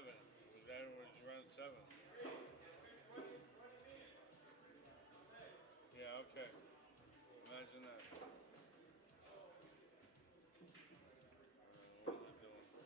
7. Was that was round 7? Yeah, okay. Imagine that. What am I doing?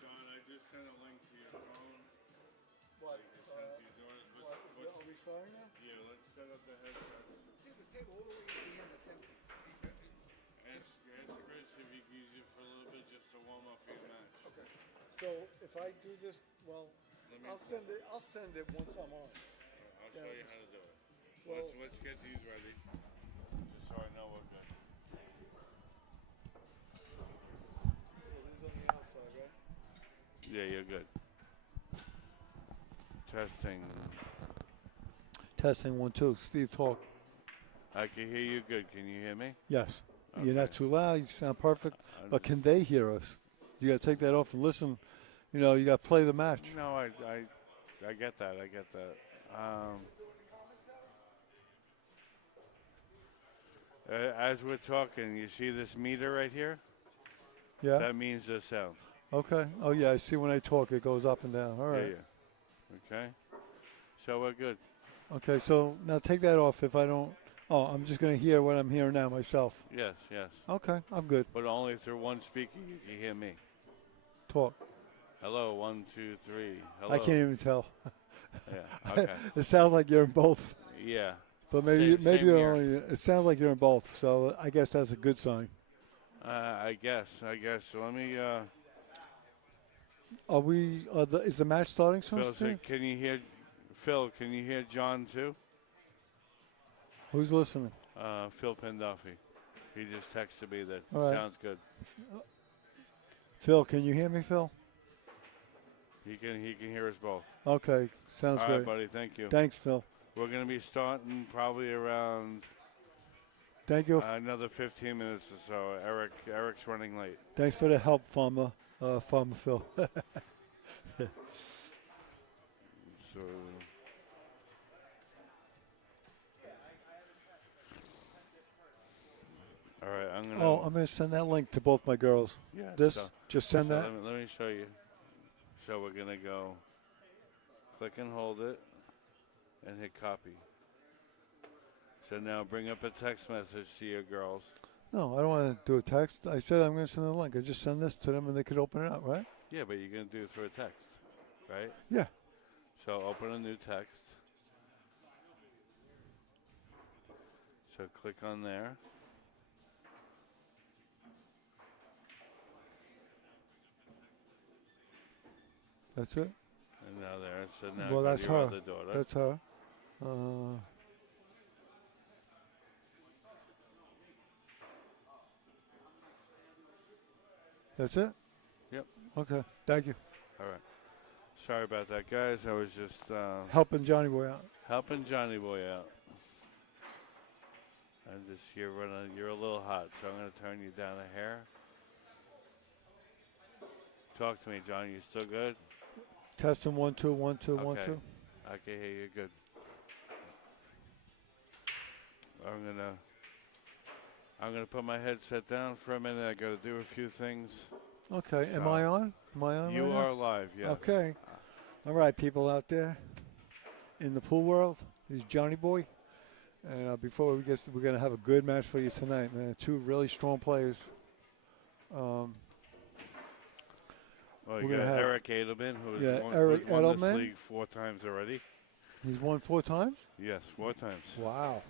John, I just sent a link to your phone. What? You just sent these orders. Are we starting now? Yeah, let's set up the headsets. There's a table all the way at the end that's empty. Ask Chris if you can use it for a little bit just to warm up for your match. Okay. So if I do this, well, I'll send it. I'll send it once I'm on. I'll show you how to do it. Well, Let's get these ready, just so I know we're good. So these on the outside, right? Yeah, you're good. Testing. Testing 1 2. Steve, talk. I can hear you good. Can you hear me? Yes. Okay. You're not too loud. You sound perfect. But can they hear us? You got to take that off and listen. You know, you got to play the match. No, I get that. I get that. As we're talking, you see this meter right here? Yeah. That means the sound. Okay. Oh yeah, I see when I talk it goes up and down. All right. Yeah. Okay. So we're good. Okay. So now take that off. If I don't, I'm just gonna hear what I'm hearing now myself. Yes, yes. Okay. I'm good. But only through one speaker you can hear me. Talk. Hello, 1, 2, 3. Hello. I can't even tell. Yeah. Okay. It sounds like you're in both. Yeah. But maybe Same you're here. only. It sounds like you're in both. So I guess that's a good sign. I guess. So let me. Are we? Is the match starting soon? Phil, Steve? can you hear? Phil, can you hear John too? Who's listening? Phil Penduffy. He just texted me that. All right. Sounds good. Phil, can you hear me, Phil? He can hear us both. Okay, sounds All great. right, buddy. Thank you. Thanks, Phil. We're going to be starting probably around Thank you. another 15 minutes or so. Eric's running late. Thanks for the help, Farmer Phil. So. All right, I'm gonna send that link to both my girls. Yeah. Just send that. Let me show you. So we're gonna go. Click and hold it, and hit copy. So now bring up a text message to your girls. No, I don't want to do a text. I said I'm gonna send a link. I just send this to them, and they could open it up, right? Yeah, but you're gonna do it through a text, right? Yeah. So open a new text. So click on there. That's it. And now there. So now Well, go that's to your her. other daughter. That's her. That's it? Yep. Okay. Thank you. All right. Sorry about that, guys. I was just Helping Johnny Boy out. helping Johnny Boy out. You're a little hot, so I'm gonna turn you down a hair. Talk to me, John. You still good? Testing 1 2 1 2 1 Okay. 2. I can hear you good. I'm gonna put my headset down for a minute. I gotta do a few things. Okay. Am So- I on? Am I on? You right are now? live, yes. Okay. All right, people out there in the pool world, this is Johnny Boy. And before we get, we're going to have a good match for you tonight, man. Two really strong players. Well, We're you gonna got have- Eric Adelman, who Yeah, won, Eric who's won this Adelman. league 4 times already. He's won 4 times? Yes, 4 times. Wow.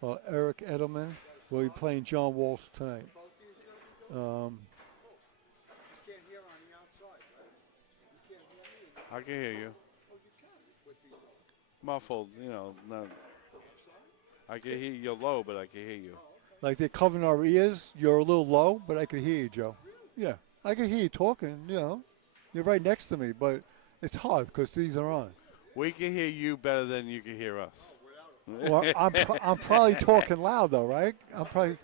Well, Eric Edelman will be playing John Walsh tonight. I can hear you. Muffled, not. I can hear you low, but I can hear you. Like they're covering our ears. You're a little low, but I can hear you, Joe. Yeah, I can hear you talking, You're right next to me, but it's hard because these are on. We can hear you better than you can hear us. Well, I'm probably talking loud, though, right? I'm probably.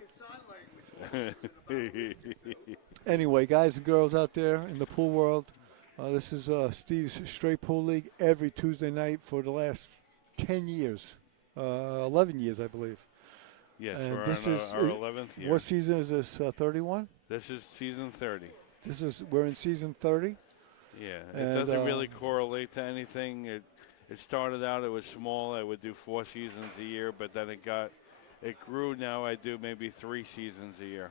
Anyway, guys and girls out there in the pool world, this is Steve's Straight Pool League every Tuesday night for the last 10 years, 11 years, I believe. Yes, And we're this on is our 11th year. What season is this? 31? This is season 30. We're in season 30. Yeah, it And, doesn't really correlate to anything. It started out, it was small. I would do 4 seasons a year, but then it grew. Now I do maybe 3 seasons a year.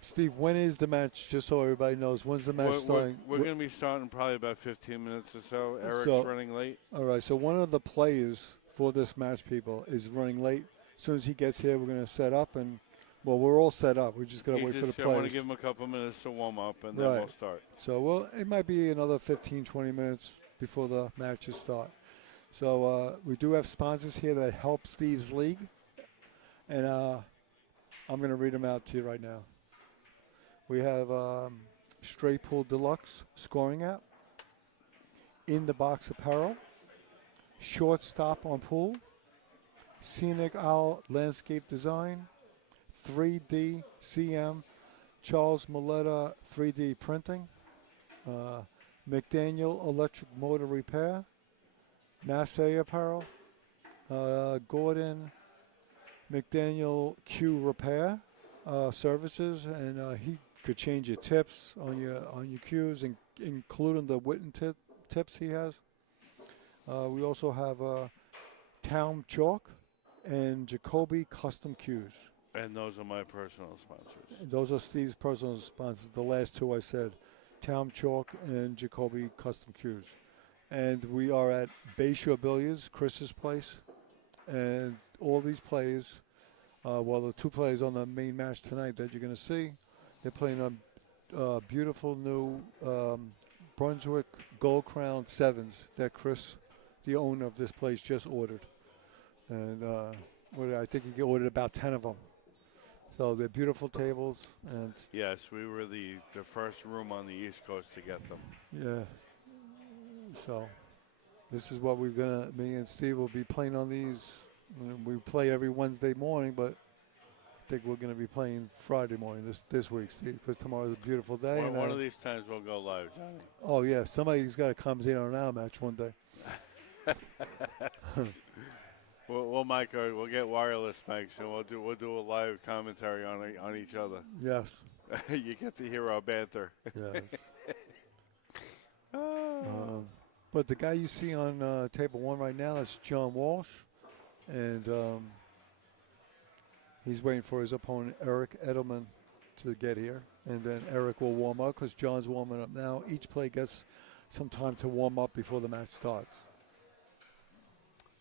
Steve, when is the match? Just so everybody knows, when's the match starting? We're going to be starting probably about 15 minutes or so. Eric's running late. All right, so one of the players for this match, people, is running late. As soon as he gets here, we're going to set up, and, well, we're all set up. We're just going to wait for the players. I want to give him a couple minutes to warm up, and then we'll start. So, it might be another 15, 20 minutes before the matches start. So we do have sponsors here that help Steve's league, and I'm going to read them out to you right now. We have Straight Pool Deluxe Scoring App, In the Box Apparel, Shortstop on Pool, Scenic Owl Landscape Design, 3D CM, Charles Milletta 3D Printing, McDaniel Electric Motor Repair, Massey Apparel, Gordon McDaniel Q Repair Services, and he could change your tips on your cues, including the Witten tips he has. We also have Town Chalk and Jacoby Custom Cues. And those are my personal sponsors. Those are Steve's personal sponsors. The last two I said, Town Chalk and Jacoby Custom Cues. And we are at Bayshore Billiards, Chris's place. And all these players, the 2 players on the main match tonight that you're going to see, they're playing on beautiful new Brunswick Gold Crown 7s that Chris, the owner of this place, just ordered. And I think he ordered about 10 of them. So they're beautiful tables. And yes, we were the first room on the East Coast to get them. Yeah. So this is what me and Steve will be playing on these. We play every Wednesday morning, but I think we're going to be playing Friday morning this week, Steve, because tomorrow's a beautiful day. One of these times we'll go live, Johnny. Oh, yeah. Somebody's got to commentate on our match one day. We'll get wireless mics, and we'll do a live commentary on each other. Yes. You get to hear our banter. Yes. But the guy you see on table 1 right now is John Walsh, and he's waiting for his opponent Eric Edelman to get here, and then Eric will warm up because John's warming up now. Each player gets some time to warm up before the match starts.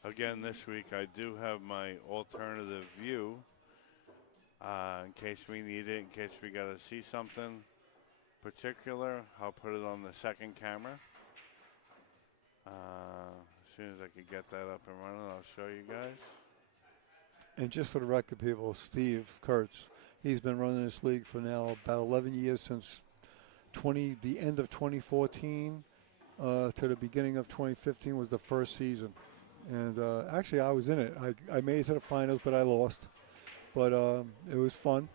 Again, this week I do have my alternative view in case we need it, in case we got to see something particular. I'll put it on the second camera. As soon as I can get that up and running, I'll show you guys. And just for the record, people, Steve Kurtz, he's been running this league for now about 11 years, since the end of 2014 to the beginning of 2015 was the first season. And actually, I was in it. I made it to the finals, but I lost. But it was fun.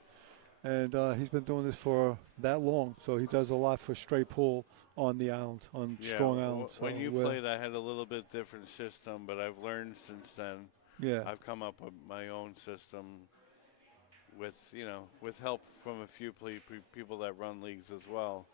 And he's been doing this for that long, so he does a lot for Straight Pool on the island, on Strong Island. When you played, I had a little bit different system, but I've learned since then. Yeah. I've come up with my own system with help from a few people that run leagues as well.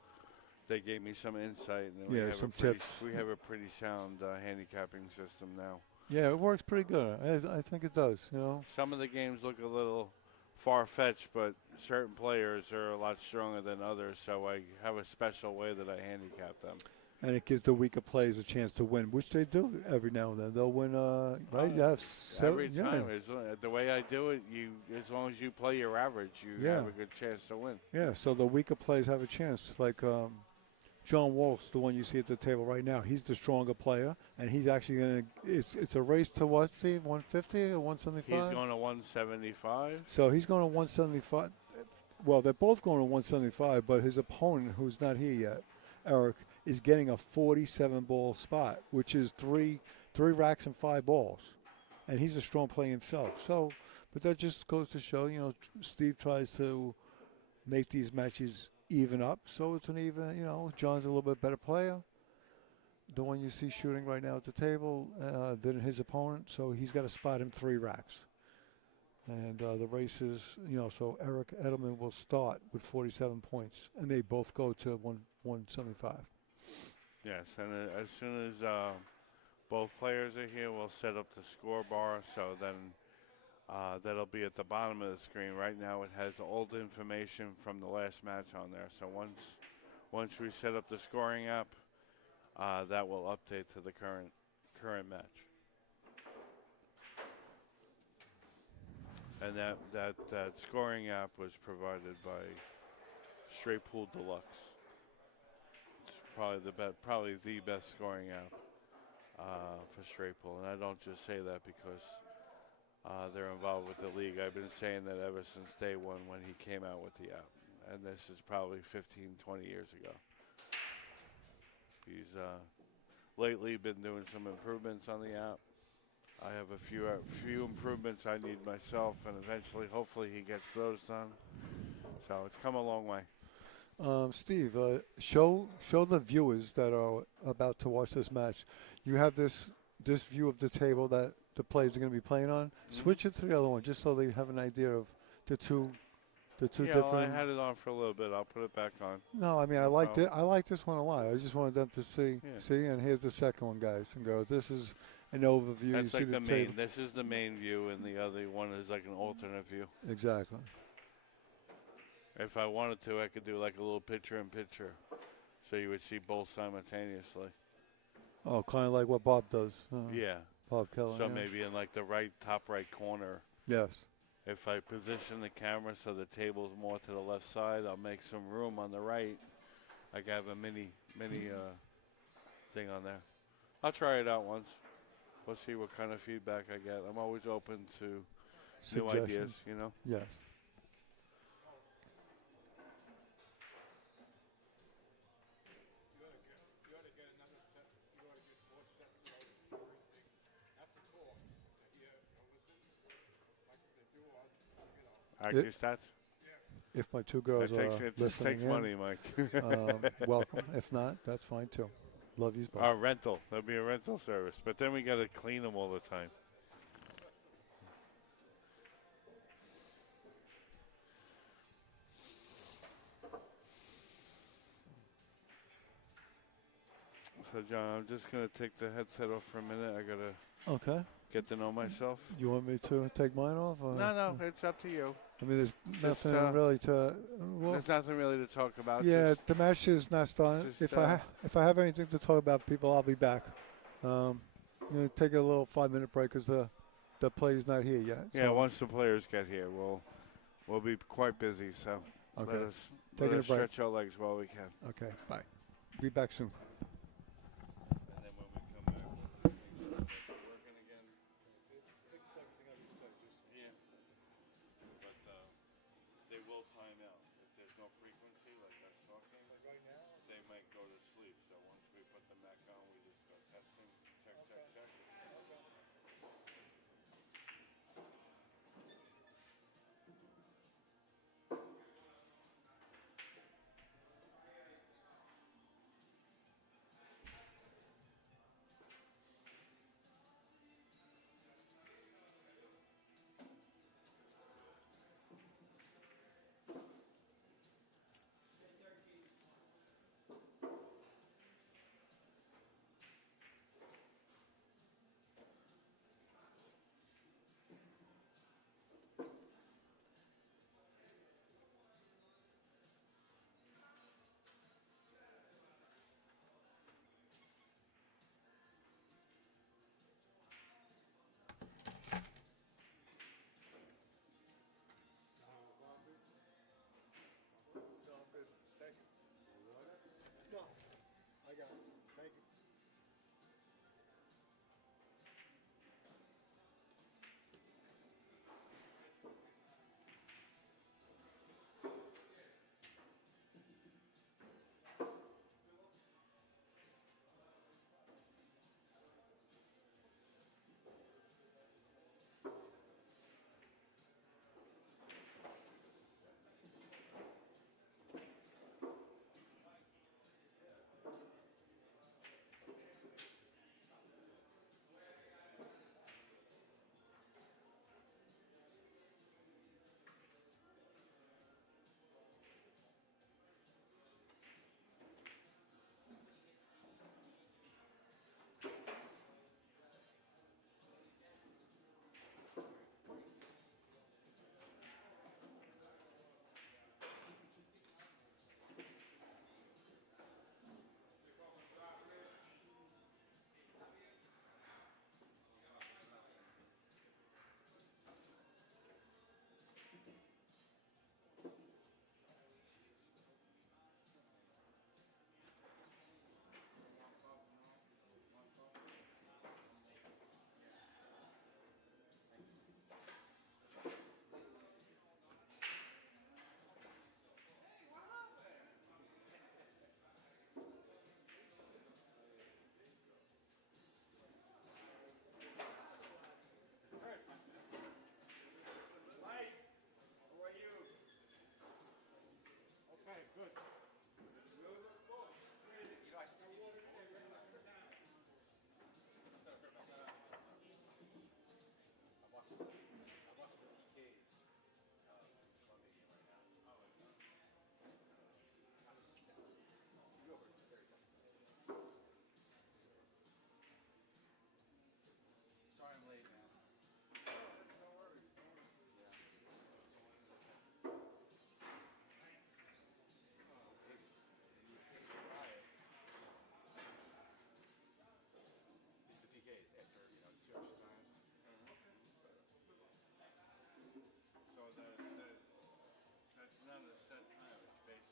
They gave me some insight. And some tips. We have a pretty sound handicapping system now. Yeah, it works pretty good. I think it does, Some of the games look a little far-fetched, but certain players are a lot stronger than others, so I have a special way that I handicap them. and it gives the weaker players a chance to win, which they do every now and then. They'll win, right? Yeah, Every time, the way I do it, as long as you play your average, you Yeah. have a good chance to win. Yeah, so the weaker players have a chance. Like John Walsh, the one you see at the table right now, he's the stronger player, and he's actually going to. It's a race to what, Steve? 150 or 175? He's going to 175. So he's going to 175. Well, they're both going to 175, but his opponent, who's not here yet, Eric, is getting a 47-ball spot, which is three racks and 5 balls, and he's a strong player himself. So, but that just goes to show, Steve tries to make these matches even up, so it's an even. John's a little bit better player. The one you see shooting right now at the table than his opponent, so he's got to spot him 3 racks. And the race is, so Eric Adelman will start with 47 points, and they both go to 175. Yes, and as soon as both players are here, we'll set up the score bar. So then that'll be at the bottom of the screen. Right now, it has all the information from the last match on there. So once we set up the scoring app, that will update to the current match. And that scoring app was provided by Straight Pool Deluxe. It's probably the best scoring app for Straight Pool, and I don't just say that because they're involved with the league. I've been saying that ever since day one when he came out with the app, and this is probably 15, 20 years ago. He's lately been doing some improvements on the app. I have a few improvements I need myself, and eventually, hopefully, he gets those done. So it's come a long way. Steve, show the viewers that are about to watch this match. You have this view of the table that the players are going to be playing on. Mm-hmm. Switch it to the other one, just so they have an idea of the two different. Well, I had it on for a little bit. I'll put it back on. No, I mean I like it. I like this one a lot. I just wanted them to see. Yeah. See, and here's the second one, guys, and go. This is an overview. That's you like see the main. table. This is the main view, and the other one is like an alternate view. Exactly. If I wanted to, I could do like a little picture-in-picture, so you would see both simultaneously. Oh, kind of like what Bob does. Yeah. Bob Keller. So yeah. maybe in like the top right corner. Yes. If I position the camera so the table's more to the left side, I'll make some room on the right. I have a mini thing on there. I'll try it out once. We'll see what kind of feedback I get. I'm always open to new ideas, Yes. Active stats? If my 2 girls are It just listening takes in, money, Mike. welcome. If not, that's fine too. Love you both. Rental. There'll be a rental service. But then we got to clean them all the time. So, John, I'm just going to take the headset off for a minute. I got to Okay. get to know myself. You want me to take mine off? Or? No, it's up to you. I mean, there's Just, nothing really to. Well, There's nothing really to talk about. yeah, Just, the match is not starting. just, If I have anything to talk about, people, I'll be back. Take a little 5-minute break because the play's not here yet. yeah, so. once the players get here, we'll be quite busy. So Okay. let us Taking a break. stretch our legs while we can. Okay. Bye. Be back soon. And then when we come back, we'll make sure that they're working again. Yeah. But they will time out. If there's no frequency, like us talking, they might go to sleep. So once we put them back on, we just start testing. Check.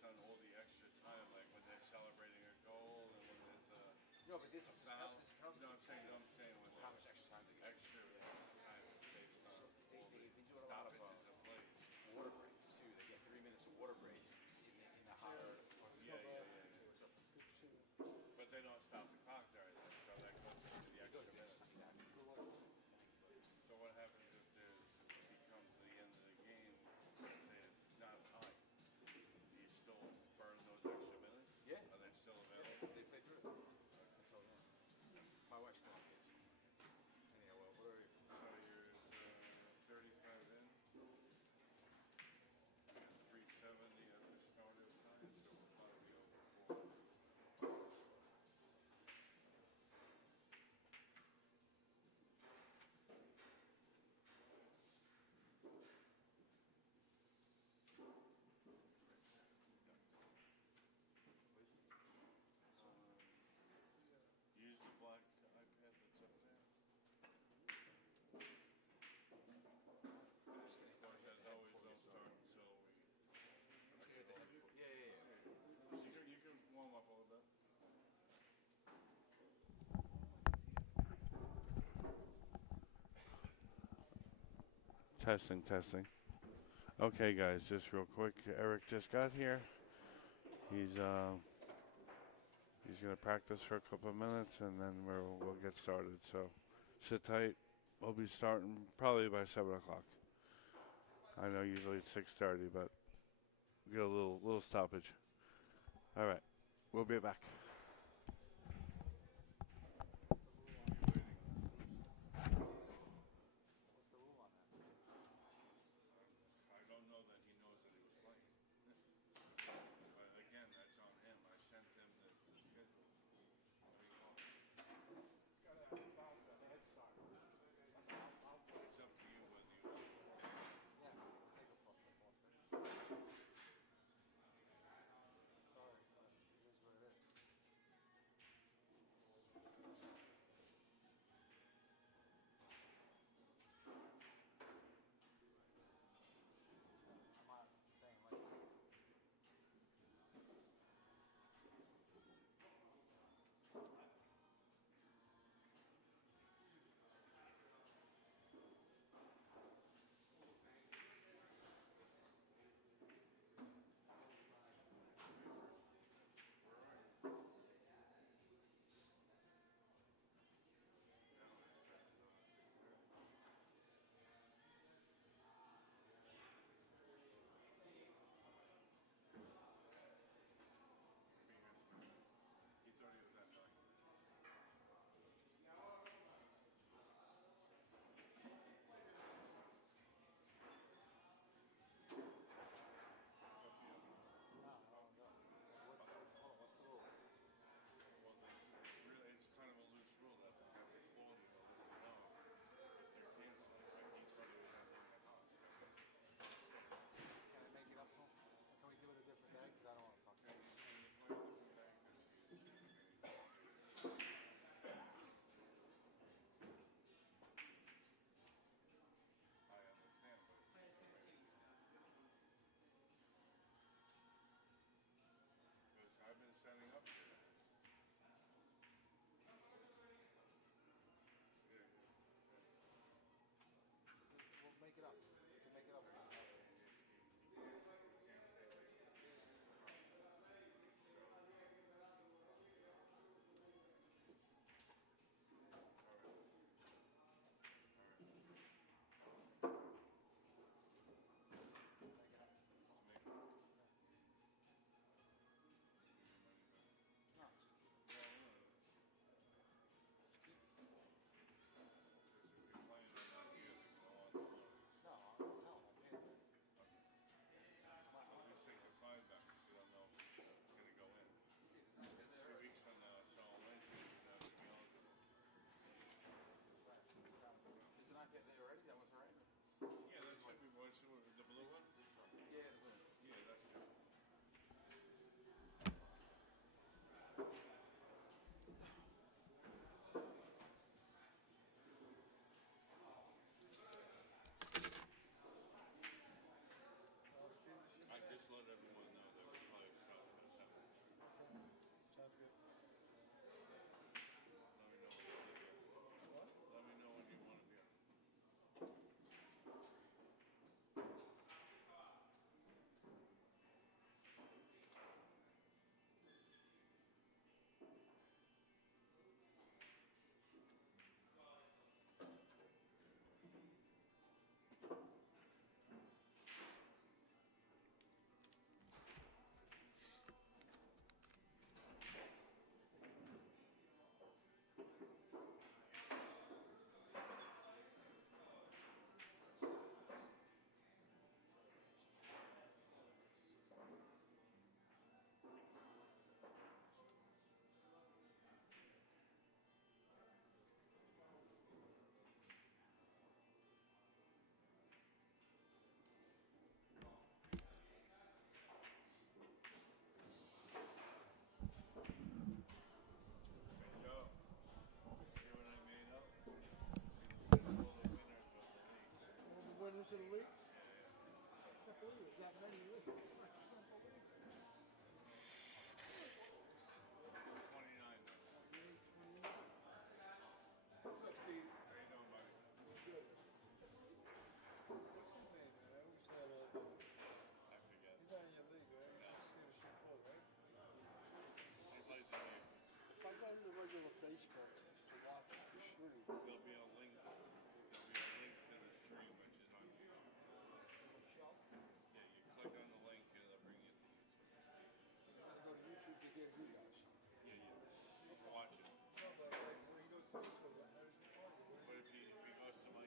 based on all the extra time, like when they're celebrating a goal and when there's a No, but this is foul. this is penalty. No, I'm saying when How much extra time do they get? extra time is based on So all they the do it a lot of stoppages of plays. water breaks too. They get 3 minutes of water breaks in the hotter. Yeah. So It's too. But they don't stop the clock during that, so that goes into the it goes extra there. minutes. Exactly. So what happens if if he comes to the end of the game, let's say it's not high, do you still burn those extra minutes? Yeah. Are they still Yeah, available? they play through it. And so yeah. My wife's going kids. Anyhow, well, what are you? So you're 35 in, and 370 at the start of time, so we'll probably be over 4. Use the black iPad that's up there. Of course, as always, don't start until we. Yeah. You can warm up a little bit. Testing. Okay, guys, just real quick. Eric just got here. He's gonna practice for a couple of minutes, and then we'll get started. So, sit tight. We'll be starting probably by 7 o'clock. I know usually it's 6:30, but we get a little stoppage. All right, we'll be back. What's the rule on that? I don't know that he knows that he was playing. But again, that's on him. I sent him the schedule. What do you call it? It's up to you whether you want to. Yeah, take a fucking forfeit. Sorry, but it is what it is. I'm not saying like. He thought he was at 9. No, I don't know. What's the rule? Well, it's kind of a loose rule that they have to call you to let you know if they're canceling. But he thought he was at 9 o'clock. Can I make it up to him? Can we do it a different day? Because I don't want to fuck it. I understand, but because I've been setting up for that. We'll make it up. We can make it up. No, no, I'll tell him. I paid him. Just take the 5 back because you don't know if it's going to go in. See, it's not there 2 already. weeks from now, it's all Wednesday, you know, to be eligible. Is it not there already? That was alright? Yeah, that should be the blue one? Yeah, the blue. Yeah, that's good. I just let everyone know that we're probably to the league? I can't believe it. That many leagues. I can't believe it. 29. 28. What's up, Steve? How you doing, buddy? Good. What's his name, man? I always had a. I forget. He's not in your league, right? He's just here to shoot pool, right? He plays in here. If I go to the regular Facebook to watch the stream, There'll be a link. There'll be a link to the stream, which is on YouTube. Michelle, Yeah, you click on the link and it'll bring you to YouTube. I'm gonna go to YouTube to hear you guys. Yeah, yeah. You can watch it. No, but like when he goes to YouTube, how does he find you? But if he goes to my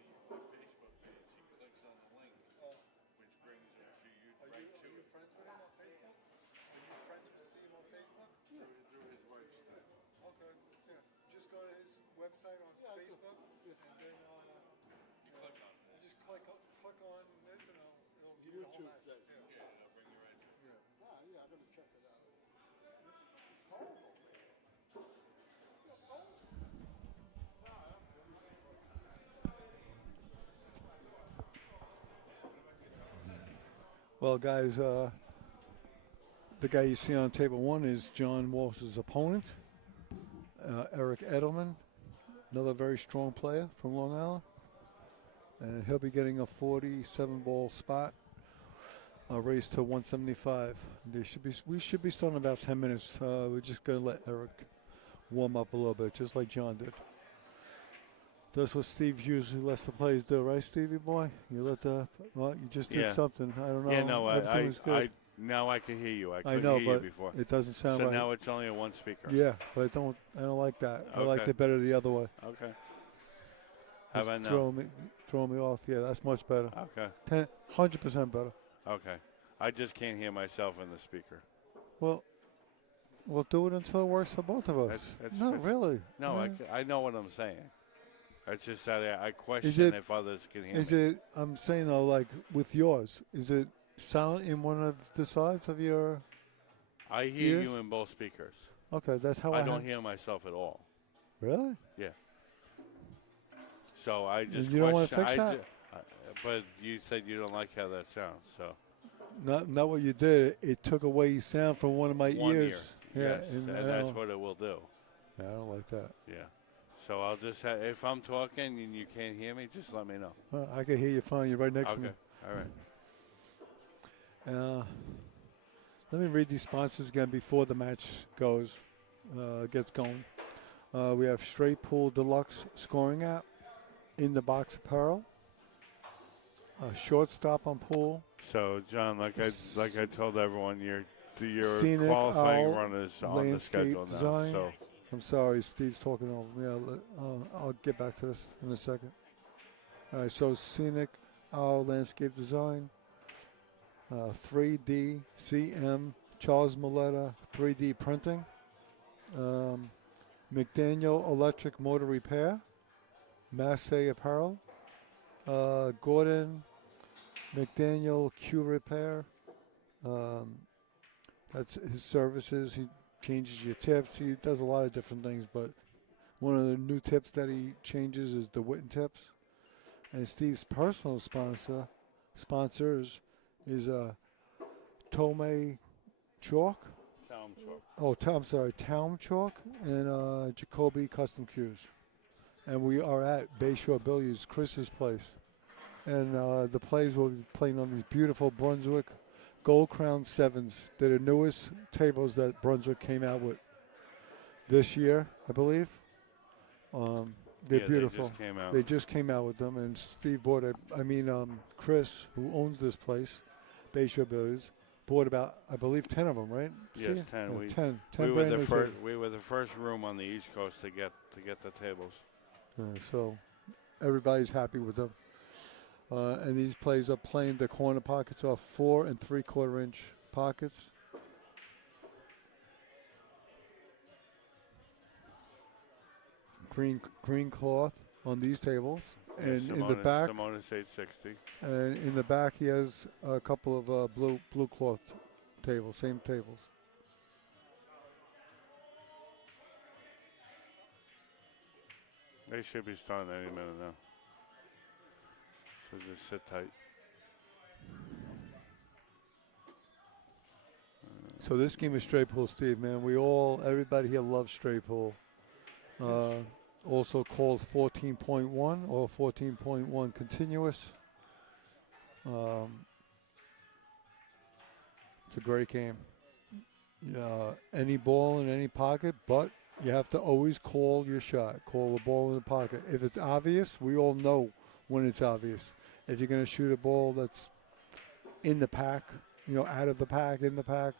Facebook page, he clicks on the link, Oh, which brings him to you are right you to are you it. friends with him on Facebook? Are you friends with Steve on Facebook? Through his wife's thing. Okay, yeah. Just go to his website on Facebook, and then You click on it. just click on this, and it'll give you the whole match. Yeah. Yeah, it'll bring you right to it. Yeah. Wow, yeah, I'm gonna check it out. It's horrible, man. It's horrible. Well, guys, the guy you see on table one is John Walsh's opponent, Eric Edelman, another very strong player from Long Island. And he'll be getting a 47-ball spot, raised to 175. We should be starting in about 10 minutes. We're just going to let Eric warm up a little bit, just like John did. That's what Steve usually lets the players do, right, Stevie boy? You let the you just did Yeah. something. I don't know. Yeah, no, Everything was good. now I can hear you. I I couldn't know, hear you but before. it doesn't sound So right. now it's only a one speaker. Yeah, but I don't like that. I liked Okay. it better the other way. Okay. How It's about now? Throw me off. Yeah, that's much better. Okay. 100% better. Okay. I just can't hear myself in the speaker. Well, we'll do it until it works for both of us. No, really. No, Yeah. I know what I'm saying. It's just that I question if others can hear Is me. it? I'm saying though, like with yours, is it silent in one of the sides of your? I hear ears? you in both speakers. Okay, that's how I I don't hear myself at all. Really? Yeah. So I just You don't wanna question. fix that? But you said you don't like how that sounds. So Not what you did. It took away sound from one of my one ears. ear. Yeah, Yes, and and I that's don't- what it will do. Yeah, I don't like that. Yeah. So I'll just if I'm talking and you can't hear me, just let me know. I can hear you fine. You're right next to me. Okay. All right. Let me read these sponsors again before the match gets going. We have Straight Pool Deluxe Scoring App, In the Box Apparel, Shortstop on Pool, So John, like I told everyone, your Scenic qualifying Owl run is on the Landscape schedule now. Design. So I'm sorry, Steve's talking over me. I'll get back to this in a second. All right, so Scenic Owl Landscape Design, 3D CM Charles Milletta 3D Printing, McDaniel Electric Motor Repair, Massey Apparel, Gordon McDaniel Q Repair. That's his services. He changes your tips. He does a lot of different things, but one of the new tips that he changes is the Witten tips. And Steve's personal sponsors is Tomei Chalk. Town Chalk. Oh, I'm sorry, Town Chalk and Jacoby Custom Cues. And we are at Bayshore Billiards, Chris's place. And the players will be playing on these beautiful Brunswick Gold Crown 7s. They're the newest tables that Brunswick came out with this year, I believe. They're beautiful. They just came out. with them, and Steve bought Chris, who owns this place, Bayshore Billiards, bought about, I believe, 10 of them, right? Yes, Steve? 10. Yeah, 10 we were brand the new first. tables. We were the first room on the East Coast to get the tables. So everybody's happy with them. And these players are playing the corner pockets off 4 3/4 inch pockets. Green cloth on these tables. And in the back, Simonis 860. and in the back, he has a couple of blue cloth tables, same tables. They should be starting any minute now. So just sit tight. So this game is straight pool, Steve, man. Everybody here loves straight pool. Also called 14.1 or 14.1 continuous. It's a great game. Any ball in any pocket, but you have to always call your shot. Call the ball in the pocket. If it's obvious, we all know when it's obvious. If you're going to shoot a ball that's in the pack, out of the pack, in the pack,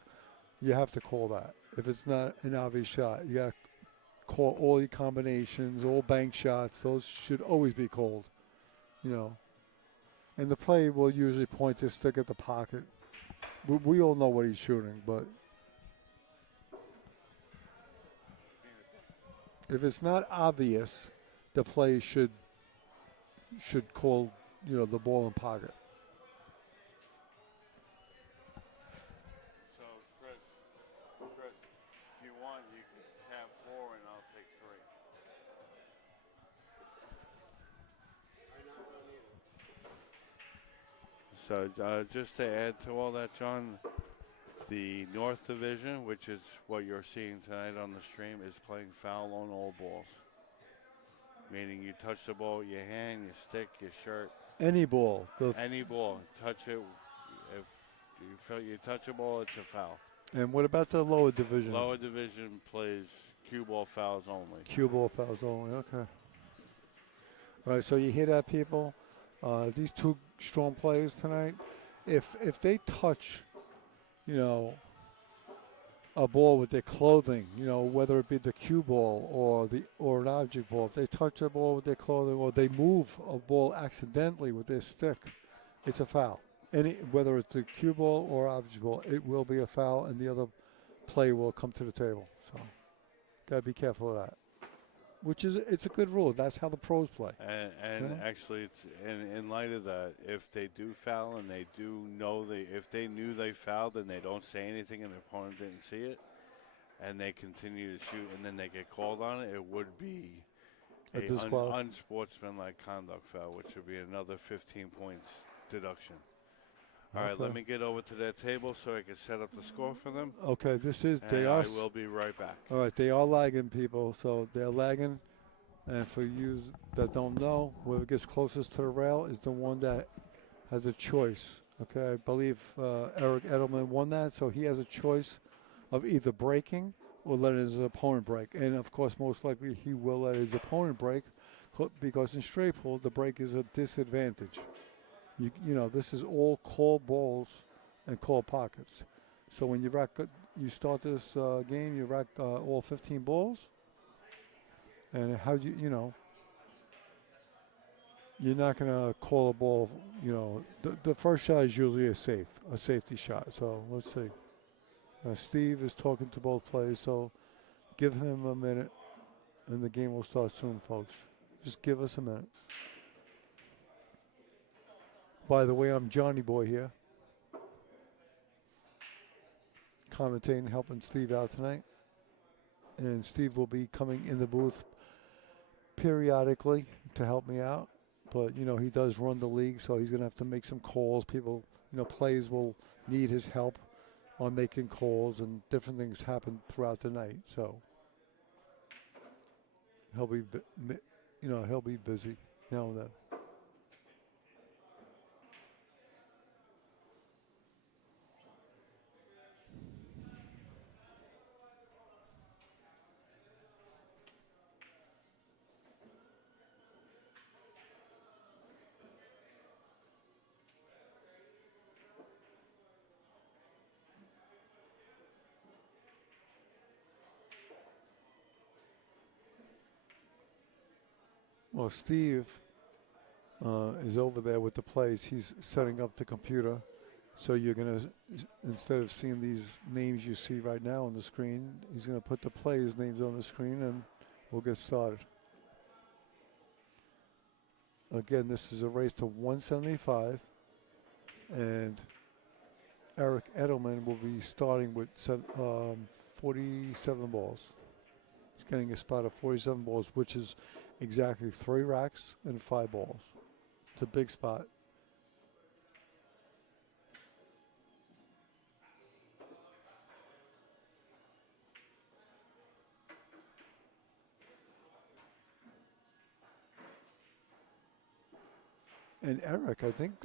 you have to call that. If it's not an obvious shot, you got to call all your combinations, all bank shots. Those should always be called, And the play will usually point his stick at the pocket. We all know what he's shooting, but if it's not obvious, the play should call, the ball in pocket. So, Chris, if you want, you can tap 4 and I'll take 3. So, just to add to all that, John, the North Division, which is what you're seeing tonight on the stream, is playing foul on all balls. Meaning you touch the ball with your hand, your stick, your shirt. Any ball. Any ball. Touch it. If you feel you touch a ball, it's a foul. And what about the lower division? Lower division plays cue ball fouls only. Cue ball fouls only, okay. All right, so you hear that, people? These two strong players tonight, if they touch, a ball with their clothing, whether it be the cue ball or an object ball, if they touch a ball with their clothing or they move a ball accidentally with their stick, it's a foul. Whether it's a cue ball or object ball, it will be a foul, and the other player will come to the table. So, got to be careful of that. It's a good rule. That's how the pros play. And actually, it's in light of that, if they do foul and they do know if they knew they fouled and they don't say anything and the opponent didn't see it, and they continue to shoot and then they get called on it, it would be A unsportsmanlike conduct foul, which would be another 15 points deduction. All right, Okay. let me get over to that table so I can set up the score for them. Okay, And I will be right back. All right, they are lagging, people. So they're lagging. And for you that don't know, whoever gets closest to the rail is the one that has a choice. Okay, I believe Eric Edelman won that, so he has a choice of either breaking or letting his opponent break. And, of course, most likely he will let his opponent break because in straight pool, the break is a disadvantage. This is all call balls and call pockets. So when you start this game, you rack all 15 balls. And how do you're not going to call a ball, the first shot is usually a safety shot. So let's see. Steve is talking to both players, so give him a minute and the game will start soon, folks. Just give us a minute. By the way, I'm Johnny Boy here, commentating, helping Steve out tonight. And Steve will be coming in the booth periodically to help me out. But, he does run the league, so he's going to have to make some calls. People, players will need his help on making calls, and different things happen throughout the night. So he'll be busy now and then. Well, Steve is over there with the plays. He's setting up the computer. So you're going to, instead of seeing these names you see right now on the screen, he's going to put the players' names on the screen and we'll get started. Again, this is a race to 175. And Eric Edelman will be starting with 47 balls. He's getting a spot of 47 balls, which is exactly 3 racks and 5 balls. It's a big spot. And Eric, I think,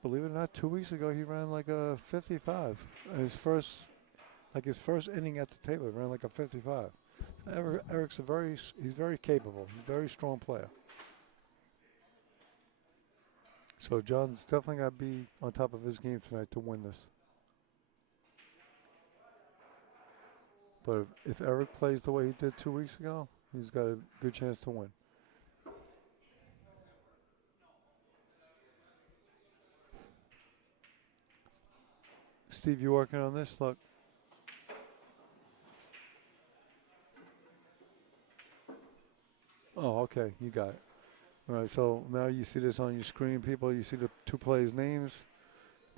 believe it or not, 2 weeks ago he ran like a 55. His first inning at the table, he ran like a 55. Eric's he's very capable. He's a very strong player. So John's definitely got to be on top of his game tonight to win this. But if Eric plays the way he did 2 weeks ago, he's got a good chance to win. Steve, you working on this? Look. Oh, okay. You got it. All right, so now you see this on your screen, people. You see the two players' names.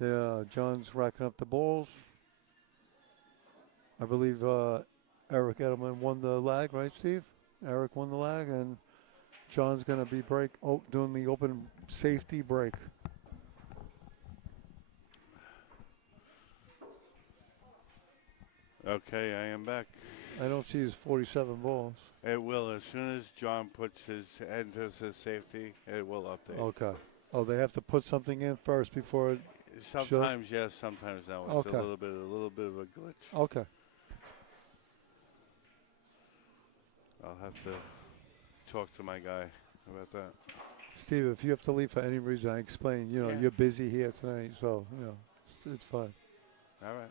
John's racking up the balls. I believe Eric Edelman won the lag, right, Steve? Eric won the lag, and John's going to be doing the open safety break. Okay, I am back. I don't see his 47 balls. It will. As soon as John enters his safety, it will update. Okay. Oh, they have to put something in first before it Sometimes yes, sometimes no. It's Okay. a little bit of a glitch. Okay. I'll have to talk to my guy about that. Steve, if you have to leave for any reason, I explain, Yeah. you're busy here tonight, so, it's fine. All right.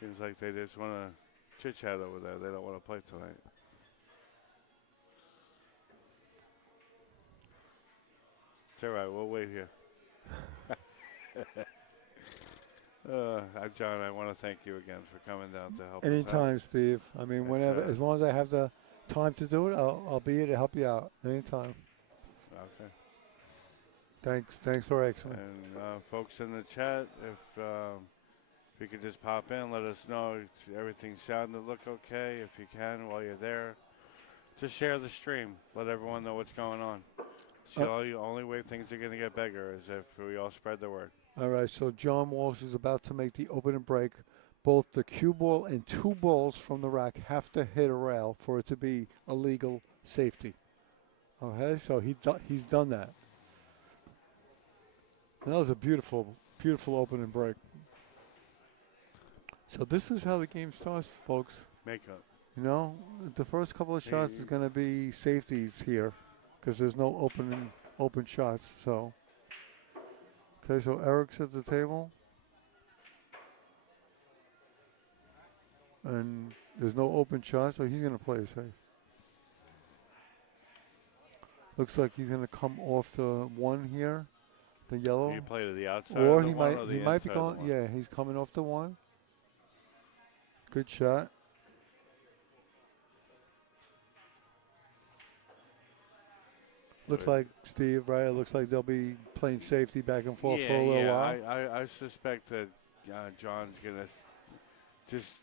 Seems like they just want to chit-chat over there. They don't want to play tonight. It's all right. We'll wait here. John, I want to thank you again for coming down to help us Anytime, out. Steve. I mean, whenever, as long as I have the time to do it, I'll be here to help you out. Anytime. Okay. Thanks for asking. And folks in the chat, if you could just pop in, let us know if everything's sounding to look okay. If you can, while you're there, just share the stream. Let everyone know what's going on. It's the only way things are going to get bigger is if we all spread the word. All right, so John Walsh is about to make the opening break. Both the cue ball and two balls from the rack have to hit a rail for it to be a legal safety. Okay, so he's done that. And that was a beautiful, beautiful opening break. So this is how the game starts, folks. Makeup. The first couple of shots is going to be safeties here because there's no open shots. So, okay, so Eric's at the table. And there's no open shots, so he's going to play it safe. Looks like he's going to come off the one here, the yellow. You play to the outside Or of the he one might or the he might inside be of the going. one? Yeah, he's coming off the one. Good shot. Looks like Steve, right? It looks like they'll be playing safety back and forth for a little while. I suspect that John's going to just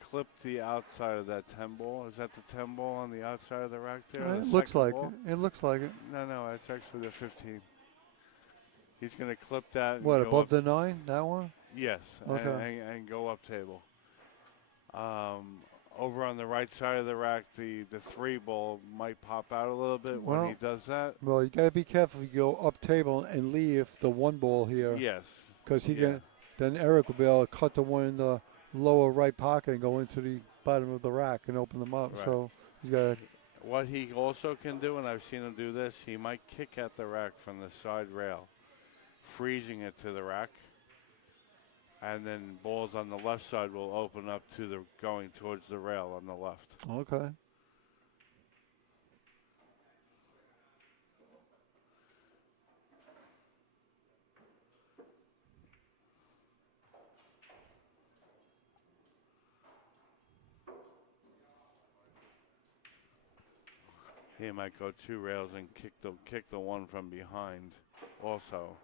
clip the outside of that 10 ball. Is that the 10 ball on the outside of the rack there? It The looks second like ball? it. It looks like it. No, it's actually the 15. He's going to clip that. And What, go above up, the 9? That one? Yes, Okay. and go up table. Over on the right side of the rack, the 3 ball might pop out a little bit when he does that. Well, you got to be careful. You go up table and leave the 1 ball here. Yes. Because then Eric will be able to cut the one in the lower right pocket and go into the bottom of the rack and open them up. Right. So he's got to. What he also can do, and I've seen him do this, he might kick at the rack from the side rail, freezing it to the rack. And then balls on the left side will open up to going towards the rail on the left. Okay. He might go 2 rails and kick the one from behind. Also,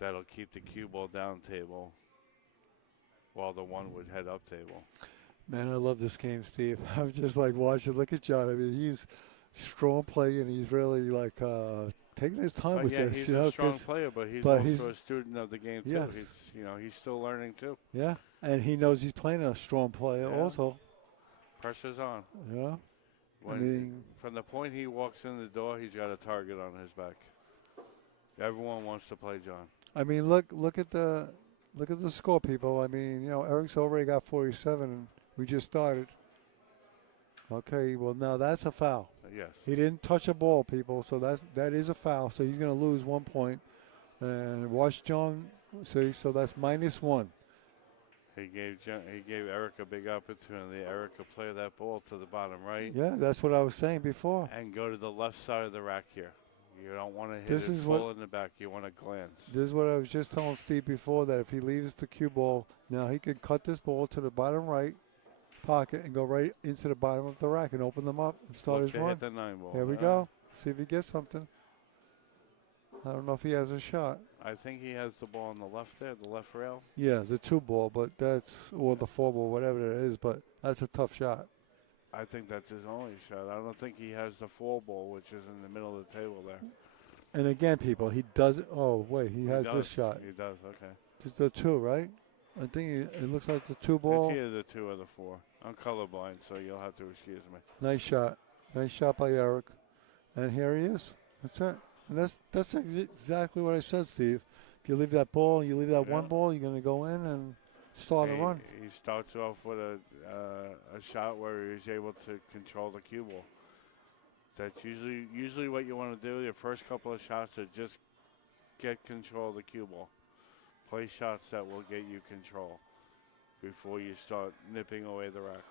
that'll keep the cue ball down table, while the one would head up table. Man, I love this game, Steve. I'm just like watching. Look at John. I mean, he's strong play and he's really like taking his time with this. He's a strong player, but he's also a student of the game too. Yes. He's still learning too. Yeah, and he knows he's playing a strong player also. Pressure's on. Yeah. From the point he walks in the door, he's got a target on his back. Everyone wants to play John. I mean, look at the score, people. I mean, Eric's already got 47, and we just started. Okay, well now that's a foul. Yes. He didn't touch a ball, people, so that is a foul. So he's going to lose 1 point. And watch John. See, so that's -1. He gave Eric a big opportunity. Eric could play that ball to the bottom right. Yeah, that's what I was saying before. And go to the left side of the rack here. You don't want to hit This it is full in the back. You want to glance. This is what I was just telling Steve before, that if he leaves the cue ball, now he can cut this ball to the bottom right pocket and go right into the bottom of the rack and open them up and start Look his to run. hit the 9 ball. Here we go. See if he gets something. I don't know if he has a shot. I think he has the ball on the left there, the left rail. Yeah, the 2 ball, but or the 4 ball, whatever it is, but that's a tough shot. I think that's his only shot. I don't think he has the 4 ball, which is in the middle of the table there. And again, people, he doesn't. Oh, wait, he has does. this shot. He does, okay. Just the 2, right? I think it looks like the 2 ball. It's either the 2 or the 4. I'm colorblind, so you'll have to excuse me. Nice shot. Nice shot by Eric. And here he is. That's it. And that's exactly what I said, Steve. If you leave that ball, you leave that 1 ball, you're going to go in and start a run. He starts off with a shot where he's able to control the cue ball. That's usually what you want to do. Your first couple of shots are just get control of the cue ball. Play shots that will get you control before you start nipping away the rack.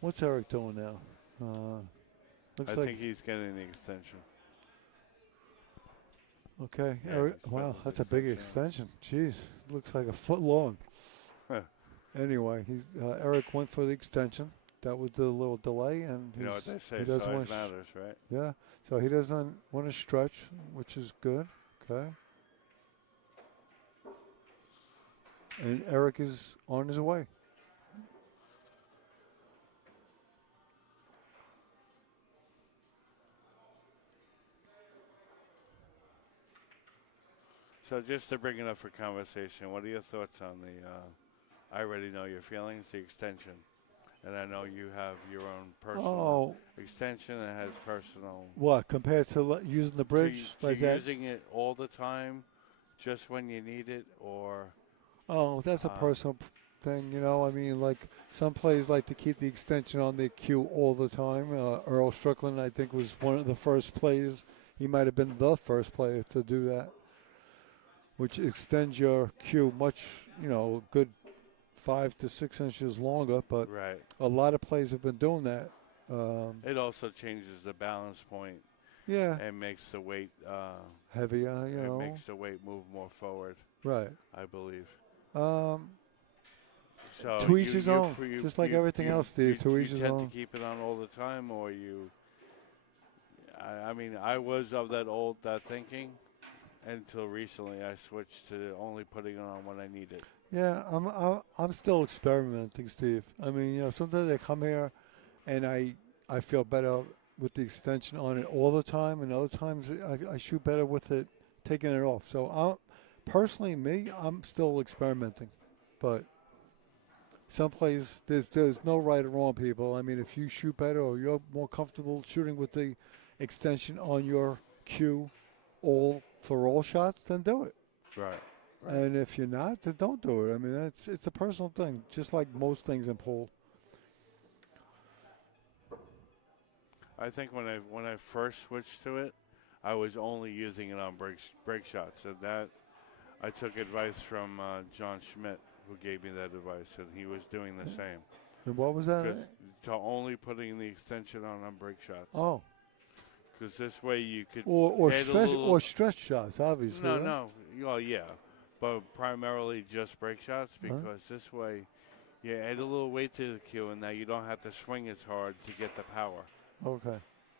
What's Eric doing now? I think he's getting the extension. Okay, Yeah, Eric. it's Wow, about that's his a big extension. extension. Jeez, looks like a foot long. Huh. Anyway, Eric went for the extension. That was the little delay, and You know what they say, he doesn't size want matters, right? yeah. So he doesn't want to stretch, which is good. Okay. And Eric is on his way. So just to bring it up for conversation, what are your thoughts on I already know your feelings, the extension. And I know you have your own personal extension that has personal. What, compared to using the bridge like that? Using it all the time, just when you need it, or? Oh, that's a personal thing, I mean, like some players like to keep the extension on their cue all the time. Earl Strickland, I think, was one of the first players. He might have been the first player to do that, which extends your cue much, a good 5 to 6 inches longer. But right. A lot of players have been doing that. It also changes the balance point. Yeah. And makes the weight heavier, It makes the weight move more forward. Right. I believe. So to each his own, just like everything else, Steve. To each his own. You tend to keep it on all the time, or you? I mean, I was of that thinking until recently. I switched to only putting it on when I need it. Yeah, I'm still experimenting, Steve. I mean, sometimes I come here, and I feel better with the extension on it all the time, and other times I shoot better with it taking it off. So personally, I'm still experimenting, but some plays there's no right or wrong, people. I mean, if you shoot better or you're more comfortable shooting with the extension on your cue for all shots, then do it. Right. And if you're not, then don't do it. I mean, it's a personal thing, just like most things in pool. I think when I first switched to it, I was only using it on break shots, and that I took advice from John Schmidt, who gave me that advice, and he was doing the same. And what was that? To only putting the extension on break shots. Oh. Because this way you could or stretch shots, obviously. No, right? no. Well, yeah, but primarily just break shots, because this way you add a little weight to the cue, and now you don't have to swing as hard to get the power. Okay.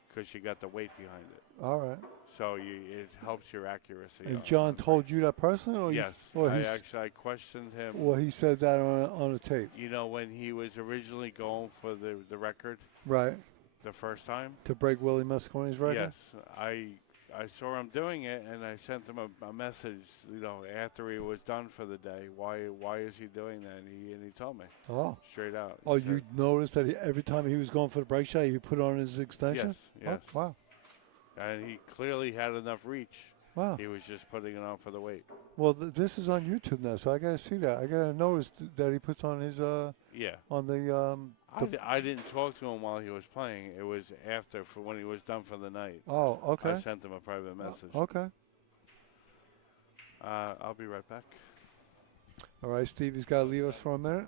Because you got the weight behind it. All right. So it helps your accuracy. And John told you that personally? Or yes. I questioned him. Well, he said that on a tape. When he was originally going for the record. Right. the first time. To break Willie Mosconi's record? Yes, I saw him doing it, and I sent him a message. After he was done for the day, why is he doing that? And he told me Oh. straight out. Oh, He you said, noticed that every time he was going for the break shot, he put on his extension? Yes. Oh, wow. And he clearly had enough reach. Wow. He was just putting it on for the weight. Well, this is on YouTube now, so I got to see that. I got to notice that he puts on his Yeah. on the I didn't talk to him while he was playing. It was after, for when he was done for the night. Oh, okay. I sent him a private message. Okay. I'll be right back. All right, Steve, he's got to leave us for a minute.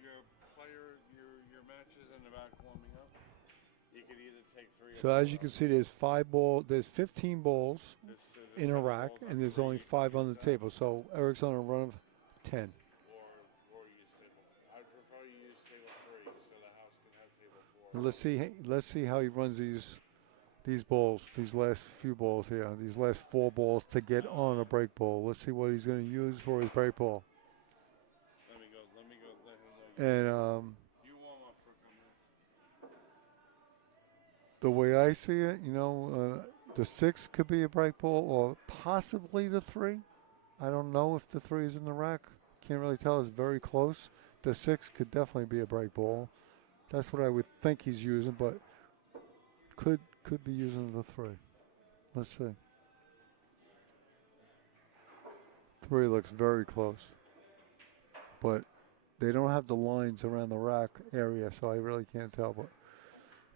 Your match is in the back warming up. You could either take 3 So as you can see, there's 15 balls in a rack, and there's only 5 on the table. So Eric's on a run of 10. or use table. I prefer you use table 3 so the house can have table 4. Let's see how he runs these balls, these last few balls here, these last 4 balls to get on a break ball. Let's see what he's going to use for his break ball. Let me go. Let him know. And You warm up for a couple minutes. the way I see it, the 6 could be a break ball or possibly the 3. I don't know if the 3 is in the rack. Can't really tell. It's very close. The 6 could definitely be a break ball. That's what I would think he's using, but could be using the 3. Let's see. 3 looks very close, but they don't have the lines around the rack area, so I really can't tell. But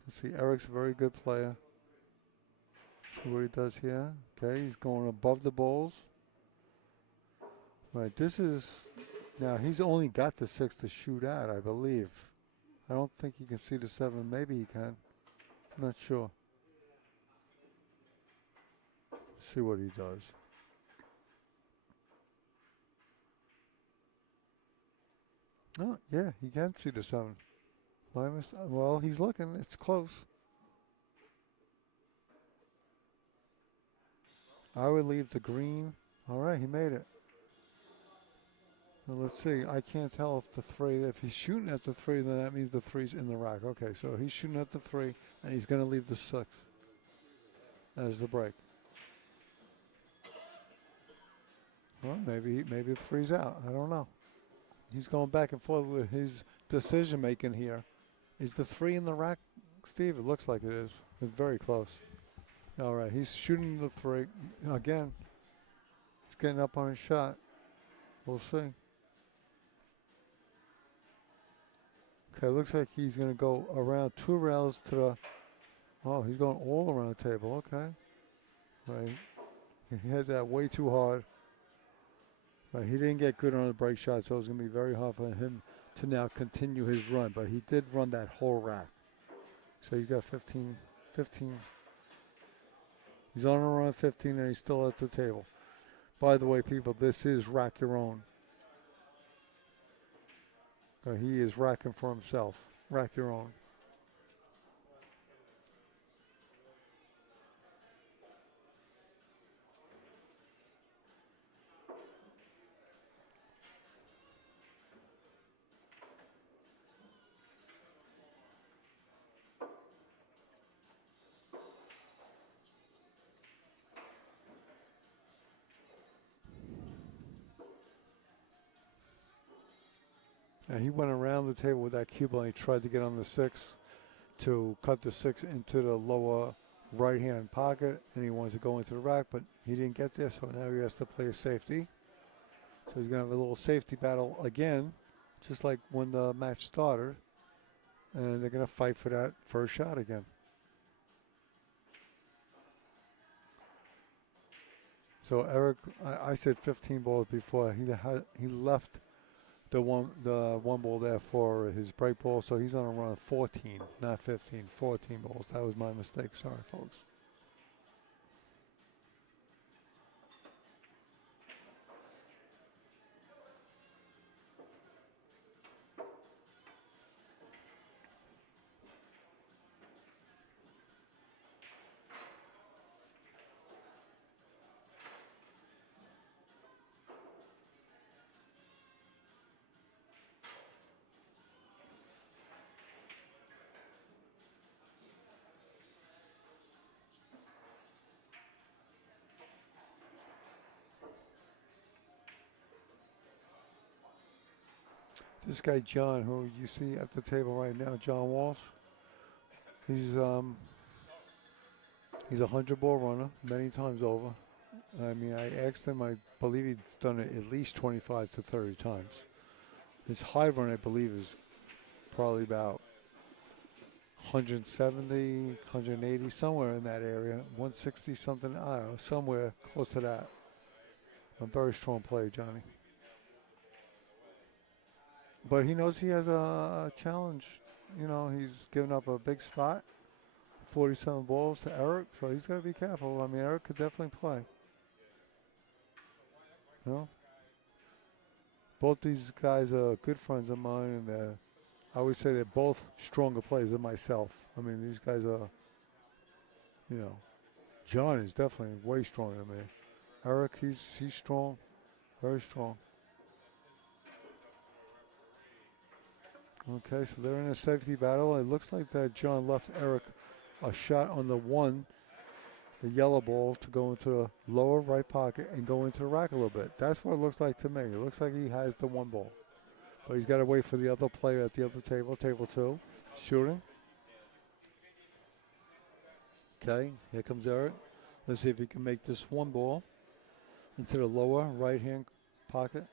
let's see. Eric's a very good player. See what he does here. Okay, he's going above the balls. Right, now he's only got the 6 to shoot at, I believe. I don't think he can see the 7. Maybe he can. I'm not sure. See what he does. Oh, yeah, he can see the 7. Well, he's looking. It's close. I would leave the green. All right, he made it. Well, let's see. I can't tell if the 3, if he's shooting at the 3, then that means the 3's in the rack. Okay, so he's shooting at the 3, and he's going to leave the 6 as the break. Well, maybe the 3's out. I don't know. He's going back and forth with his decision making here. Is the 3 in the rack, Steve? It looks like it is. It's very close. All right, he's shooting the 3 again. He's getting up on his shot. We'll see. Okay, looks like he's going to go around 2 rails to the. Oh, he's going all around the table. Okay. Right. He hit that way too hard. Right. He didn't get good on the break shot, so it's going to be very hard for him to now continue his run. But he did run that whole rack. So you got 15. He's on a run of 15, and he's still at the table. By the way, people, this is rack your own. He is racking for himself. Rack your own. And he went around the table with that cue ball and he tried to get on the 6 to cut the 6 into the lower right-hand pocket, and he wanted to go into the rack, but he didn't get there, so now he has to play a safety. So he's going to have a little safety battle again, just like when the match started, and they're going to fight for that first shot again. So Eric, I said 15 balls before. He left the one ball there for his break ball, so he's on a run of 14, not 15, 14 balls. That was my mistake. Sorry, folks. This guy John, who you see at the table right now, John Walsh. He's a 100-ball runner many times over. I mean, I asked him. I believe he's done it at least 25 to 30 times. His high run, I believe, is probably about 170, 180, somewhere in that area. 160 something, I don't know, somewhere close to that. A very strong player, Johnny. But he knows he has a challenge. You know, he's given up a big spot, 47 balls to Eric, so he's got to be careful. I mean, Eric could definitely play. You know? Both these guys are good friends of mine, and I would say they're both stronger players than myself. I mean, these guys are, you know, John is definitely way stronger than me. Eric, he's strong, very strong. Okay, so they're in a safety battle. It looks like that John left Eric a shot on the yellow ball, to go into the lower right pocket and go into the rack a little bit. That's what it looks like to me. It looks like he has the one ball. But he's got to wait for the other player at the other table, table 2, shooting. Okay, here comes Eric. Let's see if he can make this one ball into the lower right-hand pocket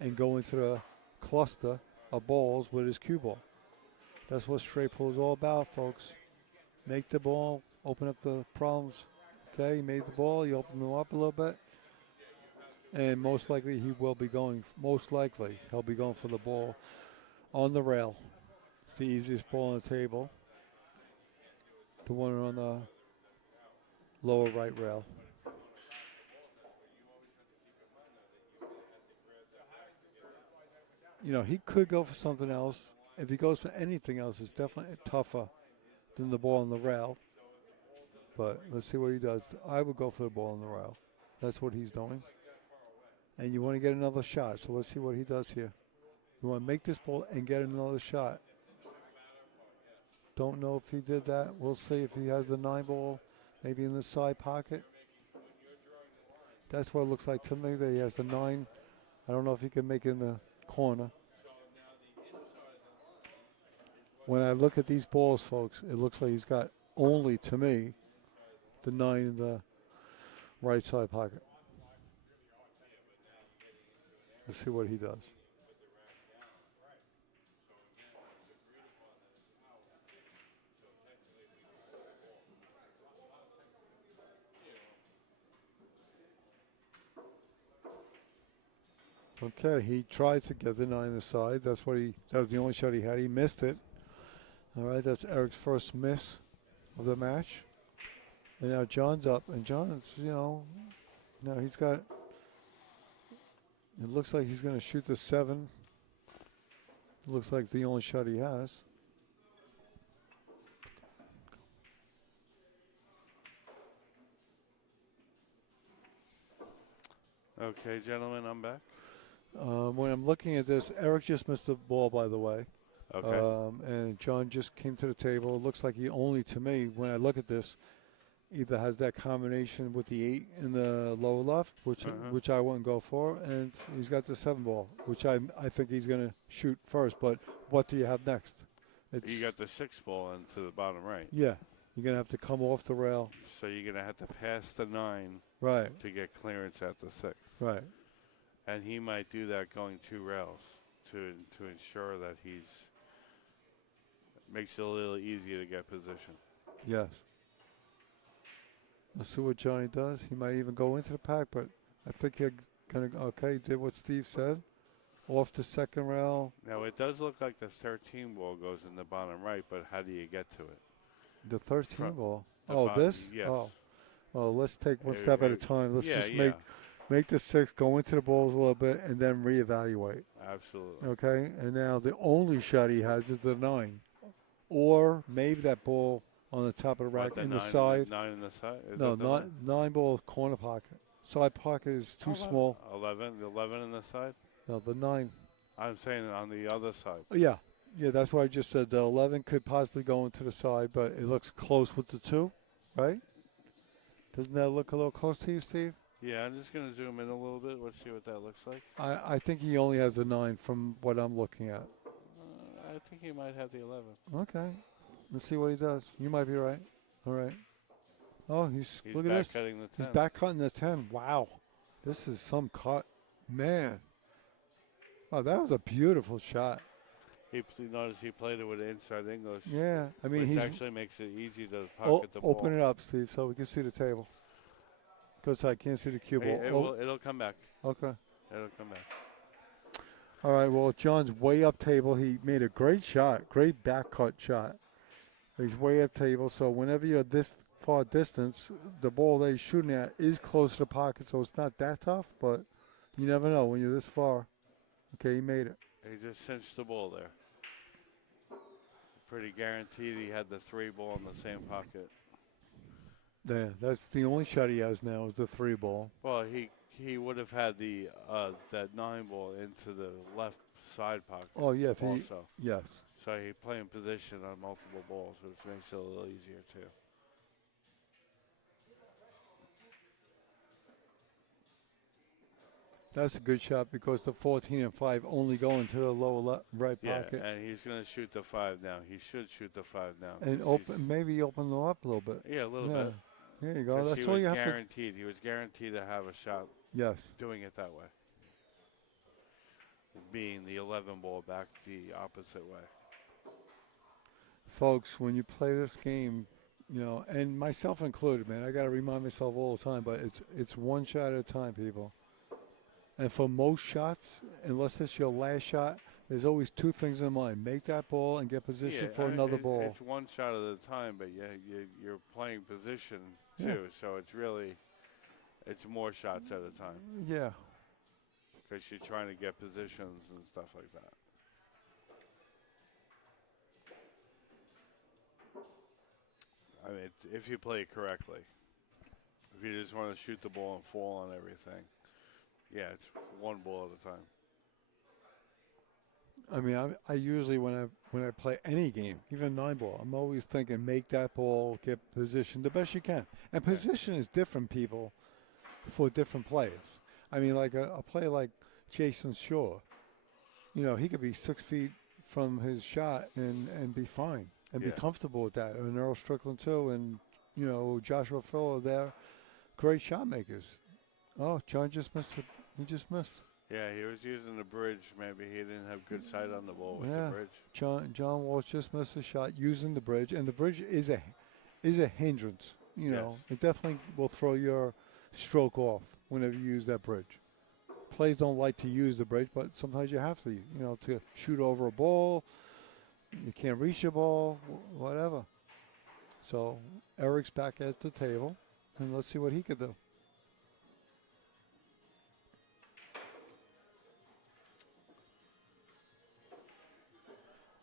and go into the cluster of balls with his cue ball. That's what straight pool is all about, folks. Make the ball, open up the problems. Okay, he made the ball, you open them up a little bit. And most likely he'll be going for the ball on the rail. It's the easiest ball on the table. The one on the lower right rail. You know, he could go for something else. If he goes for anything else, it's definitely tougher than the ball on the rail. But let's see what he does. I would go for the ball on the rail. That's what he's doing. And you want to get another shot, so let's see what he does here. You want to make this ball and get another shot. Don't know if he did that. We'll see if he has the 9 ball, maybe in the side pocket. That's what it looks like to me, that he has the 9. I don't know if he can make it in the corner. When I look at these balls, folks, it looks like he's got only, to me, the 9 in the right side pocket. Let's see what he does. Okay, he tried to get the 9 on the side. That was the only shot he had. He missed it. All right, that's Eric's first miss of the match. And now John's up, and John's, now he's got, it looks like he's going to shoot the 7. Looks like the only shot he has. Okay, gentlemen, I'm back. When I'm looking at this, Eric just missed the ball, by the way. Okay. And John just came to the table. It looks like he only, to me, when I look at this, either has that combination with the 8 in the lower left, which I wouldn't go for, and he's got the 7 ball, which I think he's going to shoot first. But what do you have next? You got the 6 ball into the bottom right. Yeah, you're going to have to come off the rail. So you're going to have to pass the 9 right to get clearance at the 6. Right. And he might do that going 2 rails to ensure that makes it a little easier to get position. Yes. Let's see what Johnny does. He might even go into the pack, but I think he's going to, did what Steve said. Off the second rail. Now, it does look like the 13 ball goes in the bottom right, but how do you get to it? The 13 ball? This? Yes. Oh, let's take one step at a time. Let's just make the 6, go into the balls a little bit, and then reevaluate. Absolutely. Okay? And now the only shot he has is the 9. Or maybe that ball on the top of the rack in the side. 9 in the side? No, not 9 ball corner pocket. Side pocket is too small. 11 in the side? No, the 9. I'm saying on the other side. Yeah, that's what I just said. The 11 could possibly go into the side, but it looks close with the 2, right? Doesn't that look a little close to you, Steve? Yeah, I'm just gonna zoom in a little bit. Let's see what that looks like. I think he only has the 9 from what I'm looking at. I think he might have the 11. Okay. Let's see what he does. You might be right. All right. Oh, He's look at back this. cutting the 10. He's back cutting the 10. Wow. This is some cut. Man. Oh, that was a beautiful shot. Notice he played it with inside English. Yeah. I mean, which he's actually makes it easy to pocket the ball. open it up, Steve, so we can see the table. Because I can't see the cue ball. It'll come back. Okay. It'll come back. All right, well, John's way up table. He made a great shot, great back cut shot. He's way up table, so whenever you're this far distance, the ball that he's shooting at is close to the pocket, so it's not that tough, but you never know when you're this far. Okay, he made it. He just cinched the ball there. Pretty guaranteed he had the 3 ball in the same pocket. Yeah, that's the only shot he has now is the 3 ball. Well, he would have had the that 9 ball into the left side pocket. Oh, yeah. If also. yes. So he play in position on multiple balls, which makes it a little easier too. That's a good shot because the 14 and 5 only go into the lower right pocket. Yeah, and he's going to shoot the 5 now. He should shoot the 5 now. And maybe open them up a little bit. Yeah, a little bit. There you go. That's all you have to. He was guaranteed to have a shot. Yes. Doing it that way. Being the 11 ball back the opposite way. Folks, when you play this game, you know, and myself included, man, I got to remind myself all the time, but it's one shot at a time, people. And for most shots, unless it's your last shot, there's always 2 things in mind. Make that ball and get position for another ball. It's one shot at a time, but you're playing position too, so it's more shots at a time. Yeah. Because you're trying to get positions and stuff like that. I mean, if you play it correctly. If you just want to shoot the ball and fall on everything, yeah, it's one ball at a time. I mean, I usually when I play any game, even 9 ball, I'm always thinking make that ball, get position the best you can. And position is different, people, for different players. I mean, like a player like Jason Shaw, you know, he could be 6 feet from his shot and be fine and be comfortable with that. And Earl Strickland too, and you know Joshua Phil are there, great shot makers. Oh, John just missed it. He just missed. Yeah, he was using the bridge. Maybe he didn't have good sight on the ball with the bridge. John Walsh just missed a shot using the bridge, and the bridge is a hindrance. You know, it definitely will throw your stroke off whenever you use that bridge. Players don't like to use the bridge, but sometimes you have to. You know, to shoot over a ball, you can't reach a ball, whatever. So Eric's back at the table, and let's see what he could do.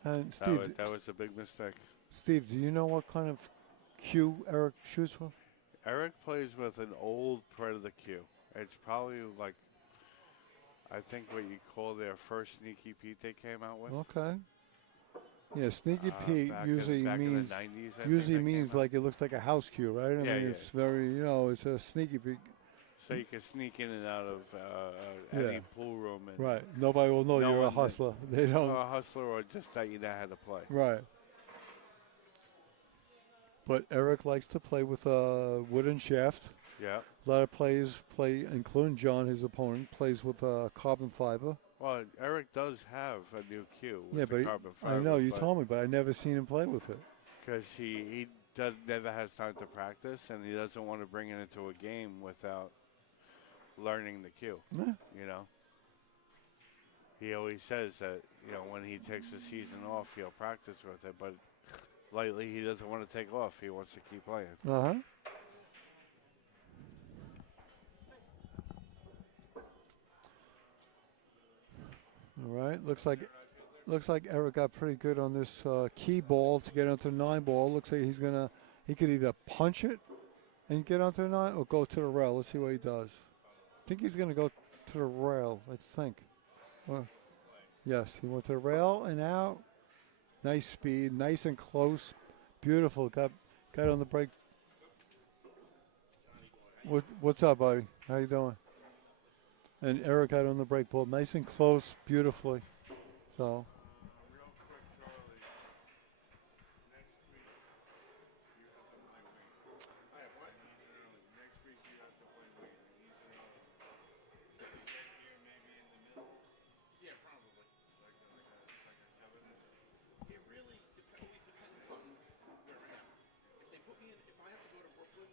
And Steve, that was a big mistake. Steve, do you know what kind of cue Eric shoots with? Eric plays with an old Predator cue. It's probably like, I think what you call their first Sneaky Pete they came out with. Okay. Yeah, Sneaky Pete usually means in the 90s, like it looks like a house cue, right? I mean, it's very, you know, it's a Sneaky Pete. So you can sneak in and out of any pool room. And right. Nobody will know you're a hustler. They don't. Or a hustler, or just that you know how to play. Right. But Eric likes to play with a wooden shaft. Yeah. A lot of players play, including John, his opponent, plays with carbon fiber. Well, Eric does have a new cue with but carbon fiber. I know, you told me, but I never seen him play with it. Because he never has time to practice, and he doesn't want to bring it into a game without learning the cue. Yeah. You know? He always says that, you know, when he takes the season off, he'll practice with it, but lately he doesn't want to take off. He wants to keep playing. Uh-huh. All right, looks like Eric got pretty good on this key ball to get onto 9 ball. Looks like he could either punch it and get onto 9 or go to the rail. Let's see what he does. I think he's going to go to the rail, I think. Yes, he went to the rail and out. Nice speed, nice and close. Beautiful. Got on the break. What's up, buddy? How you doing? And Eric out on the break ball, nice and close, beautifully. So Real quick, Charlie. Next week, you have to play Wayne. I have what? Next week, you have to play Wayne. He's get here maybe in the middle, Yeah, probably. like a 7-ish. It really always depends on where I am. If they put me in, if I have to go to Brooklyn,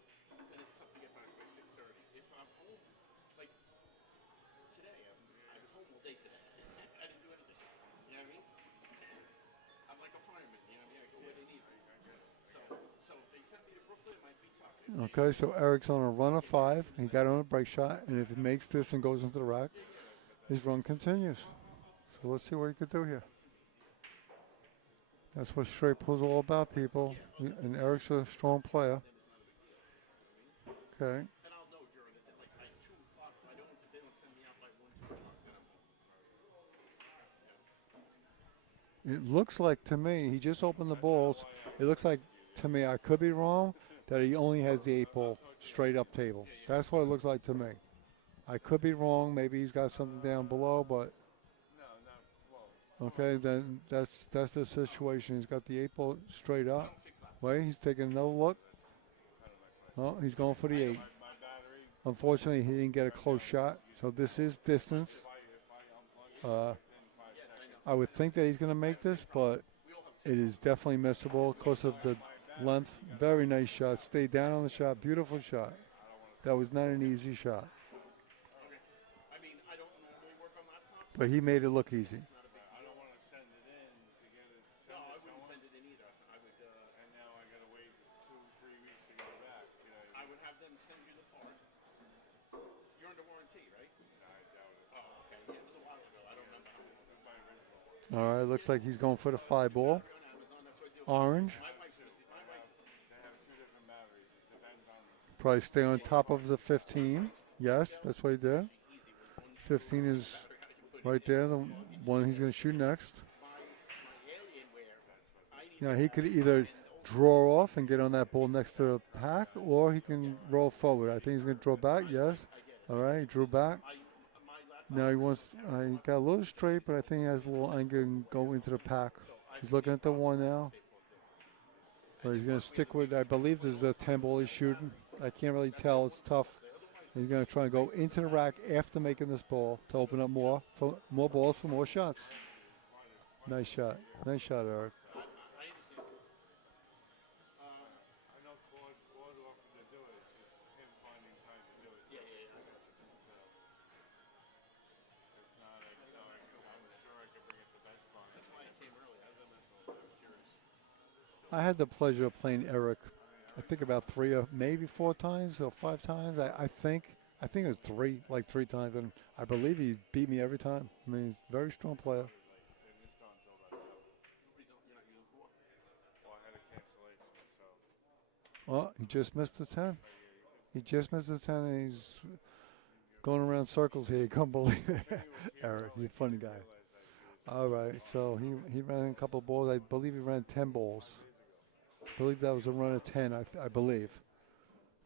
then it's tough to get back by 6:30. If I'm home, like today, I was home all day today. I didn't do anything. You know what I mean? I'm like a fireman. You know what I mean? I go where they need me. So if they send me to Brooklyn, it might be tough. okay, so Eric's on a run of 5. He got on a break shot, and if he makes this and goes into the rack, his run continues. So let's see what he could do here. That's what straight pool's all about, people. And Eric's a strong player. Okay. And I'll know during the day, like at 2 o'clock. I don't. If they don't send me out by 1, 2 o'clock, then I'm home. It looks like to me, he just opened the balls. It looks like to me, I could be wrong, that he only has the 8-ball straight up table. That's what it looks like to me. I could be wrong. Maybe he's got something down below, but No, well. okay, then that's the situation. He's got the 8-ball straight up. Wait, he's taking another look. Oh, he's going for the 8. My battery. Unfortunately, he didn't get a close shot, so this is distance. I would think that he's going to make this, but it is definitely missable because of the length. Very nice shot. Stayed down on the shot. Beautiful shot. That was not an easy shot, I mean, I don't normally work on laptops. but he made it look easy. I don't want to send it in to get it. No, I wouldn't send it in either. I would. And now I gotta wait 2-3 weeks to get it back. I would have them send you the part. You're under warranty, right? I doubt it. Oh, okay. Yeah, it was a while ago. I don't remember how long. This is my original one. All right, looks like he's going for the 5-ball. On Amazon, that's what I do. Orange. My wife was. My wife. They have 2 different batteries. It depends on. Probably stay on top of the 15. Yes, that's what he did. 15 is right there, the one he's going to shoot next. My Alienware. I need. Now, he could either draw off and get on that ball next to the pack, or he can roll forward. I think he's going to draw back, yes. All right, he drew back. My laptop. Now he wants, he got a little straight, but I think he has a little angle and go into the pack. He's looking at the 1 now. So he's going to stick with, I believe this is a 10 ball he's shooting. I can't really tell, it's tough. He's going to try and go into the rack after making this ball to open up more balls for more shots. Nice shot. Nice shot, Eric. I understand. I know Claude offered to do it. It's just him finding time to do it. Yeah. I got you. If not, I'm sure I could bring it to Best Buy. That's why I came early. I was curious. I had the pleasure of playing Eric, I think about 3 or maybe 4 times or 5 times. I think it was 3 times, and I believe he beat me every time. I mean, he's a very strong player. They missed on until about 7. You're not using for? Well, I had a cancellation, so. Well, he just missed the 10. He just missed the 10, and he's going around circles here. You can't believe it. Eric, you're a funny guy. All right, so he ran a couple of balls. I believe he ran 10 balls. I believe that was a run of 10, I believe.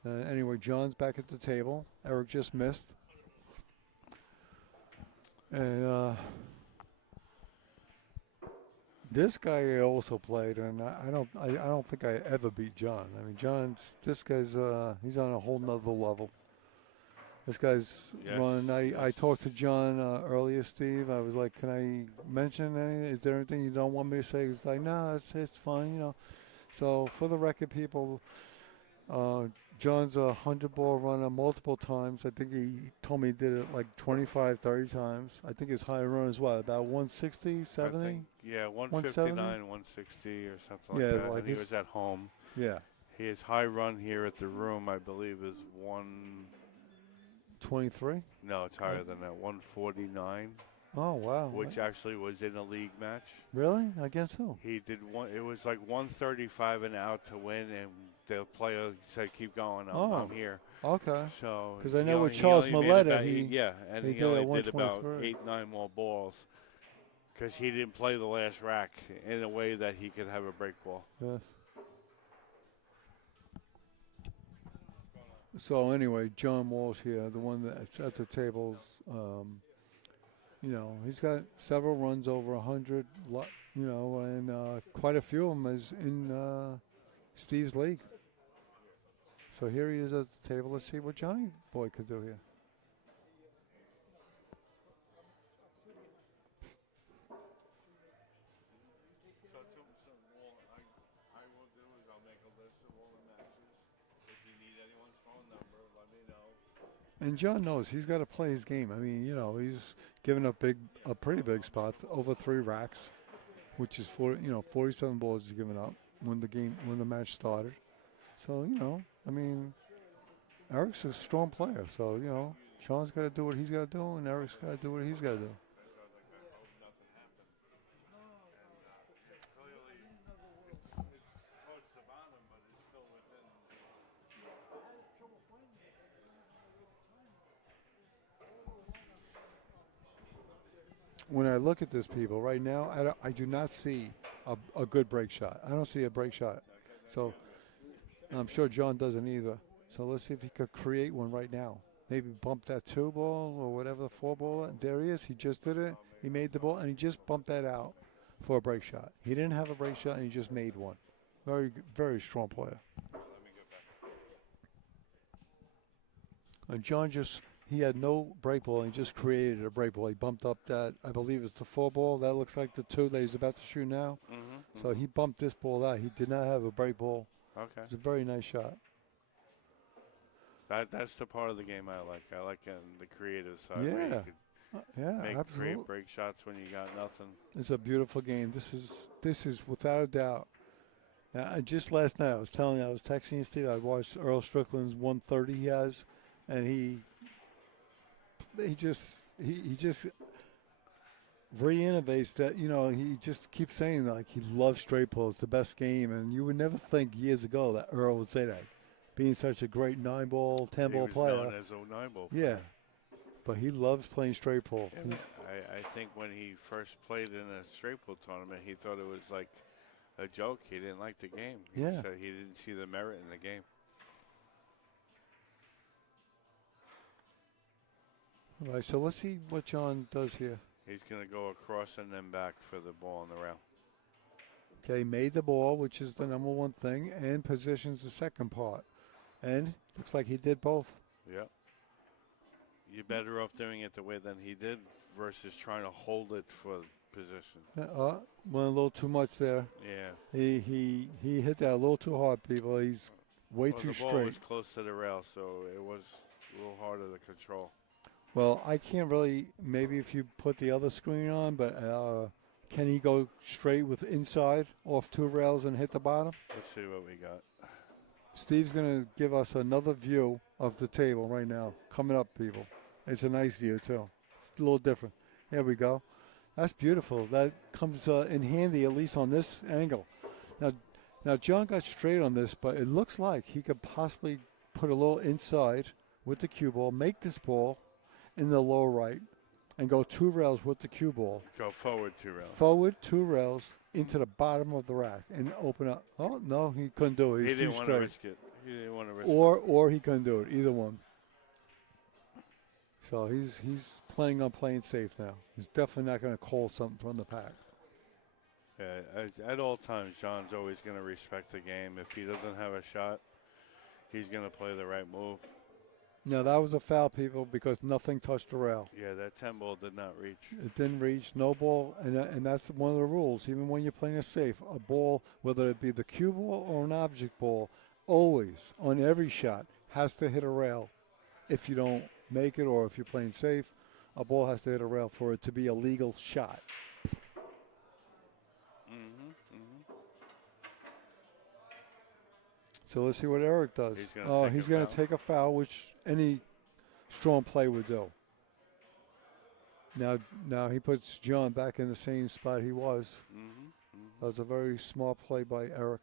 Anyway, John's back at the table. Eric just missed. And this guy also played, and I don't think I ever beat John. I mean, this guy's he's on a whole nother level. This guy's Yes, running. I yes. talked to John earlier, Steve. I was like, "Can I mention anything? Is there anything you don't want me to say?" He was like, "No, it's fine, you know." So for the record, people, John's a 100-ball runner multiple times. I think he told me he did it like 25, 30 times. I think his high run is what, about 160, 70? I think, yeah, 170? 159, 160 or something Yeah, like that. like And he his- was at home. Yeah, His high run here at the room, I believe, is 23. No, it's higher than that. 149, Oh, wow. which actually was in a league match. Really? I guess so. He did one. It was like 135 and out to win, and the player said, "Keep going. I'm here." Okay. So 'Cause I he know with only- he Charles only made Milletta, about he- eight- yeah, and he he, did it only at did about 123. 8-9 more balls because he didn't play the last rack in a way that he could have a break ball. Yes. So anyway, John Walsh here, the one that's at the tables, you know, he's got several runs over 100, you know, and quite a few of them is in Steve's league. So here he is at the table. Let's see what Johnny Boy could do here. So, I will do is I'll make a list of all the matches. If you need anyone's phone number, let me know. And John knows he's got to play his game. I mean, you know, he's given up a pretty big spot, over 3 racks, which is 47 balls he's given up when the match started. So you know, I mean, Eric's a strong player. So you know, John's got to do what he's got to do, and Eric's got to do what he's got to do. I hope nothing happened. And clearly, it's towards the bottom, but it's still within. When I look at this, people, right now, I do not see a good break shot. I don't see a break shot. So I'm sure John doesn't either. So let's see if he could create one right now. Maybe bump that 2 ball or whatever the 4 ball. There he is. He just did it. He made the ball, and he just bumped that out for a break shot. He didn't have a break shot, and he just made one. Very, very strong player. Let me go back. And John he had no break ball, and he just created a break ball. He bumped up that, I believe it's the 4 ball. That looks like the 2 that he's about to shoot now. So he bumped this ball out. He did not have a break ball. Okay. It's a very nice shot. That's the part of the game I like. I like the creative side. Yeah. Where you could Yeah, make absolutely. create break shots when you got nothing. It's a beautiful game. This is without a doubt. Just last night, I was texting you, Steve. I watched Earl Strickland's 130 he has, and he just re-innovates that. You know, he just keeps saying like he loves straight pull. It's the best game, and you would never think years ago that Earl would say that, being such a great 9-ball, 10-ball player. He was known as a 9-ball. Yeah, but he loves playing straight pull. Yeah, I think when he first played in a straight pull tournament, he thought it was like a joke. He didn't like the game. He Yeah. said he didn't see the merit in the game. All right, so let's see what John does here. He's going to go across and then back for the ball in the round. Okay, made the ball, which is the number one thing, and positions the second part. And looks like he did both. Yep. You're better off doing it the way than he did versus trying to hold it for position. Went a little too much there. Yeah. He hit that a little too hard, people. He's way too The ball straight. was close to the rail, so it was a little harder to control. Well, I can't really, maybe if you put the other screen on, but can he go straight with inside off 2 rails and hit the bottom? Let's see what we got. Steve's going to give us another view of the table right now. Coming up, people. It's a nice view, too. It's a little different. There we go. That's beautiful. That comes in handy, at least on this angle. Now, John got straight on this, but it looks like he could possibly put a little inside with the cue ball, make this ball in the lower right, and go 2 rails with the cue ball. Go forward 2 rails. Forward 2 rails into the bottom of the rack and open up. Oh, no, he couldn't do it. He He's didn't too want to straight. risk it. He didn't want to risk it. Or he couldn't do it. Either one. So he's planning on playing safe now. He's definitely not going to call something from the pack. Yeah, at all times, John's always going to respect the game. If he doesn't have a shot, he's going to play the right move. No, that was a foul, people, because nothing touched the rail. Yeah, that 10 ball did not reach. It didn't reach, no ball, and that's one of the rules. Even when you're playing a safe, a ball, whether it be the cue ball or an object ball, always, on every shot, has to hit a rail. If you don't make it or if you're playing safe, a ball has to hit a rail for it to be a legal shot. So let's see what Eric does. He's gonna take a foul. Take a foul, which any strong play would do. Now he puts John back in the same spot he was. That was a very smart play by Eric.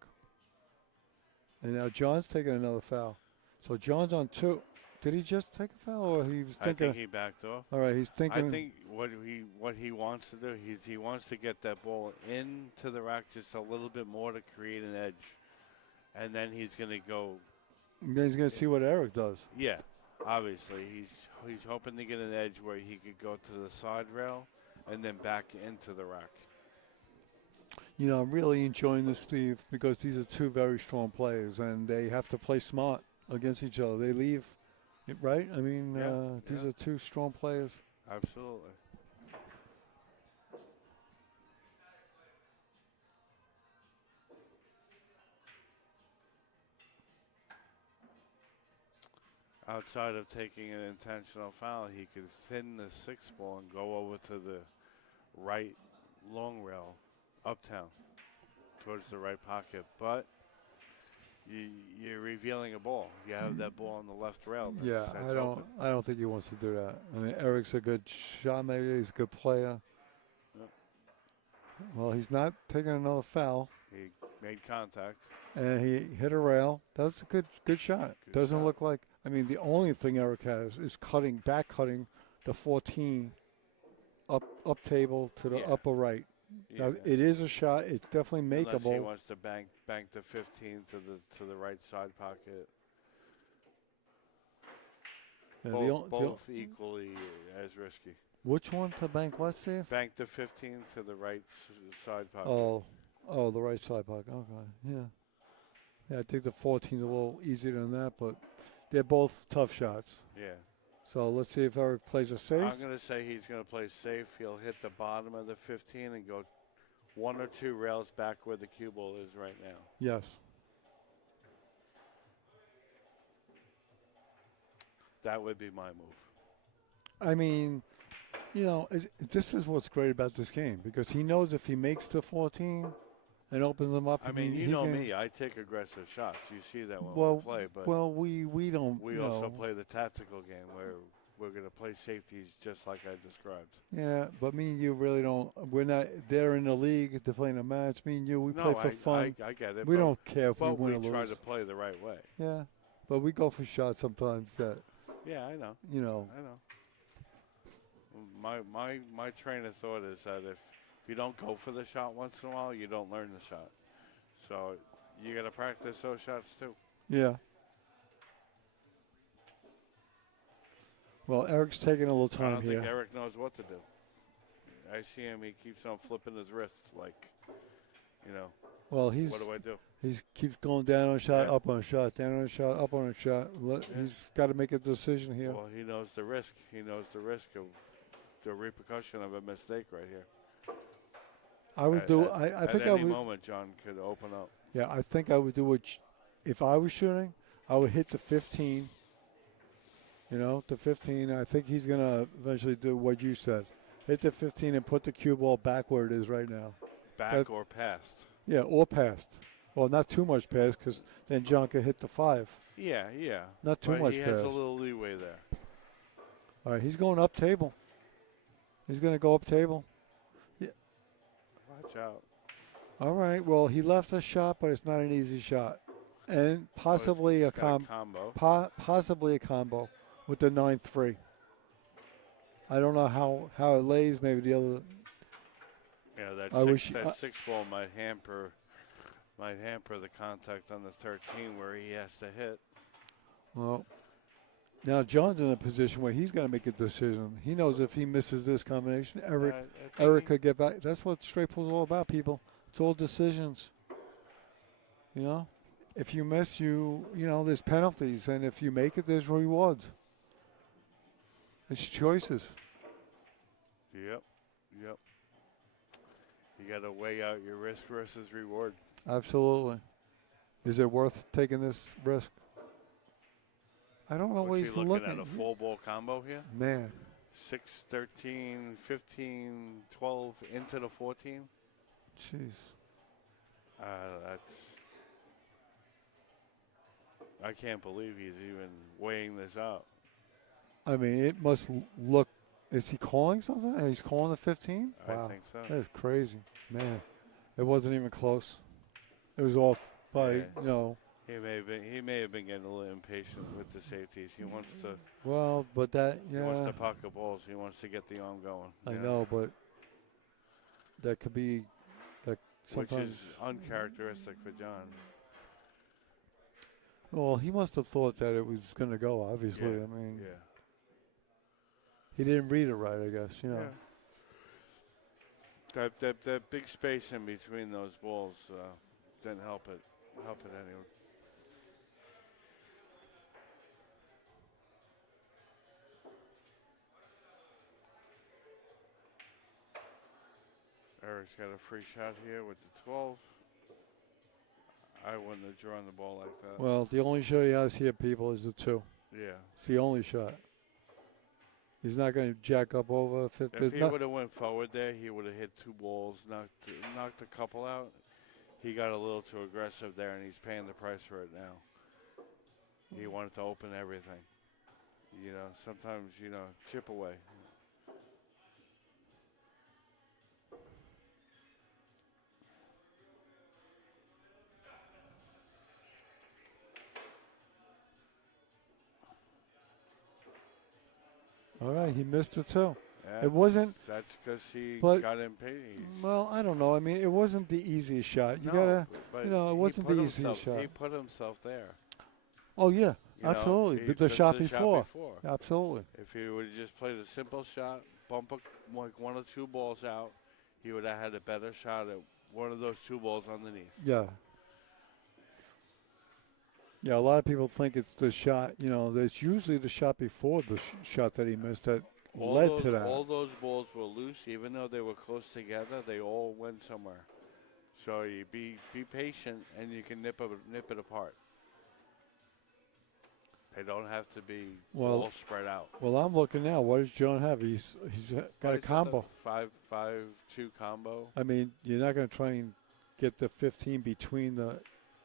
And now John's taking another foul. So John's on 2. Did he just take a foul, or he was thinking? I think he backed off. All right, he's thinking. I think what he wants to do is he wants to get that ball into the rack just a little bit more to create an edge, and then he's going to go Then he's going to see what Eric does. Yeah, obviously he's hoping to get an edge where he could go to the side rail and then back into the rack. You know, I'm really enjoying this, Steve, because these are two very strong players, and they have to play smart against each other. They leave, right? I mean, these are two strong players. Absolutely. Outside of taking an intentional foul, he could thin the six ball and go over to the right long rail uptown towards the right pocket. But you're revealing a ball. You have that ball on the left rail. Yeah, I don't think he wants to do that. I mean, Eric's a good shot maker. He's a good player. Yep. Well, he's not taking another foul. He made contact. And he hit a rail. That was a good shot. Good Doesn't shot. look like. I mean, the only thing Eric has is back cutting the 14 up table to the upper right. Yeah. Now, it is a shot. It's definitely Unless he makeable. wants to bank the 15 to the right side pocket. Yeah, Both equally as risky. Which one to bank? What, Steve? Bank the 15 to the right side pocket. Oh, the right side pocket. Okay, yeah. Yeah, I think the 14's a little easier than that, but they're both tough shots. Yeah. So let's see if Eric plays a safe. I'm going to say he's going to play safe. He'll hit the bottom of the 15 and go one or two rails back where the cue ball is right now. Yes. That would be my move. I mean, you know, this is what's great about this game because he knows if he makes the 14 and opens them up. I mean, you know me. I take aggressive shots. You see that when we play. But we don't. We also play the tactical game where we're going to play safeties just like I described. Yeah, but me and you really don't. We're not there in the league to play in a match. Me and you, we play for fun. I get it. We don't care if we but win or we lose. try to play the right way. Yeah, but we go for shots sometimes that. Yeah, I know. You know. I know. My train of thought is that if you don't go for the shot once in a while, you don't learn the shot. So you got to practice those shots too. Yeah. Well, Eric's taking a little I time don't here. think Eric knows what to do. I see him. He keeps on flipping his wrist like, Well, what do I do? He keeps going down on a shot, up on a shot, down on a shot, up on a shot. He's got to make a decision here. Well, he knows the risk. He knows the risk of the repercussion of a mistake right here. I would do. I think at I any would. moment, John could open up. Yeah, I think I would do it. If I was shooting, I would hit the 15. You know, the 15. I think he's going to eventually do what you said. Hit the 15 and put the cue ball back where it is right now. Back or past. Yeah, or past. Well, not too much past because then John could hit the 5. Yeah. Not too but much he pass. has a little leeway there. All right, he's going up table. He's going to go up table. Watch out. All right, well, he left a shot, but it's not an easy shot. And possibly It's got a combo. Possibly a combo with the 9-3. I don't know how it lays. Maybe the other. Yeah, that six ball might hamper the contact on the 13 where he has to hit. Well, now John's in a position where he's got to make a decision. He knows if he misses this combination, Eric could get back. That's what straight pool's all about, people. It's all decisions. You know, if you miss, there's penalties, and if you make it, there's rewards. It's choices. Yep. You got to weigh out your risk versus reward. Absolutely. Is it worth taking this risk? I don't know what he's looking at. A full ball combo here? Man. 6, 13, 15, 12 into the 14? Jeez. I can't believe he's even weighing this out. I mean, it must look. Is he calling something? He's calling the 15? Wow. I think so. That is crazy. Man. It wasn't even close. It was off by, He may have been getting a little impatient with the safeties. He wants to. Well, but He wants to pocket balls. He wants to get the arm going. I know, but that could be that sometimes. Which is uncharacteristic for John. Well, he must have thought that it was going to go. Obviously, Yeah. I mean, Yeah. he didn't read it right. I guess you know. Yeah. That big space in between those balls didn't help it. Help it anyway. Eric's got a free shot here with the 12. I wouldn't have drawn the ball like that. Well, the only shot he has here, people, is the 2. Yeah. It's the only shot. He's not going to jack up over 50. If he would have went forward there, he would have hit 2 balls, knocked a couple out. He got a little too aggressive there, and he's paying the price for it now. He wanted to open everything. You know, sometimes, chip away. All right, he missed it too. That's, wasn't- That's because he but- got impatient. Well, I don't know. I mean, it wasn't the easiest shot. You No, gotta, but you know, it he wasn't put the easiest himself- shot. He put himself there. Oh yeah, You know, absolutely. he But the missed shot before, absolutely. If he would have just played a simple shot, bump like 1 or 2 balls out, he would have had a better shot at one of those 2 balls underneath. Yeah. Yeah, a lot of people think it's the shot. You know, that's usually the shot before the shot that he missed that led to that. All those balls were loose, even though they were close together. They all went somewhere. So you be patient, and you can nip it apart. They don't have to be all spread out. Well, I'm looking now. What does John have? He's got a combo. 5-5-2 combo. I mean, you're not going to try and get the 15 between the,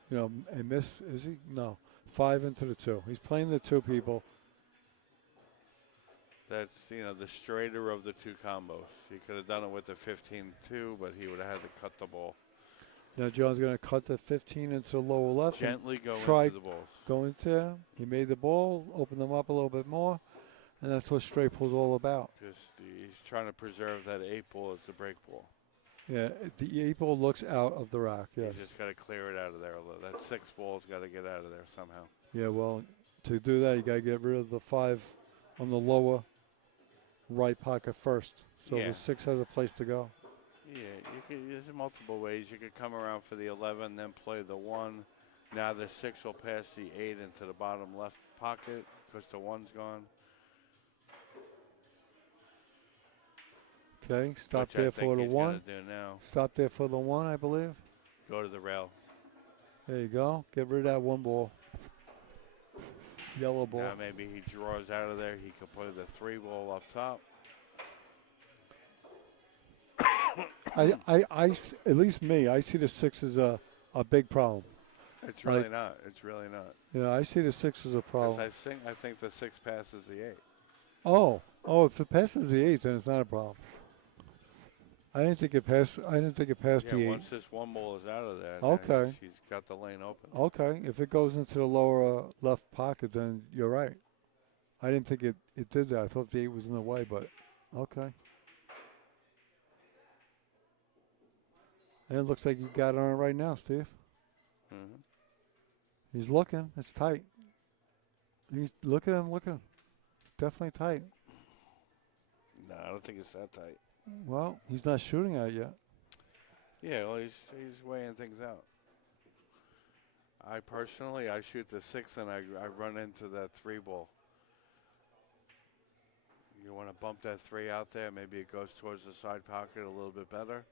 and miss. Is he? No, 5 into the 2. He's playing the 2 people. That's, the straighter of the 2 combos. He could have done it with the 15-2, but he would have had to cut the ball. Now John's going to cut the 15 into the lower left. Gently go try into the balls. Go into. He made the ball, open them up a little bit more, and that's what straight pool's all about. Just he's trying to preserve that 8 ball as the break ball. Yeah, the 8 ball looks out of the rack. Yes. You just got to clear it out of there a little. That 6 ball's got to get out of there somehow. Yeah. Well, to do that, you got to get rid of the 5 on the lower right pocket first, so Yeah. the 6 has a place to go. Yeah, there's multiple ways. You could come around for the 11, then play the 1. Now the 6 will pass the 8 into the bottom left pocket because the 1's gone. Okay, stop Which I there think for the he's 1. gonna do now. Stop there for the 1, I believe. Go to the rail. There you go. Get rid of that 1 ball. Yellow ball. Now maybe he draws out of there. He could play the 3 ball up top. At least me, I see the 6 as a big problem. It's really not. It's really not. Yeah, I see the 6 as a 'Cause problem. I think the 6 passes the 8. Oh, if it passes the 8, then it's not a problem. I didn't think it passed Yeah, the 8. once this 1 ball is out of there, Okay. then he's got the lane open. Okay, if it goes into the lower left pocket, then you're right. I didn't think it did that. I thought the 8 was in the way, but okay. And it looks like you got it on it right now, Steve. Mm-hmm. He's looking. It's tight. Look at him looking. Definitely tight. No, I don't think it's that tight. Well, he's not shooting at it yet. Yeah, well, he's weighing things out. I personally, I shoot the 6 and I run into that 3 ball. You want to bump that 3 out there. Maybe it goes towards the side pocket a little bit better.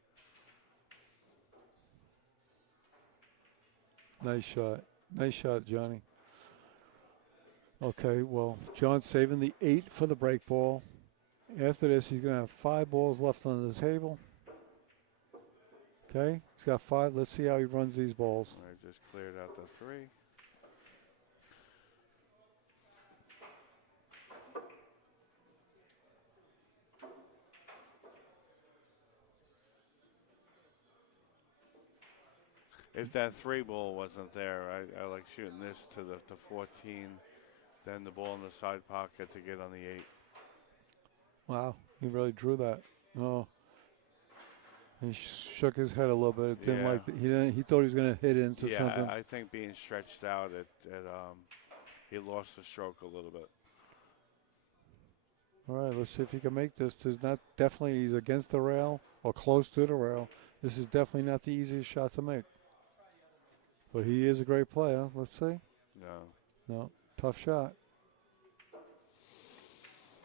Nice shot. Nice shot, Johnny. Okay, well, John's saving the 8 for the break ball. After this, he's going to have 5 balls left on the table. Okay, he's got 5. Let's see how he runs these balls. I just cleared out the 3. If that 3 ball wasn't there, I like shooting this to the 14, then the ball in the side pocket to get on the 8. Wow, he really drew that. Oh. He shook his head a little bit. Didn't Yeah. like. He thought he was going to hit into Yeah, something. I think being stretched out, he lost the stroke a little bit. All right, let's see if he can make this. There's not definitely he's against the rail or close to the rail. This is definitely not the easiest shot to make. But he is a great player. Let's see. No. No, tough shot.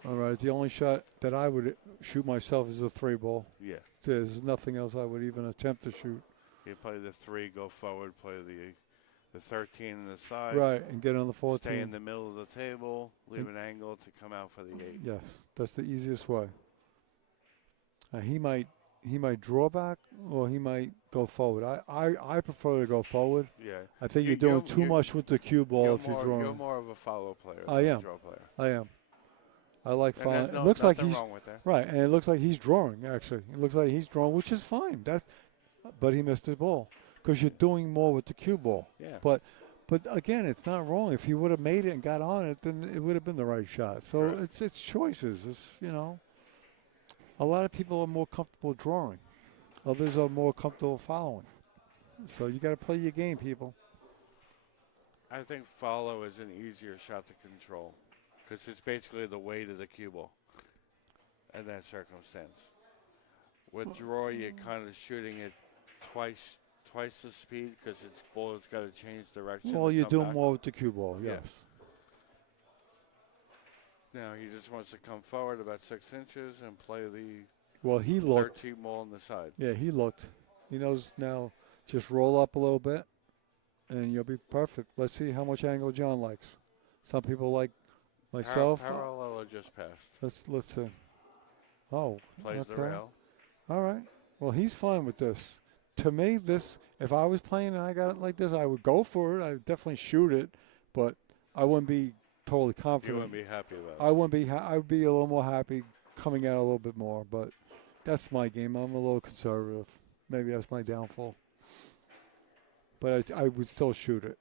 All right, the only shot that I would shoot myself is a 3-ball. Yeah. There's nothing else I would even attempt to shoot. You play the 3, go forward, play the 13 on the side. Right, and get on the 14. Stay in the middle of the table, leave an angle to come out for the 8. Yes, that's the easiest way. He might draw back or he might go forward. I prefer to go forward. Yeah. I think You- you're doing you're- too you're- much with the cue ball if you're drawing. You're more of a follow player I than am. a draw player. I am. I like And following. there's It looks like nothing he's wrong with that. right, and it looks like he's drawing. Actually, it looks like he's drawing, which is fine. But he missed his ball because you're doing more with the cue ball. Yeah. But again, it's not wrong. If he would have made it and got on it, then it would have been the right shot. So Correct. it's choices. It's a lot of people are more comfortable drawing, others are more comfortable following. So you got to play your game, people. I think follow is an easier shot to control because it's basically the weight of the cue ball in that circumstance. With draw, you're kind of shooting it twice the speed because its ball has got to change direction. Well, to you're come doing back. more with the cue ball. Yeah. Yes. Now he just wants to come forward about 6 inches and play the Well, he looked. 13 ball on the side. Yeah, he looked. He knows now. Just roll up a little bit, and you'll be perfect. Let's see how much angle John likes. Some people like myself. Parallel or just passed. Let's see. Oh, Plays the okay. rail. All right. Well, he's fine with this. To me, if I was playing and I got it like this, I would go for it. I would definitely shoot it, but I wouldn't be totally You confident. wouldn't be happy about it. I wouldn't be. I would be a little more happy coming out a little bit more. But that's my game. I'm a little conservative. Maybe that's my downfall. But I would still shoot it.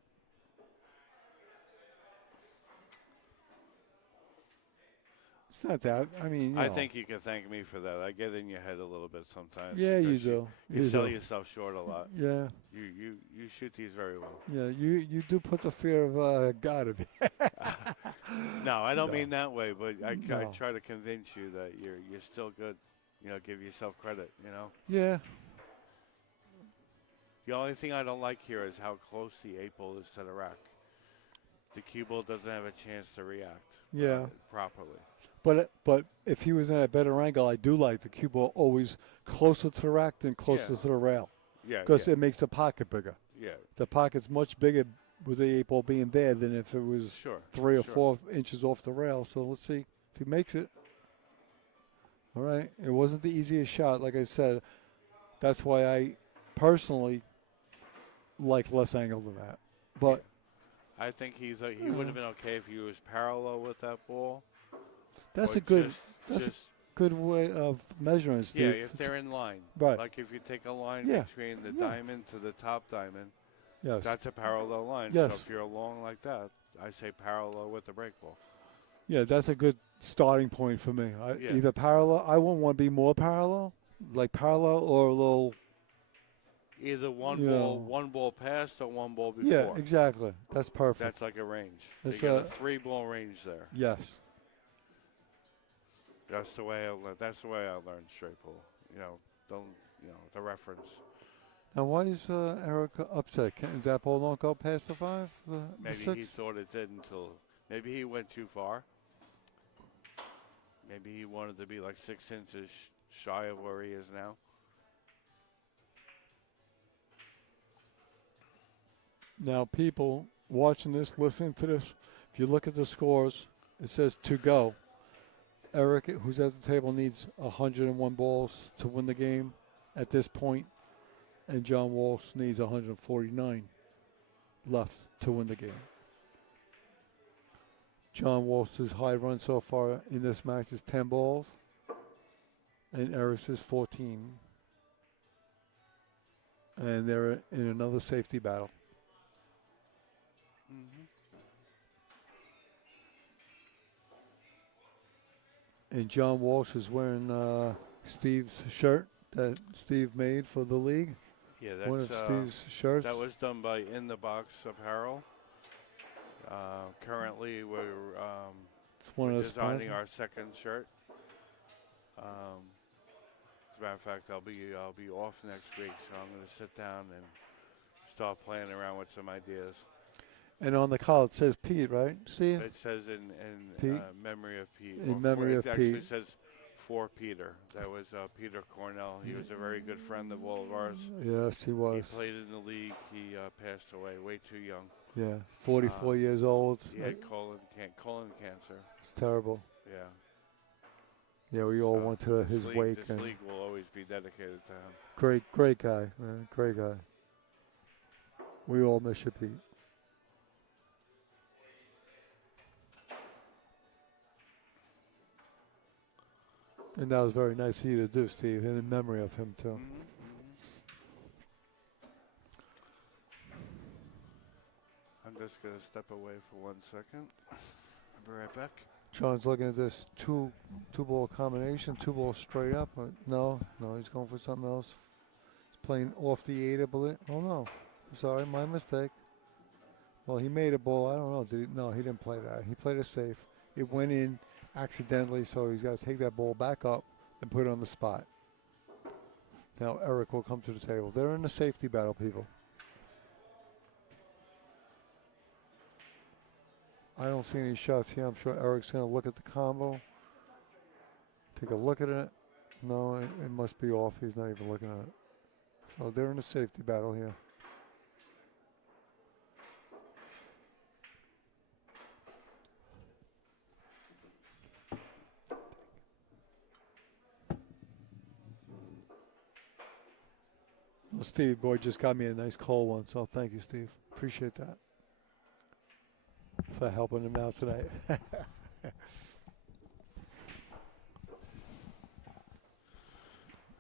It's not that. I mean, I think you can thank me for that. I get in your head a little bit sometimes. Yeah, you because do. You sell do. yourself short a lot. Yeah, You shoot these very well. yeah. You do put the fear of God in me. No, I don't No. mean that way, but I No. try to convince you that you're still good. Give yourself credit. Yeah. The only thing I don't like here is how close the 8 ball is to the rack. The cue ball doesn't have a chance to react. Yeah. Properly. But if he was in a better angle, I do like the cue ball always closer to the rack than closer Yeah. to the rail Yeah. because yeah, it makes the pocket bigger. yeah. The pocket's much bigger with the 8 ball being there than if it was Sure. 3 or sure. 4 inches off the rail. So let's see if he makes it. All right. It wasn't the easiest shot, like I said. That's why I personally like less angle than that. But I think he would have been okay if he was parallel with that ball. that's or a good just- that's just- good way of measuring, yeah, Steve. if they're in line. Right. Like if you take a line Yeah. between the Yeah. diamond to the top diamond, Yes. that's a parallel line. Yes. So if you're along like that, I say parallel with the break ball. Yeah, that's a good starting point for me. Yeah. Either parallel. I wouldn't want to be more parallel, like parallel or a little. Either one Yeah. ball past or one ball before. Yeah, exactly. That's perfect. That's like a range. That's you got a- a 3-ball range there. Yes. That's the way I learned straight pull. The reference. Now, why is Eric upset? Can that ball don't go past the 5? The Maybe 6? he thought it did until maybe he went too far. Maybe he wanted to be like 6 inches shy of where he is now. Now, people watching this, listening to this, if you look at the scores, it says to go. Eric, who's at the table, needs 101 balls to win the game at this point, and John Walsh needs 149 left to win the game. John Walsh's high run so far in this match is 10 balls, and Eric's is 14. And they're in another safety battle. And John Walsh is wearing Steve's shirt. that Steve made for the league. Yeah, One of that's Steve's shirts. that was done by In the Box Apparel. Currently, It's one we're of the designing sponsors. our second shirt. As a matter of fact, I'll be off next week, so I'm going to sit down and start playing around with some ideas. And on the collar it says Pete, right, Steve? It says in Pete? memory of Pete. In Or memory of it actually Pete. says for Peter. That was Peter Cornell. He was a very good friend of all of ours. Yes, he He was. played in the league. He passed away way too young. Yeah, 44 years old. He had colon cancer. It's terrible. Yeah. Yeah, we all So went to his this wake. And league will always be dedicated to him. great guy, man. Great guy. We all miss you, Pete. And that was very nice of you to do, Steve, and in memory of him, too. I'm just going to step away for 1 second. I'll be right back. John's looking at this two-ball combination, two-ball straight up. But no, he's going for something else. He's playing off the 8, I believe. Oh, no. I'm sorry, my mistake. Well, he made a ball. I don't know. No, he didn't play that. He played it safe. It went in accidentally, so he's got to take that ball back up and put it on the spot. Now Eric will come to the table. They're in the safety battle, people. I don't see any shots here. I'm sure Eric's going to look at the combo. Take a look at it. No, it must be off. He's not even looking at it. So they're in a safety battle here. Well, Steve Boy just got me a nice cold one, so thank you, Steve. Appreciate that. For helping him out tonight.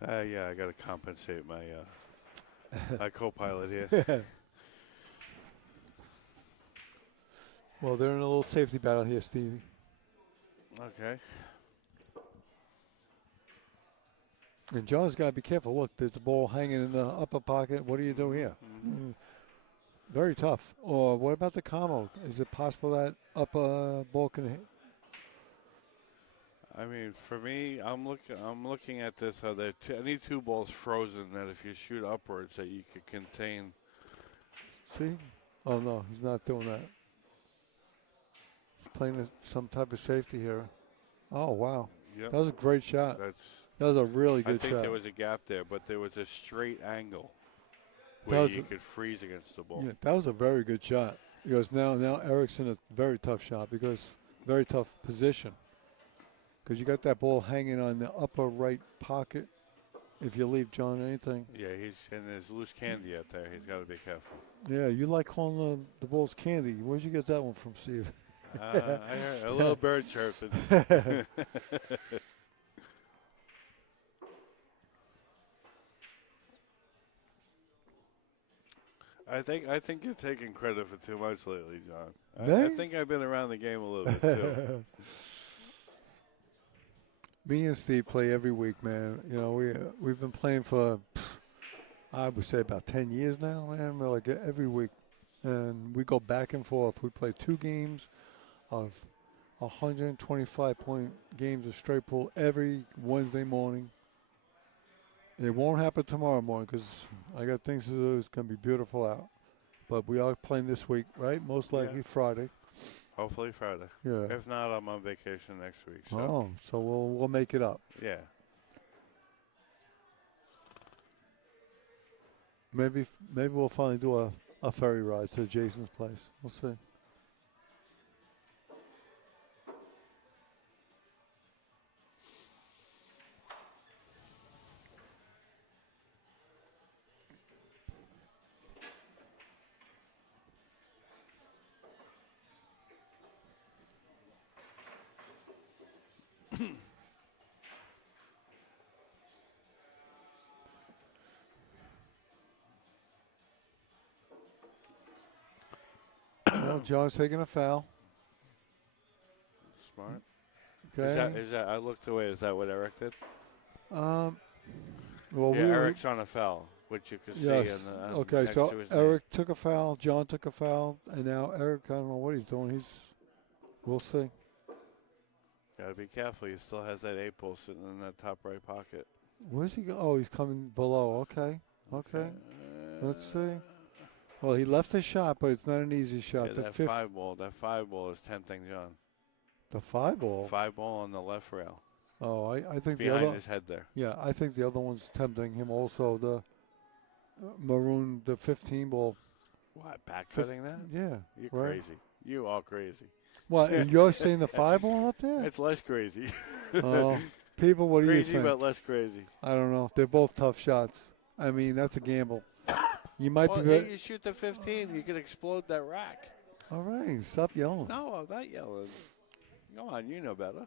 Yeah, I got to compensate my my co-pilot here. Well, they're in a little safety battle here, Stevie. Okay. And John's got to be careful. Look, there's a ball hanging in the upper pocket. What do you do here? Very tough. Or what about the combo? Is it possible that upper ball can hit? I mean, for me, I'm looking at this. How there any two balls frozen that if you shoot upwards that you could contain. See? Oh, no, he's not doing that. He's playing some type of safety here. Oh, wow. Yep. That was a great shot. That was a really good I think shot. there was a gap there, but there was a straight angle where you could freeze against the ball. Yeah, that was a very good shot. Because now Eric's in a very tough shot because very tough position. Because you got that ball hanging on the upper right pocket. If you leave John anything. Yeah, and there's loose candy out there. He's got to be careful. Yeah, you like calling the balls candy. Where'd you get that one from, Steve? I heard a little bird chirping. I think you're taking credit for too much lately, John. I think I've been around the game a little bit too. Me and Steve play every week, man. You know, we've been playing for I would say about 10 years now, man. We're like every week, and we go back and forth. We play 2 games of 125-point games of straight pool every Wednesday morning. It won't happen tomorrow morning because I got things to do. It's going to be beautiful out. But we are playing this week, right? Most likely Friday. Hopefully Friday. Yeah. If not, I'm on vacation next week. So. So we'll make it up. Yeah. Maybe we'll finally do a ferry ride to Jason's place. We'll see. Well, John's taking a foul. Smart. Okay. Is that? I looked away. Is that what Eric did? Well, Yeah, Eric's on a foul, which you can see yes. in the, Okay, next so to his Eric took a foul. John took a foul, and now Eric. I don't know what he's doing. We'll see. name. Gotta be careful. He still has that 8-ball sitting in that top right pocket. Where's he go? Oh, he's coming below. Okay. Let's see. Well, he left his shot, but it's not an easy shot. Yeah, The that fifth, 5-ball. That 5-ball is tempting John. the 5-ball. 5-ball on the left rail. Oh, I think the Behind other. his head there. Yeah, I think the other one's tempting him also. The maroon, the 15 ball. What, backcutting that? Yeah. You're right. crazy. You are crazy. What? And you're saying the 5-ball up there? It's less crazy. Oh, people, what do you Crazy, think? but less crazy. I don't know. They're both tough shots. I mean, that's a gamble. You might Well, be. you shoot the 15, you could explode that rack. All right, stop yelling. No, I'm not yelling. Come on, you know better.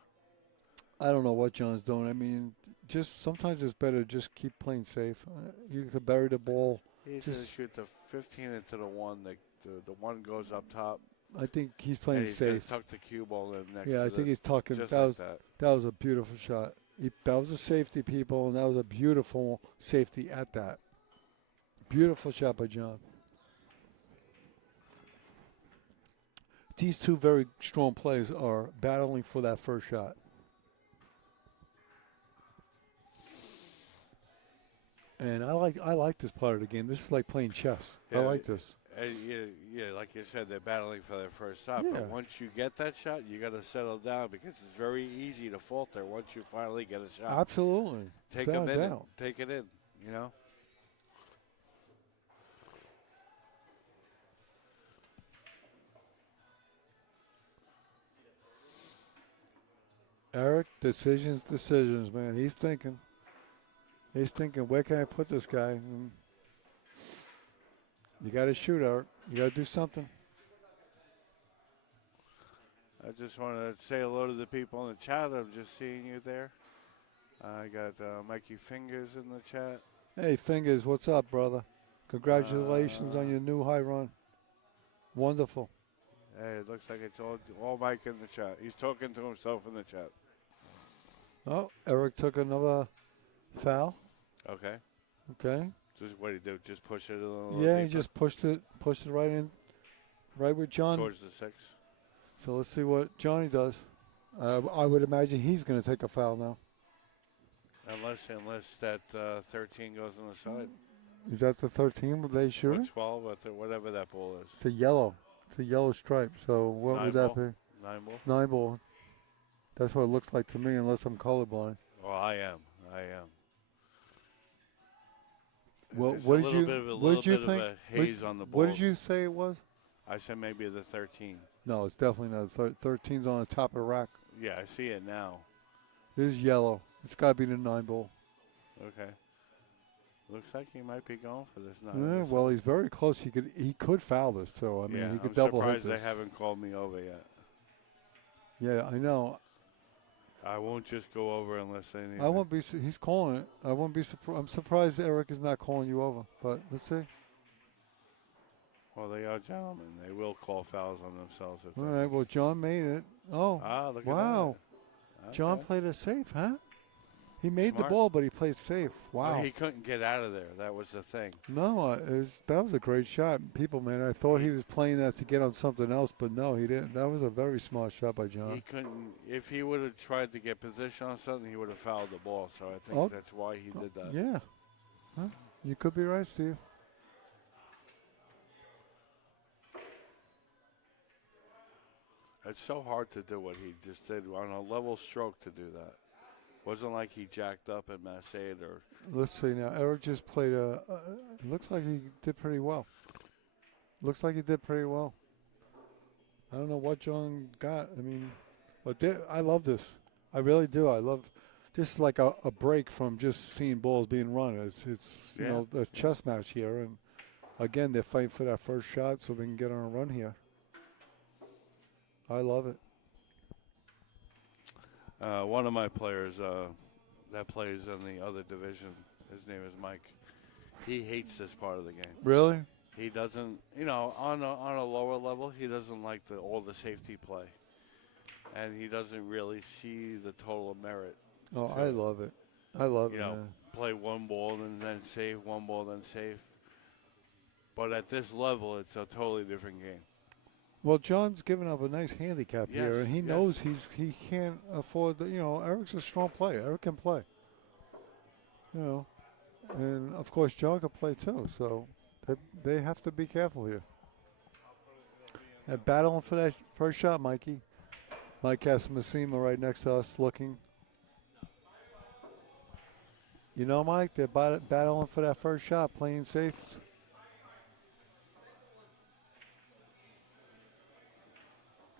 I don't know what John's doing. I mean, just sometimes it's better to just keep playing safe. You could bury the ball. He's going to Just- shoot the 15 into the 1. The 1 goes up top. I think he's And playing he's gonna safe. tuck the cue ball in next Yeah, to I think the, he's tucking. just That like was that. that was a beautiful shot. That was a safety, people, and that was a beautiful safety at that. Beautiful shot by John. These two very strong players are battling for that first shot. And I like this part of the game. This is like playing chess. I Yeah, like this. Yeah, like you said, they're battling for their first shot. Yeah. But once you get that shot, you got to settle down because it's very easy to falter once you finally get a shot. Absolutely. Take Without a minute. doubt. Take it in, you know? Eric, decisions, man. He's thinking, where can I put this guy? And you got to shoot, Eric. You got to do something. I just want to say hello to the people in the chat. I'm just seeing you there. I got Mikey Fingers in the chat. Hey, Fingers, what's up, brother? Congratulations on your new high run. Wonderful. Hey, it looks like it's all Mike in the chat. He's talking to himself in the chat. Oh, Eric took another foul. Okay. Okay. Just what do you do? Just push it a little Yeah, he deeper just pushed it right in, right with John. towards the 6. So let's see what Johnny does. I would imagine he's going to take a foul now. Unless that 13 goes on the side. Is that the 13? Would they shoot Or it? 12, or whatever that ball is. It's a yellow. It's a yellow stripe. So what 9 would that ball. be? 9 ball. 9 ball. That's what it looks like to me, unless I'm colorblind. Well, I am. Well, There's what a did little you? bit of a What little did you bit think? of a haze on the ball. What did you say it was? I said maybe the 13. No, it's definitely not. 13's on the top of the rack. Yeah, I see it now. This is yellow. It's got to be the 9 ball. Okay. Looks like he might be going for this now. Yeah, well, he's very close. He could foul this too. I mean, yeah, he could I'm double hit surprised this. they haven't called me over yet. Yeah, I know. I won't just go over unless they need I won't be. He's calling it. I won't be surprised. I'm surprised Eric is not calling you over. But let's see. Well, they are gentlemen. They will call fouls on themselves. If All they right. Well, John made it. Oh, look wow. at that. John Okay. played it safe, huh? He made the Smart. ball, but he played safe. Wow. Oh, he couldn't get out of there. That was the thing. No, that was a great shot. People, man, I thought he was playing that to get on something else, but no, he didn't. That was a very smart shot by John. He couldn't. If he would have tried to get position on something, he would have fouled the ball. So I think Oh. that's why he did that. Yeah. Huh? You could be right, Steve. It's so hard to do what he just did on a level stroke to do that. Wasn't like he jacked up and massed or. Let's see now. Eric just played it looks like he did pretty well. Looks like he did pretty well. I don't know what John got. I mean, but I love this. I really do. I love this is like a break from just seeing balls being run. It's you Yeah. know a chess match here, and again they're fighting for that first shot so they can get on a run here. I love it. One of my players that plays in the other division, his name is Mike. He hates this part of the game. Really? He doesn't, on a lower level, he doesn't like all the safety play, and he doesn't really see the total merit. Oh, I love it. I love You it, know, man. play one ball and then save, one ball then save. But at this level, it's a totally different game. Well, John's given up a nice handicap Yes, here, and he yes. knows he can't afford the. You know, Eric's a strong player. Eric can play. You know, and of course John can play too. So they have to be careful here. And battling for that first shot, Mikey. Mike has Massima right next to us looking. You know, Mike, they're battling for that first shot, playing safe.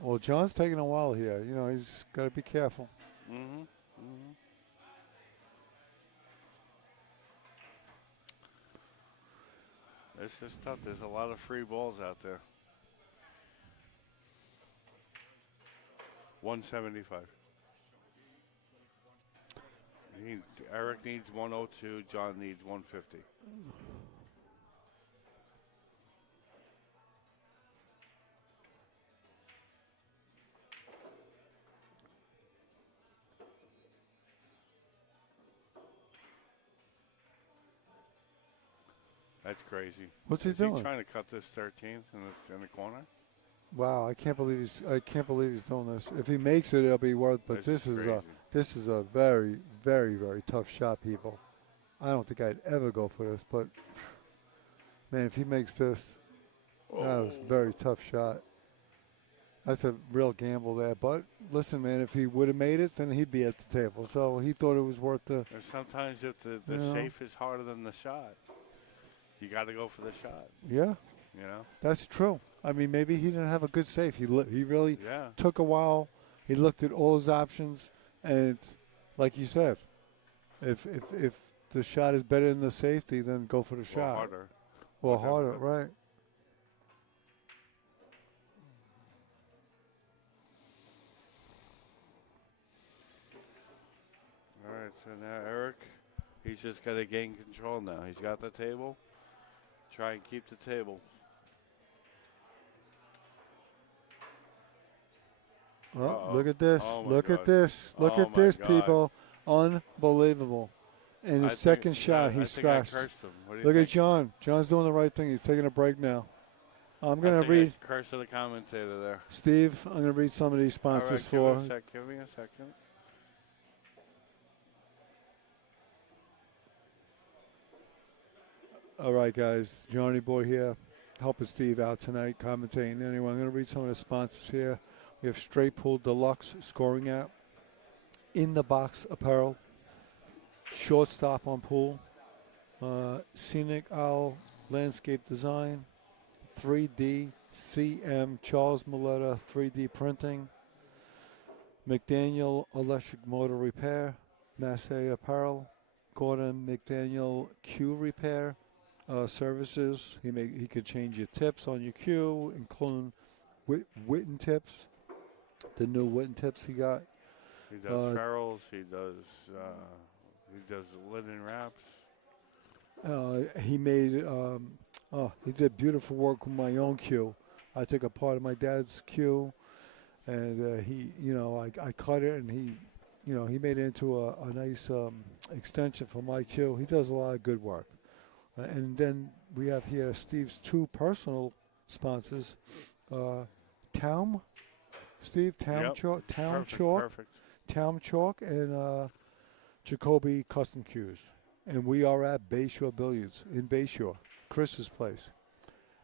Well, John's taking a while here. You know, he's got to be careful. Mm-hmm. Mm-hmm. It's just tough. There's a lot of free balls out there. 175. Eric needs 102. John needs 150. That's crazy. What's he Is doing? he trying to cut this 13th in the corner? Wow, I can't believe he's doing this. If he makes it, it'll be worth. But This is crazy. this is a very, very, very tough shot, people. I don't think I'd ever go for this, but man, if he makes this, that was a very tough shot. That's a real gamble there. But listen, man, if he would have made it, then he'd be at the table. So he thought it was worth the. And sometimes if the You know. safe is harder than the shot, you got to go for the shot. Yeah, You know? that's true. I mean, maybe he didn't have a good safe. He really Yeah. took a while. He looked at all his options, and like you said, if the shot is better than the safety, then go for the Or shot. harder. Or Whatever. harder, right? All right, so now Eric, he's just got to gain control now. He's got the table. Try and keep the table. Well, Uh-oh. look at this. Oh, my Look at God. this. Look Oh, at my this, God. people. Unbelievable. And his I second think, shot, he I scratched. think I cursed him. What do you Look think? at John. John's doing the right thing. He's taking a break now. I'm I going to think read, I cursed the commentator there. Steve, I'm going to read some of these All right, sponsors give, for. give me a second. All right, guys. Johnny Boy here, helping Steve out tonight, commentating. Anyway, I'm going to read some of the sponsors here. We have Straight Pool Deluxe Scoring App, In the Box Apparel, Shortstop on Pool, Scenic Owl Landscape Design, 3D CM Charles Milletta 3D Printing, McDaniel Electric Motor Repair, Massey Apparel, Gordon McDaniel Q Repair Services. He could change your tips on your Q, including Witten tips, the new Witten tips he got. He does ferrules. He does linen wraps. He did beautiful work with my own Q. I took a part of my dad's Q, and I cut it, and he made it into a nice extension for my Q. He does a lot of good work. And then we have here Steve's two personal sponsors, Town Yep. Chalk, Perfect. Town Chalk, and Jacoby Custom Cues. And we are at Bayshore Billiards in Bayshore, Chris's place.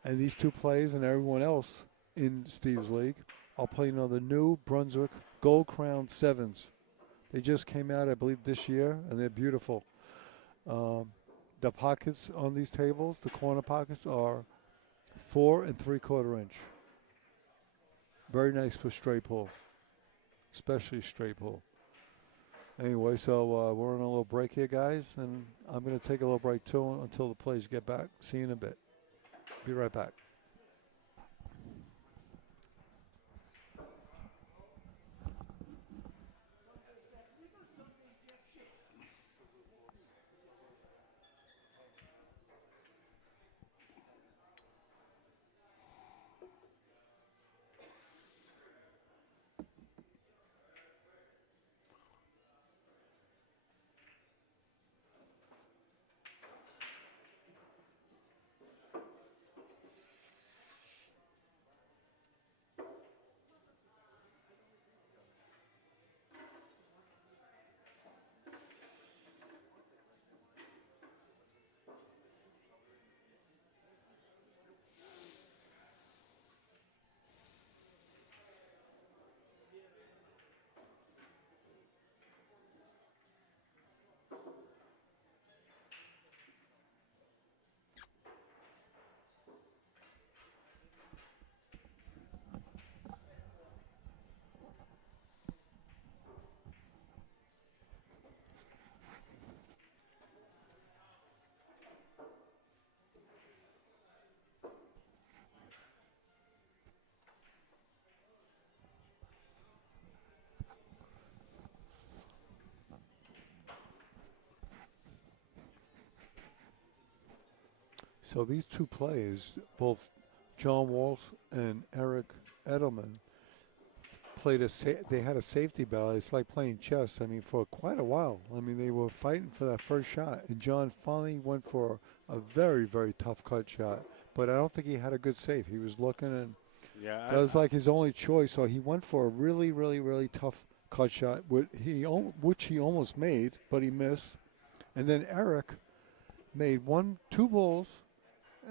And these two players and everyone else in Steve's league are playing on the new Brunswick Gold Crown 7s. They just came out, I believe, this year, and they're beautiful. The pockets on these tables, the corner pockets, are 4 3/4 inch. Very nice for straight pull, especially straight pull. Anyway, so we're on a little break here, guys, and I'm going to take a little break too until the players get back. See you in a bit. Be right back. So these two players, both John Walsh and Eric Edelman, played they had a safety battle. It's like playing chess. I mean, for quite a while. I mean, they were fighting for that first shot, and John finally went for a very, very tough cut shot. But I don't think he had a good save. He was looking, and that was like his only choice. So he went for a really, really, really tough cut shot, which he almost made, but he missed. And then Eric made two balls,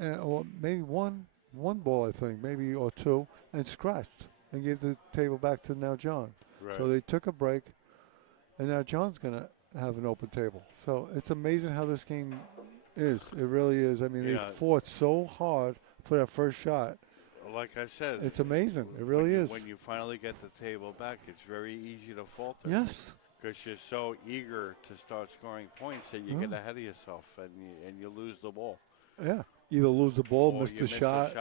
or maybe one ball, I think, maybe or two, and scratched and gave the table back to now John. Right. So they took a break, and now John's going to have an open table. So it's amazing how this game is. It really is. I mean, they fought so hard for that first shot. Like I said, it's amazing. It really is. When you finally get the table back, it's very easy to falter. Yes. Because you're so eager to start scoring points that you get ahead of yourself and you lose the ball. Yeah. Either lose the ball, or miss the shot,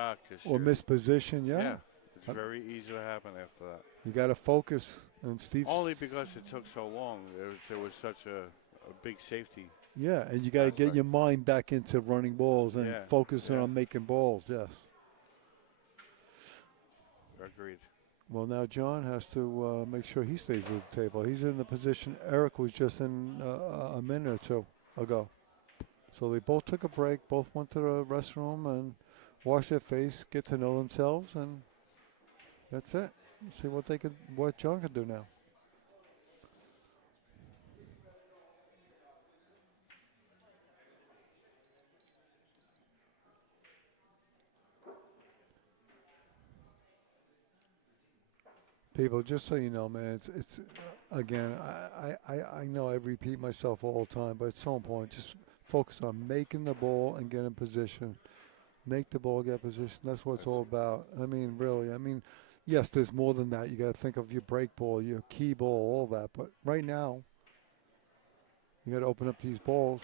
or miss miss position. Yeah. It's very easy to happen after that. You got to focus. And Steve. Only because it took so long. There was such a big safety. Yeah, and you got to get your mind back into running balls and focusing on making balls. Yes. Agreed. Well, now John has to make sure he stays at the table. He's in the position Eric was just in a minute or two ago. So they both took a break, both went to the restroom and washed their face, get to know themselves, and that's it. See what John can do now. People, just so you know, man, it's again, I know I repeat myself all the time, but it's so important. Just focus on making the ball and get in position. Make the ball, get position. That's what it's all about. I mean, really. I mean, yes, there's more than that. You got to think of your break ball, your key ball, all that. But right now, you got to open up these balls.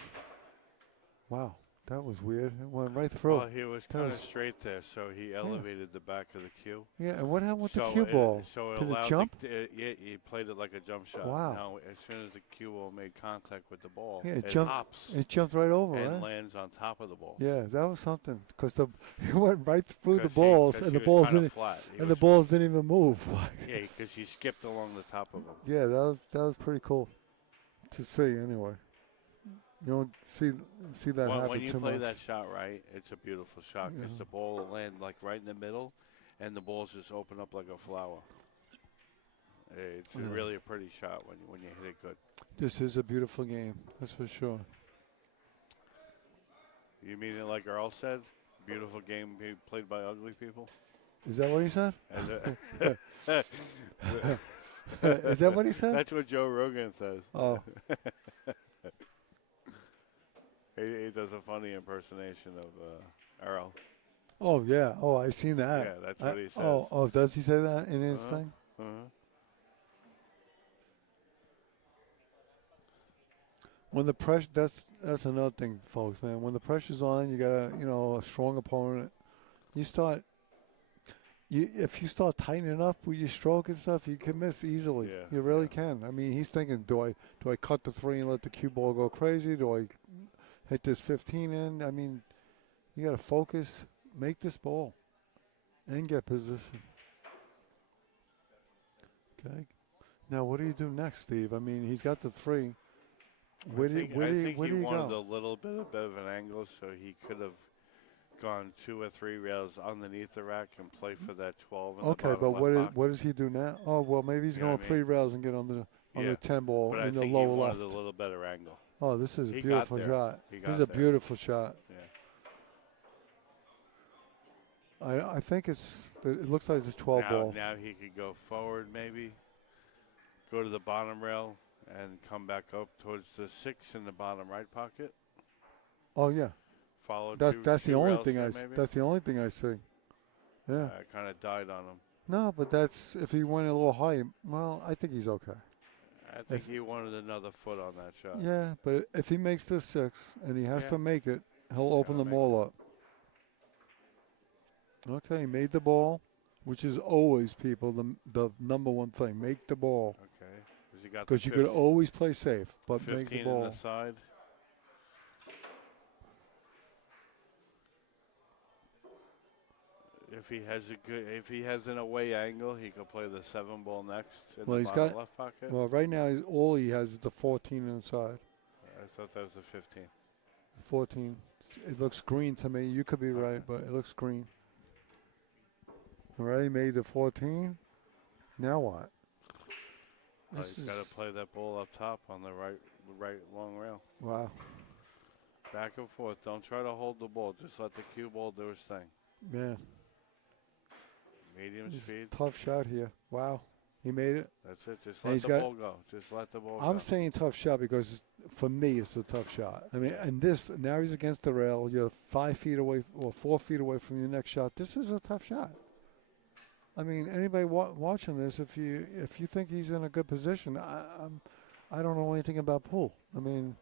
Wow. That was weird. It went right through. Well, he was kind of straight there, so he elevated the back of the cue. Yeah, and what happened with the cue ball? Did it jump? He played it like a jump shot. Wow. Now, as soon as the cue ball made contact with the ball, it hops. It jumped right over, and right? lands on top of the ball. Yeah, that was something because it went right through the balls, and the balls didn't even move. Yeah, because he skipped along the top of them. Yeah, that was pretty cool to see. Anyway. You don't see that happen when you too play much. that shot right, it's a beautiful shot because the ball will land like right in the middle, and the balls just open up like a flower. It's really a pretty shot when you hit it good. This is a beautiful game, that's for sure. You mean it like Earl said? Beautiful game played by ugly people? Is that what he said? Is that what he said? That's what Joe Rogan says. Oh. He does a funny impersonation of Earl. Oh, yeah. Oh, I've seen that. Yeah, that's what he says. Oh, does he say that in his thing? When the pressure, that's another thing, folks, man. When the pressure's on, you got a strong opponent. If you start tightening up with your stroke and stuff, you can miss easily. Yeah, you really can. I mean, he's thinking, do I cut the three and let the cue ball go crazy? Do I hit this 15 in? I mean, you got to focus, make this ball, and get position. Okay. Now, what do you do next, Steve? I mean, he's got the three. I think he wanted a little bit of an angle, so he could have gone 2 or 3 rails underneath the rack and play for that 12. Okay, but what does he do now? Oh, well, maybe he's going 3 rails and get on the 10 ball but in the lower left. But I think he wanted a little better angle. Oh, this is a beautiful shot. This is a beautiful shot. Yeah. I think it looks like it's a 12 ball. Now he could go forward maybe, go to the bottom rail, and come back up towards the 6 in the bottom right pocket. Oh yeah. Follow. That's the only thing that's the only thing I see. Yeah. I kind of died on him. No, but that's if he went a little high. Well, I think he's okay. I think he wanted another foot on that shot. Yeah, but if he makes this 6 and he has to make it, he'll open them all up. Okay, he made the ball, which is always, people, the number one thing. Make the ball. Okay. Because you could always play safe, but make the ball. 15 in the side. If he has an away angle, he could play the 7 ball next in Well, the he's bottom got- left pocket. Well, right now all he has is the 14 inside. I thought that was a 15. 14. It looks green to me. You could be Okay. right, but it looks green. All right, he made the 14. Now what? This He's got is- to play that ball up top on the right long rail. Wow. Back and forth. Don't try to hold the ball. Just let the cue ball do its thing. Yeah. Medium It's a speed. tough shot here. Wow. He made it. That's it. Just And let he's the got- ball go. Just let the ball go. I'm saying tough shot because for me it's a tough shot. I mean, and this now he's against the rail. You're 5 feet away or 4 feet away from your next shot. This is a tough shot. I mean, anybody watching this, if you think he's in a good position, I don't know anything about pool. I mean,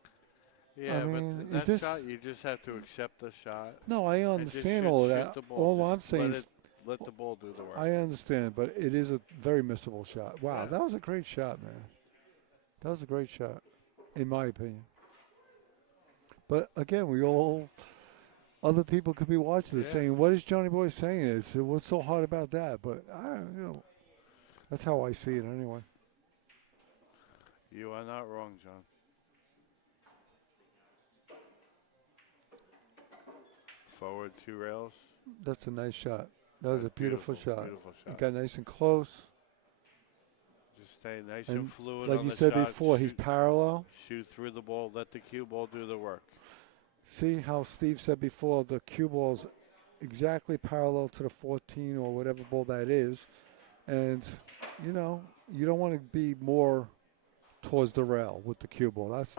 Yeah, mean, but is that this- shot, you just have to accept the shot. no, I and just understand shoot- all of shoot that. the ball. All Just I'm saying is let the ball do the work. I understand, but it is a very missable shot. Wow, Yeah. that was a great shot, man. That was a great shot, in my opinion. But again, other people could be watching this Yeah. saying, "What is Johnny Boy saying? What's so hard about that?" But that's how I see it anyway. You are not wrong, John. Forward 2 rails. That's a nice shot. That was a beautiful shot. Beautiful It shot. got nice and close. Just stay nice and, And fluid like on you the said shot. before, he's Shoot- parallel. Shoot through the ball. Let the cue ball do the work. See how Steve said before, the cue ball's exactly parallel to the 14 or whatever ball that is. And, you don't want to be more towards the rail with the cue ball. That's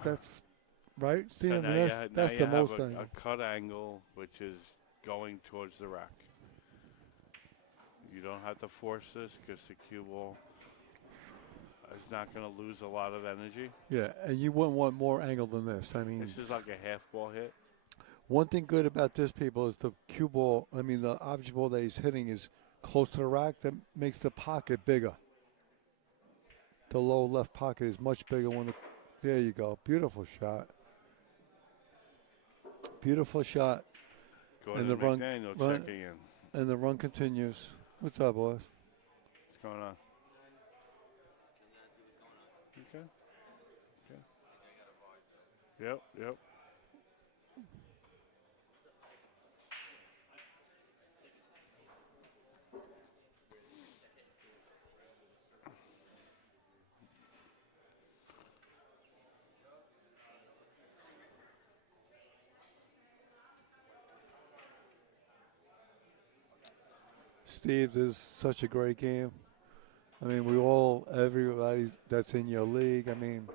right, Steve? So I mean, now that's you the have most a angle. cut angle, which is going towards the rack. You don't have to force this because the cue ball is not going to lose a lot of energy. Yeah, and you wouldn't want more angle than this. I mean, This is like a half ball hit. one thing good about this, people, is the cue ball, the object ball that he's hitting is close to the rack. That makes the pocket bigger. The low left pocket is much bigger there you go. Beautiful shot. Beautiful shot. Gordon the run- McDaniel run- checking in. And the run continues. What's up, boys? What's going on? Okay. Okay. Yep. Steve, this is such a great game. I mean, everybody that's in your league. I mean,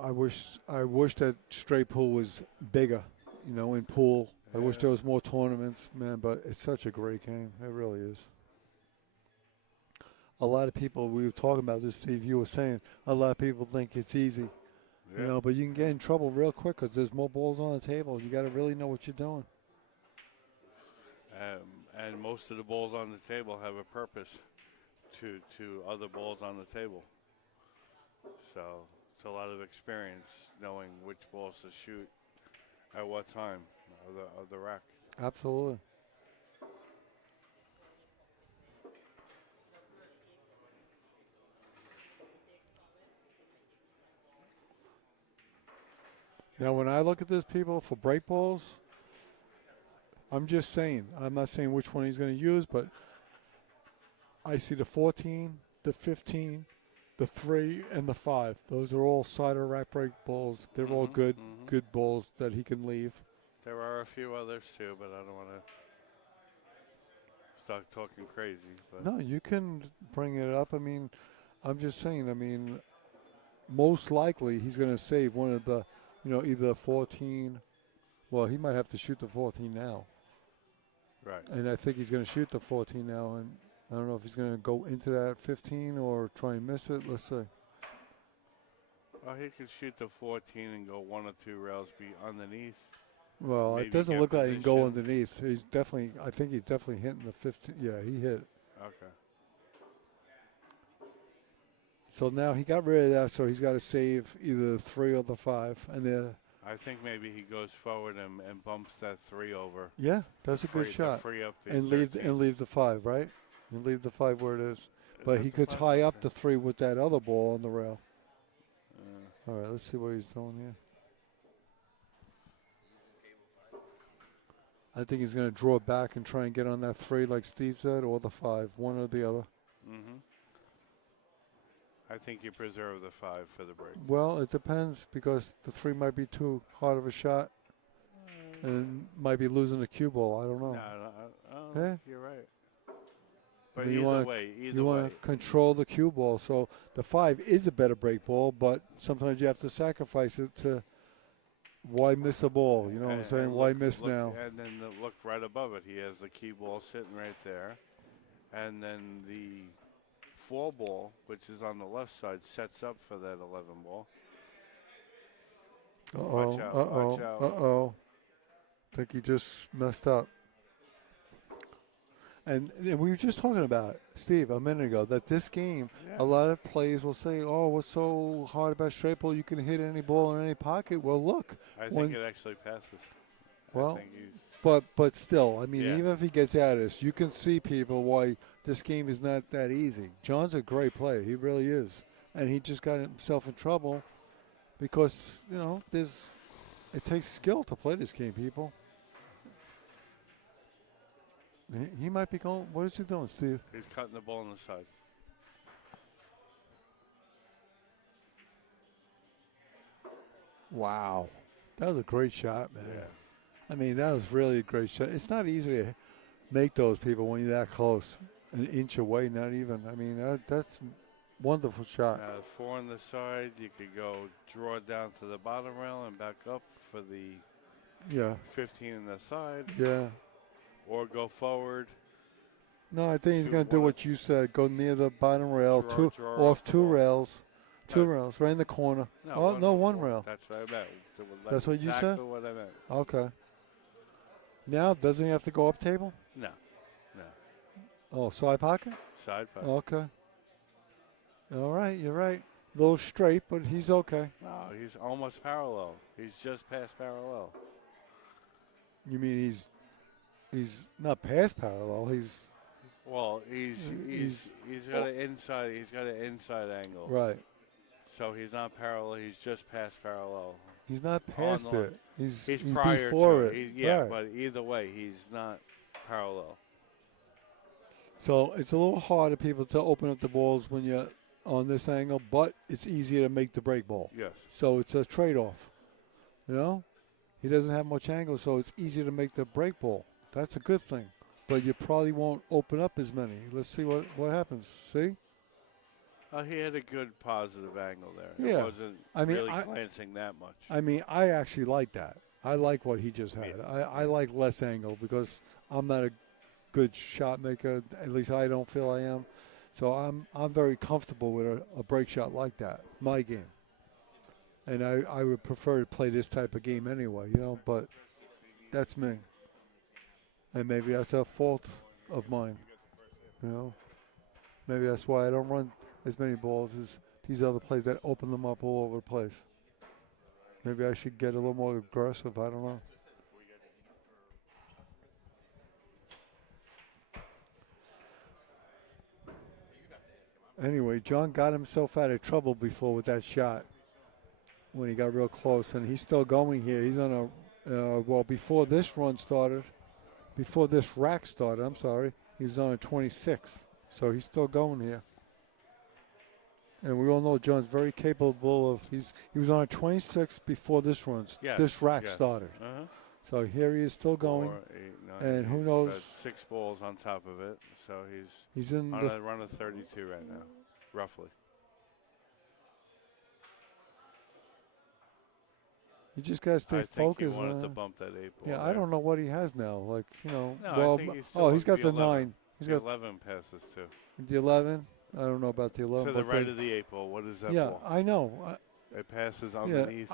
I wish that straight pool was bigger. In pool. I wish Yeah. there was more tournaments, man. But it's such a great game. It really is. A lot of people, we were talking about this, Steve. You were saying a lot of people think it's easy, Yeah. but you can get in trouble real quick because there's more balls on the table. You got to really know what you're doing. And most of the balls on the table have a purpose to other balls on the table. So it's a lot of experience knowing which balls to shoot at what time of the rack. Absolutely. Now, when I look at this, people, for break balls, I'm just saying, I'm not saying which one he's going to use, but I see the 14, the 15, the 3, and the 5. Those are all cider rack break balls. They're all good balls that he can leave. There are a few others too, but I don't want to start talking crazy. But No, you can bring it up. I mean, I'm just saying, most likely he's going to save one of the, either 14. Well, he might have to shoot the 14 now. right. And I think he's going to shoot the 14 now. And I don't know if he's going to go into that 15 or try and miss it. Let's see. Well, he could shoot the 14 and go 1 or 2 rails be underneath. Well, Maybe it doesn't get look like he can go position. underneath. I think he's definitely hitting the 15. Yeah, he hit it. Okay. So now he got rid of that, so he's got to save either the 3 or the 5. And I think maybe he goes forward and bumps that 3 over. Yeah, that's a good To shot. free up the And 13. leave the 5, right? And leave the 5 where it is. Is But that he the could 5? tie up Okay. the 3 with that other ball on the rail. Uh, All right, let's see what he's doing here. I think he's going to draw back and try and get on that 3 like Steve said, or the 5, one or the other. mm-hmm. I think you preserve the 5 for the break. Well, it depends because the 3 might be too hard of a shot and might be losing the cue ball. I don't know. Yeah. You're right. I But mean, either you way, want to control the cue ball. So the 5 is a better break ball, but sometimes you have to sacrifice it to why miss a ball? You know what I'm saying? Why miss now? And then look right above it. He has the key ball sitting right there. And then the 4 ball, which is on the left side, sets up for that 11 ball. Uh-oh, Watch out, uh-oh, watch out. uh-oh. Think he just messed up. And we were just talking about, Steve, a minute ago, that this game, Yeah. a lot of players will say, oh, what's so hard about straight ball? You can hit any ball in any pocket. Well, look. I think it actually passes. Well, I think he's but still, I mean, Yeah. even if he gets out of this, you can see, people, why this game is not that easy. John's a great player. He really is. And he just got himself in trouble because, you know, it takes skill to play this game, people. He might be going. What is he doing, Steve? he's cutting the ball on the side. Wow. That was a great shot, man. Yeah. I mean, that was really a great shot. It's not easy to make those, people, when you're that close. An inch away, not even. I mean, that's wonderful shot. 4 on the side. You could go draw down to the bottom rail and back up for the Yeah, 15 on the side, yeah. or go forward. No, I think he's Shoot going to do one. what you said. Go near the bottom rail, Draw off the 2 ball. rails. 2 Uh, rails, right in the corner. No, No, one rail. That's what I meant. That's what you said? Exactly what I meant. Okay. Now, doesn't he have to go up table? No. Oh, side pocket? Side putt. Okay. All right, you're right. A little straight, but he's okay. No, he's almost parallel. He's just past parallel. You mean he's not past parallel? Well, he's got an inside. He's got an inside angle. Right. So he's not parallel. He's just past parallel. He's not past the- it. He's prior before to it. Yeah, Right. but either way, he's not parallel. So it's a little harder, people, to open up the balls when you're on this angle, but it's easier to make the break ball. Yes. So it's a trade-off. You know, he doesn't have much angle, so it's easier to make the break ball. That's a good thing. But you probably won't open up as many. Let's see what happens. See? He had a good positive angle there. Yeah. It wasn't I mean, really I- glancing that much. I mean, I actually like that. I like what he just had. I like less angle because I'm not a good shot maker. At least I don't feel I am. So I'm very comfortable with a break shot like that. My game. And I would prefer to play this type of game anyway, you know, but that's me. And maybe that's a fault of mine, you know. Maybe that's why I don't run as many balls as these other players that open them up all over the place. Maybe I should get a little more aggressive. I don't know. Anyway, John got himself out of trouble before with that shot when he got real close, and he's still going here. He's on a, before this run started, before this rack started, I'm sorry, he was on a 26. So he's still going here. And we all know John's very capable of, he was on a 26 before this run, this rack started. Uh-huh. So here he is still going. 4, 8, 9. And who He's knows? got 6 balls on top of it, so He's in on the a run of 32 right now, roughly. You just gotta stay I think focused. he wanted to man. bump that 8 ball. Yeah, I there. don't know what he has now. Like, you know, No, I well, think he's still he's got the the 11. 9. He's The got 11 passes too. the 11. I don't know about the 11. To the but right of the 8 ball. What is that yeah, ball? I know. It passes underneath.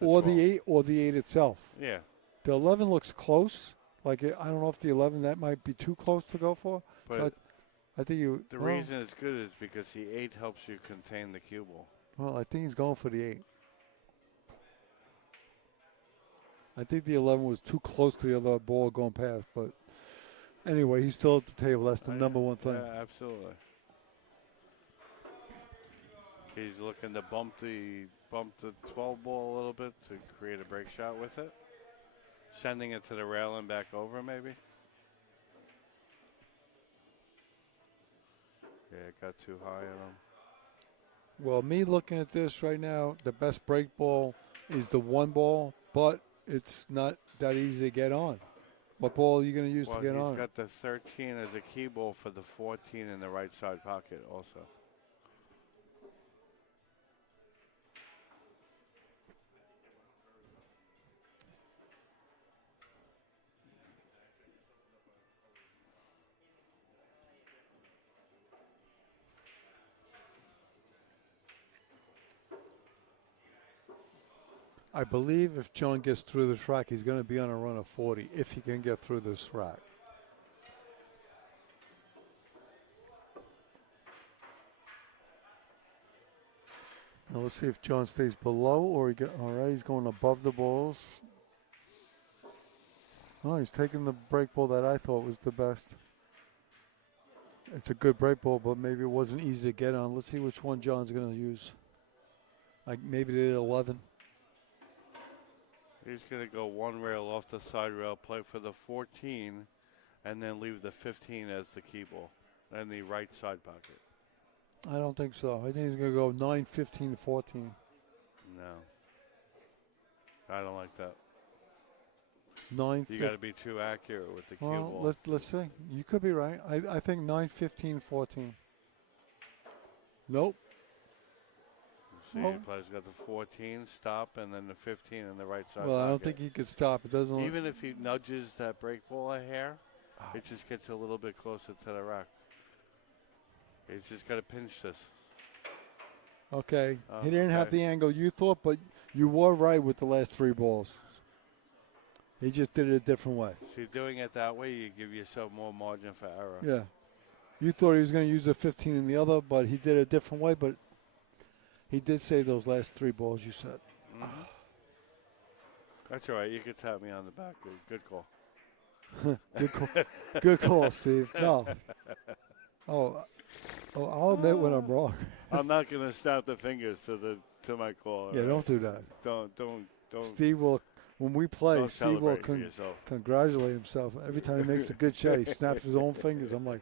Or 12. the 8 or the 8 itself. Yeah. The 11 looks close. Like, I don't know if the 11, that might be too close to go for. But So I think you. the reason it's good is because the 8 helps you contain the cue ball. Well, I think he's going for the 8. I think the 11 was too close to the other ball going past. But anyway, he's still at the table. That's the number one thing. Yeah, absolutely. He's looking to bump the 12 ball a little bit to create a break shot with it. Sending it to the rail and back over, maybe. Yeah, it got too high on him. Well, me looking at this right now, the best break ball is the 1 ball, but it's not that easy to get on. What ball are you going to use to get on? He's got the 13 as a key ball for the 14 in the right side pocket also. I believe if John gets through the track, he's going to be on a run of 40 if he can get through this track. Now let's see if John stays below or he all right, he's going above the balls. Oh, he's taking the break ball that I thought was the best. It's a good break ball, but maybe it wasn't easy to get on. Let's see which one John's going to use. Like maybe the 11. He's going to go 1 rail off the side rail, play for the 14, and then leave the 15 as the key ball and the right side pocket. I don't think so. I think he's going to go 9, 15, 14. No. I don't like that. 9, You got to be too accurate with the cue well, ball. let's see. You could be right. I think 9, 15, 14. Nope. See, he plays got the 14, stop, and then the 15 in the right side Well, pocket. I don't think he could stop. It doesn't. Even if he nudges that break ball a hair, it just gets a little bit closer to the rack. He's just got to pinch this. Okay. He didn't have the angle you thought, but you were right with the last 3 balls. He just did it a different way. So you're doing it that way, you give yourself more margin for error. Yeah. You thought he was going to use the 15 in the other, but he did it a different way. But he did save those last 3 balls, you said. Mm-hmm. That's all right. You can tap me on the back. Good call. Good call. Good call, Steve. No. Oh, I'll admit when I'm wrong. I'm not going to snap the fingers to my call. Yeah, right? don't do that. Don't. Steve will, when we play, Don't Steve will celebrate for yourself. congratulate himself. Every time he makes a good shot, he snaps his own fingers. I'm like,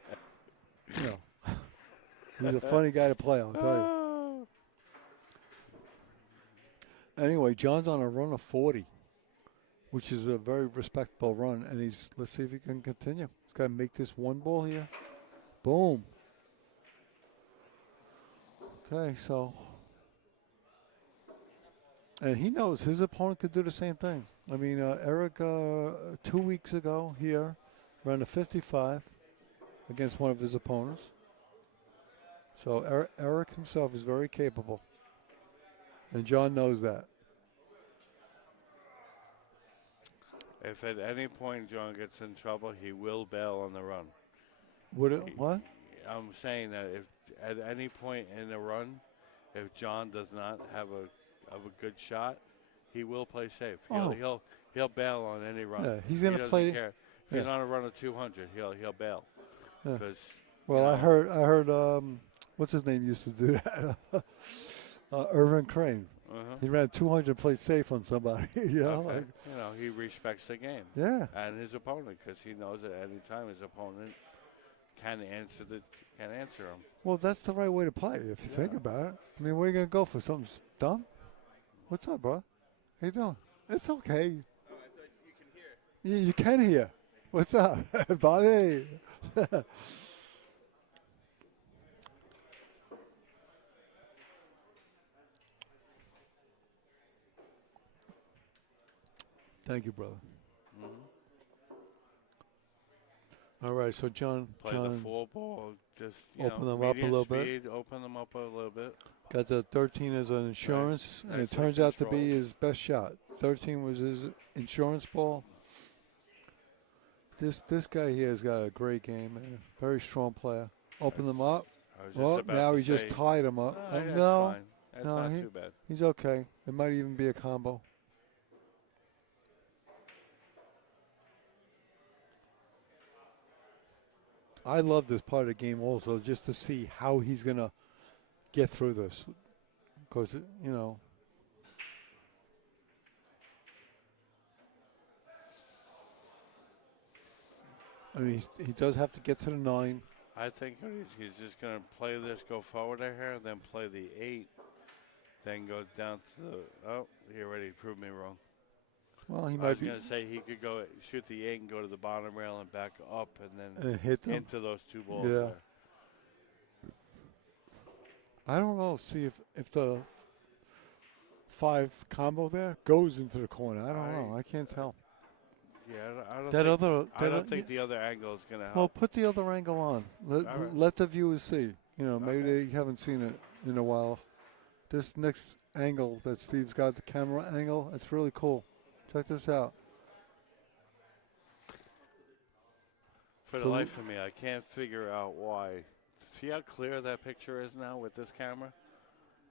you know, he's a funny guy to play, I'll tell you. Anyway, John's on a run of 40, which is a very respectable run, and let's see if he can continue. He's got to make this 1 ball here. Boom. Okay, so. And he knows his opponent could do the same thing. I mean, Eric, 2 weeks ago here, ran a 55 against one of his opponents. So Eric himself is very capable. And John knows that. If at any point John gets in trouble, he will bail on the run. What? I'm saying that if at any point in the run, if John does not have a good shot, he will play safe. He'll bail on any run. Yeah, he's gonna play. Care. If he's on a run of 200, he'll bail. Yeah. Well, I heard. What's his name used to do that? Irvin Crane. Uh-huh. He ran 200, played safe on somebody. Okay. He respects the game. Yeah. And his opponent, because he knows that at any time his opponent can answer him. Well, that's the right way to play if you think about it. I mean, where are you gonna go for something dumb? What's up, bro? How you doing? It's okay. Oh, I thought you can hear. Yeah, you can hear. What's up, Bobby? Thank you, brother. Mm-hmm. All right, so John Play the 4 ball, just open them up a little bit. Open them up a little bit. Got the 13 as an insurance, and it Nice turns out to be control. his best shot. 13 was his insurance ball. This guy here has got a great game, man. Very strong player. Open them up. I was just Well, about now to he just say, tied him up. That's No, fine. That's no, not too bad. he's okay. It might even be a combo. I love this part of the game also, just to see how he's going to get through this. Because, you know. I mean, he does have to get to the 9. I think he's just going to play this, go forward here, then play the 8, then go down to the. Oh, he already proved me wrong. Well, he I might was be. going to say he could go shoot the 8 and go to the bottom rail and back up and then Hit them. into those 2 balls Yeah. there. I don't know. See if the 5 combo there goes into the corner. I don't know. I can't tell. Yeah, I don't think yeah. the other angle is going to help. Well, put the other angle on. All right. Let the viewers see. You know, maybe Okay. they haven't seen it in a while. This next angle that Steve's got, the camera angle, it's really cool. Check this out. For the life of me, I can't figure out why. See how clear that picture is now with this camera?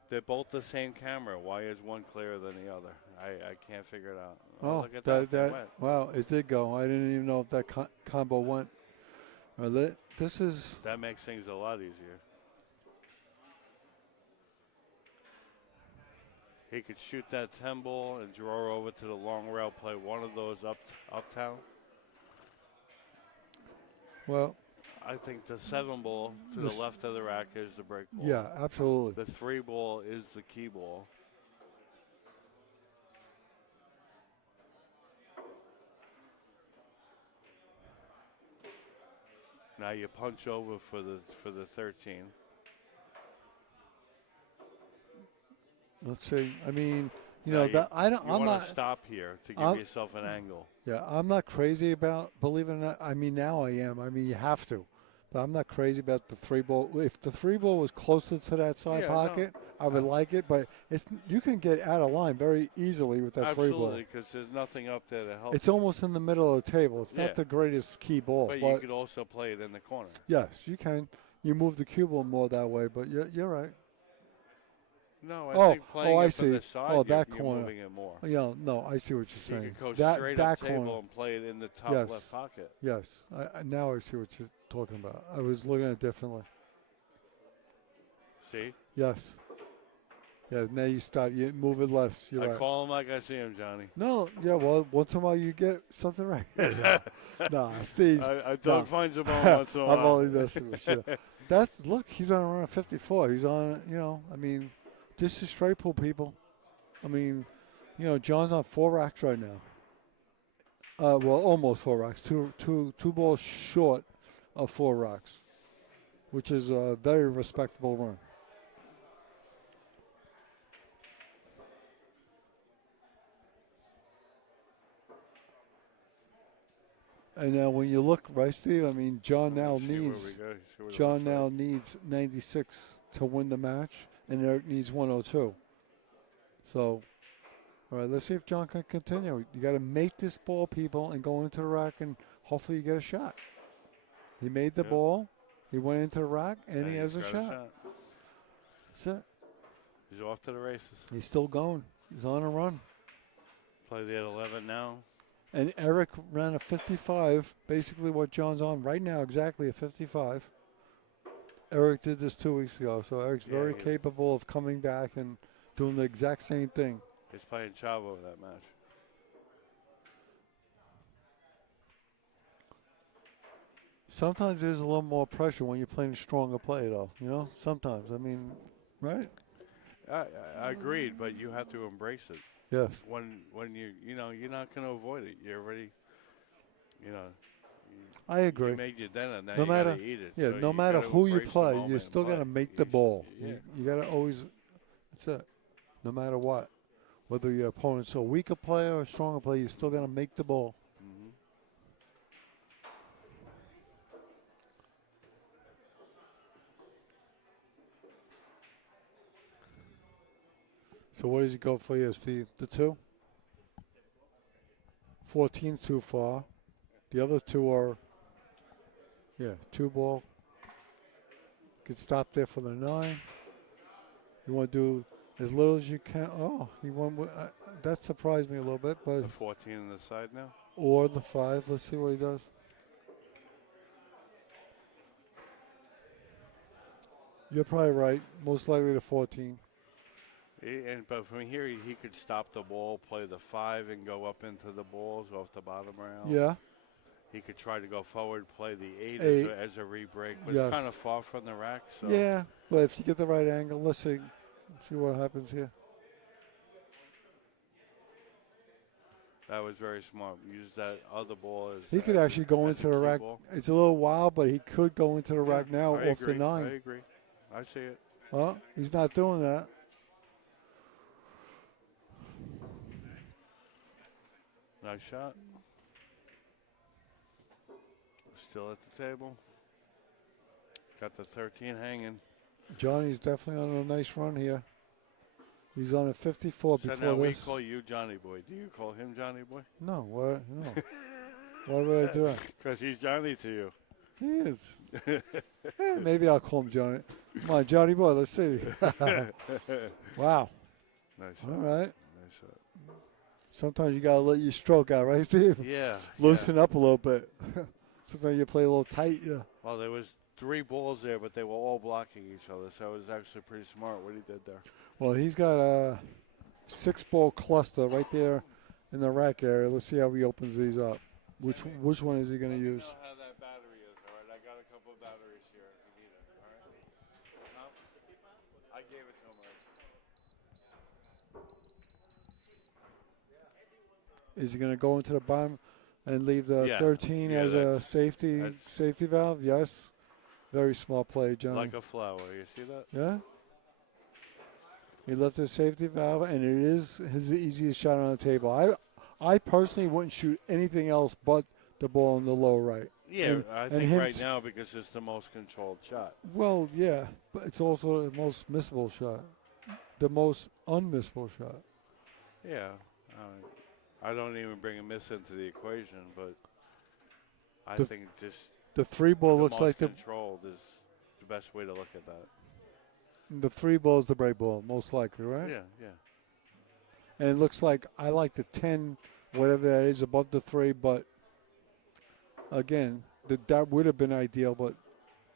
They're both the same camera. Why is one clearer than the other? I can't figure it out. Oh, look at that. It went. Wow, it did go. I didn't even know if that combo went. This is. That makes things a lot easier. He could shoot that 10 ball and draw over to the long rail, play one of those uptown. Well, I think the 7 ball to the left of the rack is the break ball. Yeah, absolutely. The 3 ball is the key ball. Now you punch over for the 13. Let's see. I mean, you Now know you- that I don't. You I'm want not. to stop here to give I'm- yourself an angle. Yeah, I'm not crazy about, believe it or not. I mean, now I am. I mean, you have to. But I'm not crazy about the 3 ball. If the 3 ball was closer to that side Yeah, no. pocket, I would like it. But you can get out of line very easily with that 3 ball. Absolutely, because there's nothing up there to help. It's almost in the middle of the table. It's Yeah. not the greatest key ball. But you could also play it in the corner. yes, you can. You move the cue ball more that way. But you're right. No, I Oh, think playing I it from see. the side, Oh, that you're corner. moving it more. Yeah, no, I see what you're You saying. could go that straight that up table corner. and play it in the top Yes. left pocket. Yes, now I see what you're talking about. I was looking at it differently. See? Yes. Yeah, now you stop. You move it less. You're I right. call him like I see him, Johnny. No, yeah, well, once in a while you get something right. Nah, Steve. I dog finds a bone once in a I'm while. only messing with you. Look, he's on around 54. He's on, I mean, this is straight pool, people. I mean, John's on 4 racks right now. Well, almost 4 racks. Two balls short of 4 racks, which is a very respectable run. And now, when you look, right, Steve? I mean, John now needs 96 to win the match, and Eric needs 102. So, all right, let's see if John can continue. You got to make this ball, people, and go into the rack, and hopefully you get a shot. He made the ball, he went into the rack, and he has a shot. That's it. He's off to the races. He's still going. He's on a run. Play the 11 now. And Eric ran a 55, basically what John's on right now, exactly a 55. Eric did this 2 weeks ago, so Eric's very capable of coming back and doing the exact same thing. He's playing Chavo that match. Sometimes there's a little more pressure when you're playing a stronger play, though. Sometimes. I mean, right? I agreed, but you have to embrace it. Yes. When you're not going to avoid it. You're already, I agree. You made your dinner, now no you matter, got to eat it. yeah, So no you matter gotta who you embrace the play, moment you and still got to play. make the ball. Yeah. You got to always, that's it. No matter what. Whether your opponent's a weaker player or a stronger player, you still got to make the ball. Mm-hmm. So what does he go for here, Steve? The 2? 14's too far. The other 2 are, 2 ball. Could stop there for the 9. You want to do as little as you can. Oh, he won. That surprised me a little bit, but The 14 on the side now. or the 5. Let's see what he does. You're probably right. Most likely the 14. But from here, he could stop the ball, play the 5, and go up into the balls off the bottom rail. Yeah. He could try to go forward, play the 8 Eight. as a re-break, but Yes. it's kind of far from the rack. So Yeah, but if you get the right angle, let's see what happens here. that was very smart. Use that other ball as He could as actually go as into a the cue rack. ball. It's a little wild, but he could go into the rack now I off agree. the 9. I agree. I see it. Well, he's not doing that. Nice shot. Still at the table. Got the 13 hanging. Johnny's definitely on a nice run here. He's on a 54 So before now we this. call you Johnny Boy. Do you call him Johnny Boy? No, what? No. Why would I do that? Because he's Johnny to you. He is. Maybe I'll call him Johnny. Come on, Johnny boy, let's see. Wow. Nice All shot. right. Nice shot. Sometimes you got to let your stroke out, right, Steve? Yeah. Loosen up a little bit. Sometimes you play a little tight. Yeah. Well, there was 3 balls there, but they were all blocking each other, so it was actually pretty smart what he did there. Well, he's got a 6-ball cluster right there in the rack area. Let's see how he opens these up. Which one is he going to use? I know how that battery is, all right? I got a couple of batteries here if you need it, all right? No? I gave it to him already. Is he going to go into the bottom and leave the Yeah. 13 Yeah, as a that's- safety valve? Yes. Very small play, Johnny. Like a flower. You see that? Yeah. He left the safety valve, and it is his easiest shot on the table. I personally wouldn't shoot anything else but the ball in the low right. Yeah, And- I and think him right t- now because it's the most controlled shot. Well, yeah, but it's also the most missable shot, the most unmissable shot. Yeah. I don't even bring a miss into the equation, but I The- think just The 3-ball the looks most like controlled is the best way to look at that. the 3-ball is the break ball, most likely, right? Yeah, yeah. And it looks like I like the 10, whatever that is, above the 3. But again, that would have been ideal. But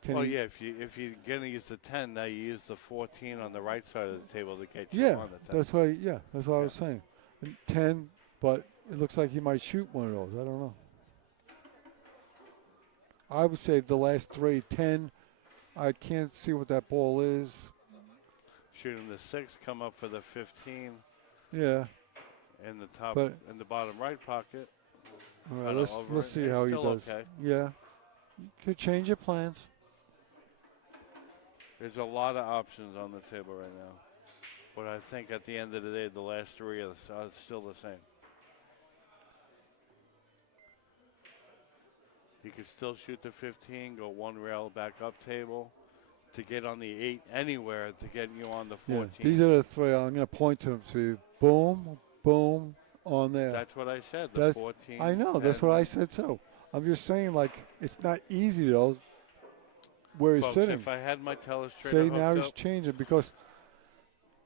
can Well, he? yeah, if you're gonna use the 10, now you use the 14 on the right side of the table to get you Yeah, on the 10. that's why. Yeah, that's what I was saying. And 10, but it looks like he might shoot one of those. I don't know. I would say the last 3, 10. I can't see what that ball is. Shooting the 6, come up for the 15 Yeah. in the top, But- in the bottom right pocket. All right, Kinda let's over let's it. see It's how he still does. okay. Yeah. You could change your plans. There's a lot of options on the table right now. But I think at the end of the day, the last 3 are still the same. You could still shoot the 15, go 1 rail back up table to get on the 8 anywhere to get you on the 14. Yeah. These are the 3. I'm going to point to them. See, boom, boom, on there. That's what I said, the That's- 14. I know. That's 10. what I said too. I'm just saying, like, it's not easy though. Where he's Folks, sitting. if I had my telestrator See, hooked now he's up, changing because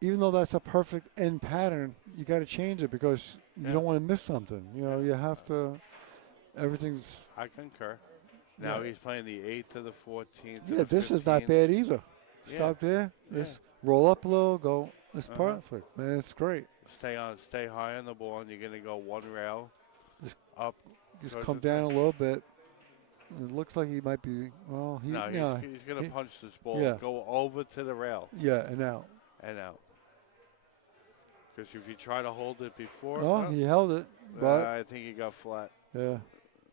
even though that's a perfect end pattern, you got to change it because you Yeah. don't want to miss something. You know, you have to. Everything's. I concur. Now Yeah. he's playing the 8 to the 14. To Yeah, the this is not 15. bad either. Yeah. Stop there. Yeah. Just roll up a little. Go. It's Uh-huh. perfect, man. It's great. Stay high on the ball, and you're gonna go 1 rail Just up. Just Towards come the down a little bit. It looks like he might be. Well, he. No, yeah, he's gonna he- punch this ball, yeah. go over to the rail yeah, and out. and out. Because if you try to hold it before, Oh, he held it, but I think he got flat. yeah,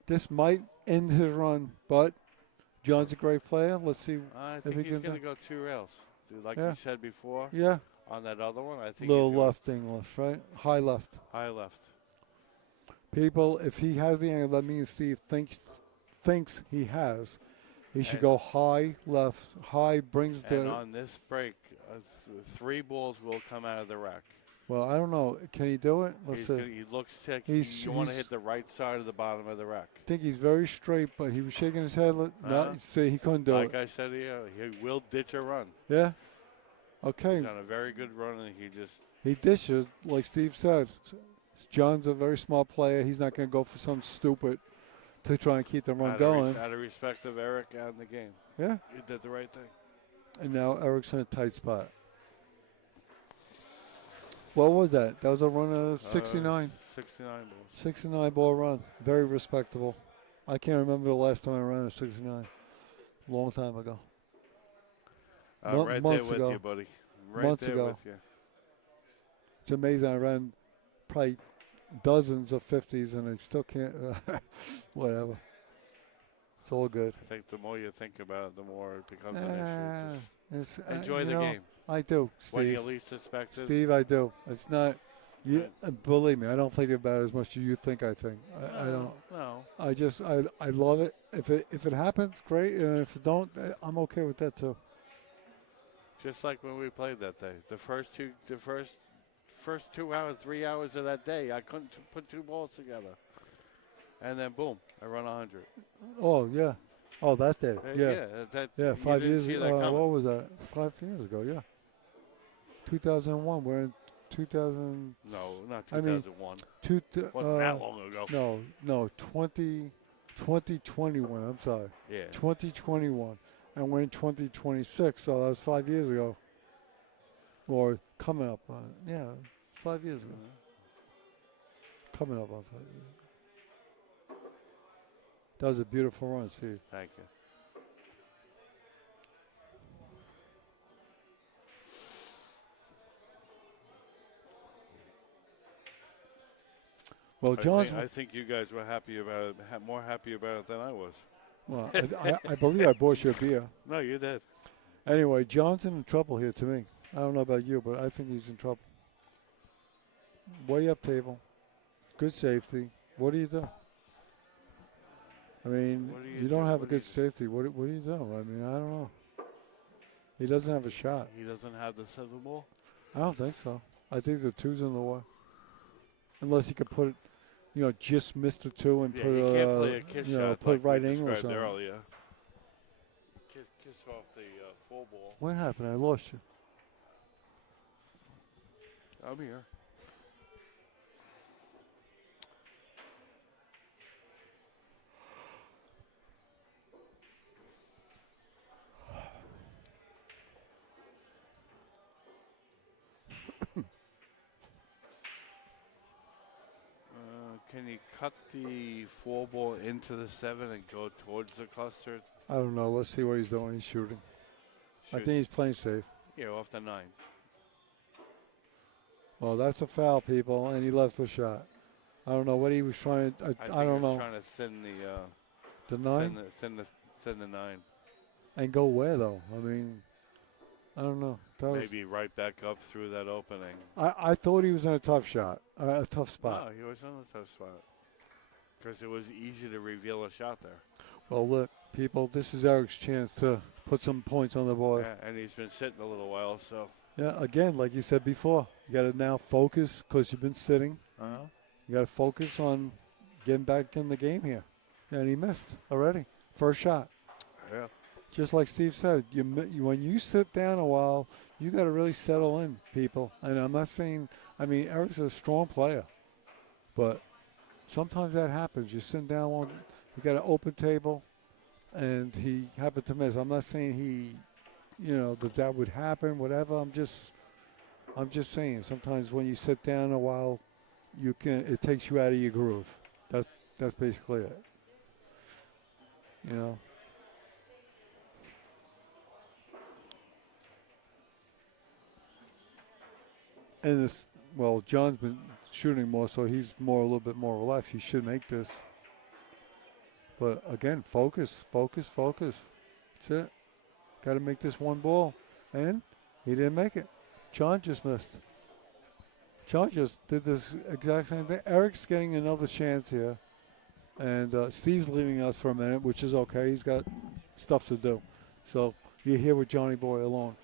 this might end his run. But John's a great player. Let's see. I If think he he's can gonna do- go 2 rails. Dude, like Yeah. you said before Yeah, on that other one, I think little he's going left English, right? High left. high left. People, if he has the angle that me and Steve thinks he has, he should And- go high left. High brings And the. on this break, 3 balls will come out of the rack. Well, I don't know. Can he do it? Let's see. He looks tick. He's- You want to he's- hit the right side of the bottom of the rack. I think he's very straight, but he was shaking his head. No, Uh-huh. see, he couldn't do Like it. I said, he will ditch a run. Yeah. Okay. He's on a very good run, and he just He dishes, like Steve said. John's a very small player. He's not going to go for something stupid to try and keep the run going. out of respect of Eric and the game. Yeah. You did the right thing. And now Eric's in a tight spot. What was that? That was a run of 69. 69 balls. 69 ball run. Very respectable. I can't remember the last time I ran a 69. Long time ago. Right there months with ago. you, buddy. Right Months there ago. with you. It's amazing. I ran probably dozens of 50s and I still can't. Whatever. It's all good. I think the more you think about it, the more it becomes an issue. Just enjoy you the know, game. I do, When you Steve. least suspect it. Steve, I do. It's not. You believe me. I don't think about it as much as you think. I think. I don't. No. I love it. If it happens, great. And if it don't, I'm okay with that too. Just like when we played that day. The first 2 hours, 3 hours of that day, I couldn't put two balls together. And then boom, I run 100. Oh yeah. Oh, that day. Yeah. You 5 didn't years see that ago. coming. What was that? 5 years ago. Yeah. 2001. We're in 2000. No, not I mean, 2001. Wasn't that long ago. No. 2021. I'm sorry. Yeah. 2021. And we're in 2026. So that was 5 years ago. Or coming up on. Yeah. 5 years ago. Coming up on 5 years. That was a beautiful run, Steve. Thank you. Well, John's. I think you guys were happy about it, more happy about it than I was. Well, I believe I bought you a beer. No, you did. Anyway, John's in trouble here to me. I don't know about you, but I think he's in trouble. Way up table. Good safety. What do you do? I mean, What do you you don't do? have a What do you good do? safety. What do you do? I mean, I don't know. He doesn't have a shot. He doesn't have the silver ball. I don't think so. I think the two's in the way. Unless he could put it, just miss the two and Yeah, put you can't play a kiss shot put like right we angle or described something. earlier. Kiss off the full ball. What happened? I lost you. I'm here. Can you cut the four ball into the seven and go towards the cluster? I don't know. Let's see what he's doing. He's shooting. I Shoot. think he's playing safe. Yeah, off the 9. Well, that's a foul, people, and he left the shot. I don't know what he was trying to. I don't he was know. trying to thin the The 9 thin the 9. and go where though? I mean, I don't know. That was, Maybe right back up through that opening. I thought he was in a tough shot, a tough spot. No, he was in a tough spot. Because it was easy to reveal a shot there. Well, look, people, this is Eric's chance to put some points on the board. Yeah, and he's been sitting a little while, so. Yeah, again, like you said before, you got to now focus because you've been sitting. Uh-huh. You got to focus on getting back in the game here. And he missed already. First shot. Yeah. Just like Steve said, when you sit down a while, you got to really settle in, people. And I'm not saying, Eric's a strong player, but sometimes that happens. You're sitting down on, you got an open table, and he happened to miss. I'm not saying that would happen, whatever. I'm just saying sometimes when you sit down a while, it takes you out of your groove. That's basically it. And John's been shooting more, so he's a little bit more relaxed. He should make this. But again, focus. That's it. Got to make this one ball. And he didn't make it. John just missed. John just did this exact same thing. Eric's getting another chance here. And Steve's leaving us for a minute, which is okay. He's got stuff to do. So you're here with Johnny Boy alone.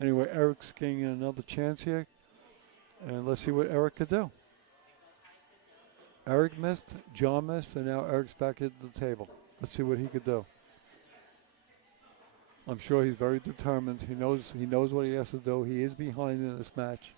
Anyway, Eric's getting another chance here. And let's see what Eric could do. Eric missed, John missed, and now Eric's back at the table. Let's see what he could do. I'm sure he's very determined. He knows what he has to do. He is behind in this match.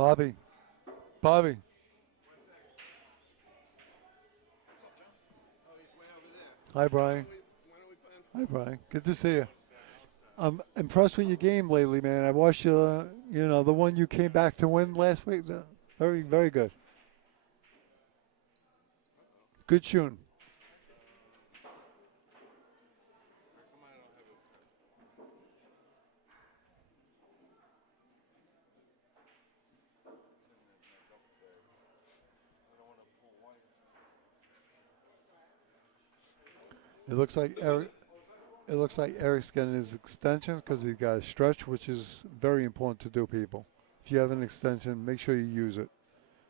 Bobby. Bobby. Hi, Brian. Hi, Brian. Good to see you. I'm impressed with your game lately, man. I watched you, the one you came back to win last week. Very, very good. Good shooting. It looks like Eric. It looks like Eric's getting his extension because he's got a stretch, which is very important to do, people. If you have an extension, make sure you use it.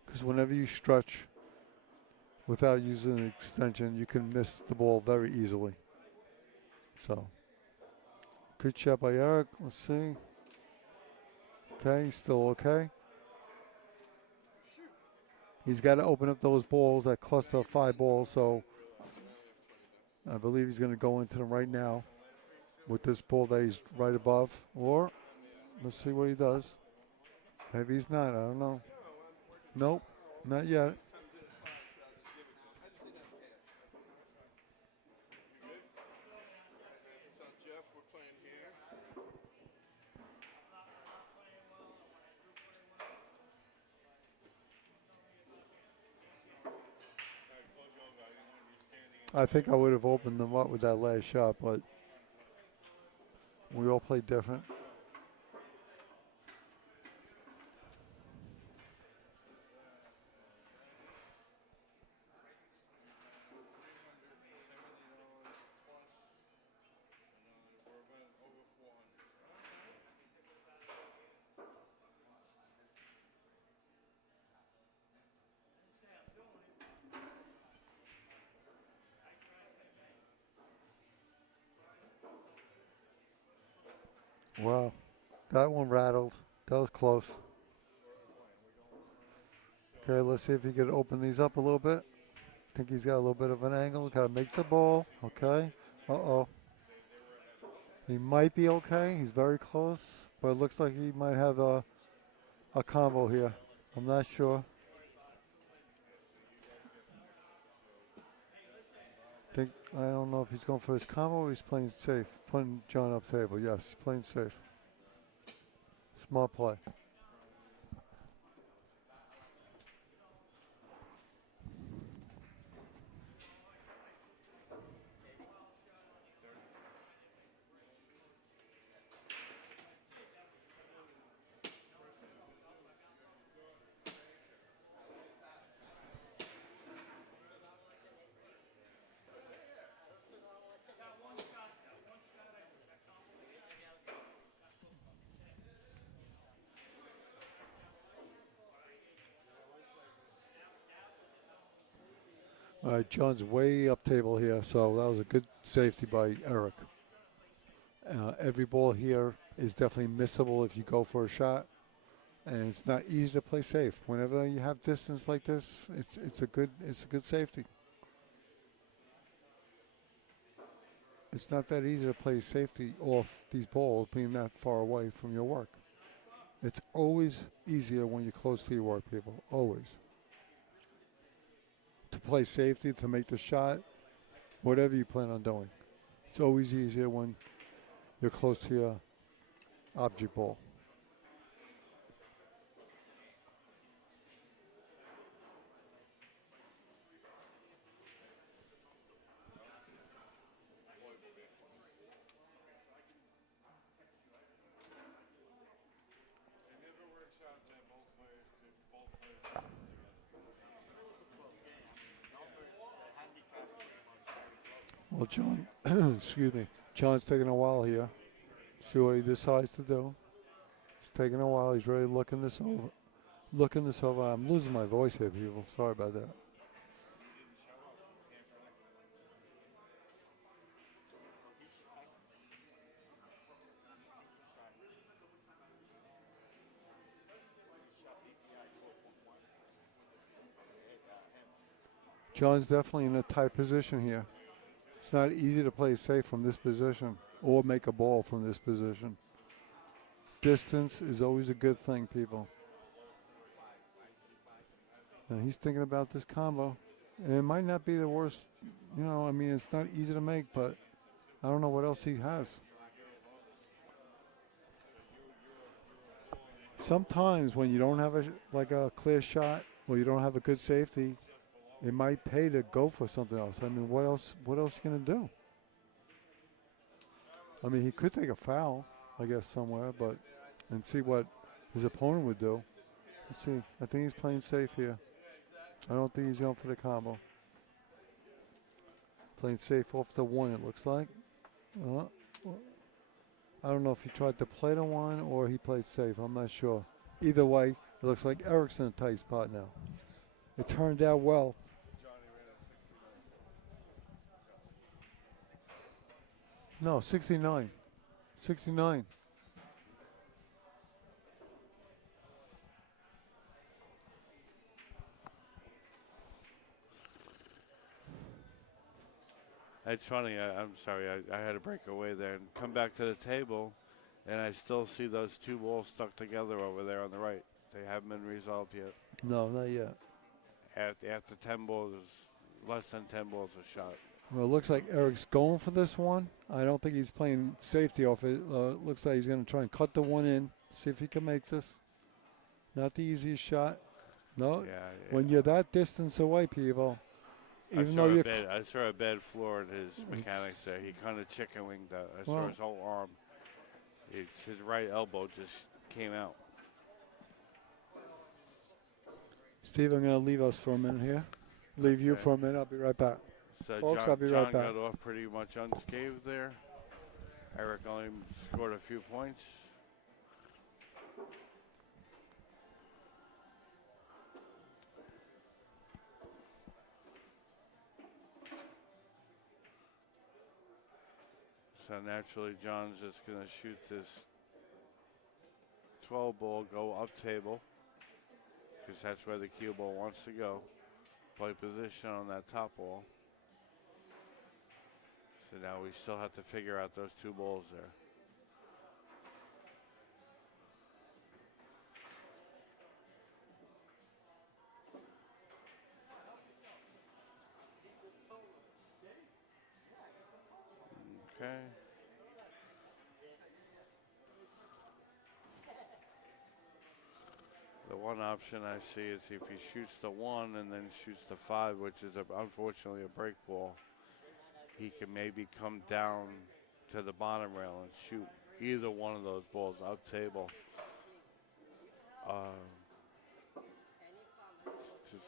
Because whenever you stretch without using an extension, you can miss the ball very easily. So, good shot by Eric. Let's see. Okay, he's still okay. He's got to open up those balls, that cluster of 5 balls, so I believe he's going to go into them right now with this ball that he's right above. Or, let's see what he does. Maybe he's not. I don't know. Nope, not yet. I think I would have opened them up with that last shot, but we all play different. Wow, that one rattled. That was close. Okay, let's see if he could open these up a little bit. I think he's got a little bit of an angle. Got to make the ball. Okay. Uh-oh. He might be okay. He's very close, but it looks like he might have a combo here. I'm not sure. I don't know if he's going for his combo or he's playing safe. Putting John up table. Yes, he's playing safe. Smart play. All right, John's way up table here, so that was a good safety by Eric. Every ball here is definitely missable if you go for a shot, and it's not easy to play safe. Whenever you have distance like this, it's a good safety. It's not that easy to play safety off these balls being that far away from your work. It's always easier when you're close to your work, people. Always. To play safety, to make the shot, whatever you plan on doing. It's always easier when you're close to your object ball. Well, John, excuse me. John's taking a while here. See what he decides to do. He's taking a while. He's really looking this over. I'm losing my voice here, people. Sorry about that. John's definitely in a tight position here. It's not easy to play safe from this position or make a ball from this position. Distance is always a good thing, people. And he's thinking about this combo. And it might not be the worst. You know, I mean, it's not easy to make, but I don't know what else he has. Sometimes when you don't have a clear shot or you don't have a good safety, it might pay to go for something else. I mean, what else? What else you gonna do? I mean, he could take a foul, I guess, somewhere, but and see what his opponent would do. Let's see. I think he's playing safe here. I don't think he's going for the combo. Playing safe off the one, it looks like. I don't know if he tried to play the one or he played safe. I'm not sure. Either way, it looks like Eric's in a tight spot now. It turned out well. No, 69. 69. It's funny. I'm sorry. I had to break away there and come back to the table, and I still see those two balls stuck together over there on the right. They haven't been resolved yet. No, not yet. After 10 balls, less than 10 balls a shot. Well, it looks like Eric's going for this one. I don't think he's playing safety off it. Looks like he's going to try and cut the one in, see if he can make this. Not the easiest shot. No, Yeah. when you're that distance away, people, even though you're... I saw a bad floor in his mechanics there. He kind of chicken winged that. I saw his whole arm. His right elbow just came out. Steve, I'm going to leave us for a minute here. Leave you for a minute. I'll be right back. So Folks, John, I'll be right back. got off pretty much unscathed there. Eric only scored a few points. So naturally, John's just going to shoot this 12 ball, go up table, because that's where the cue ball wants to go. Play position on that top ball. So now we still have to figure out those two balls there. Okay. The one option I see is if he shoots the one and then shoots the 5, which is unfortunately a break ball, he can maybe come down to the bottom rail and shoot either one of those balls up table to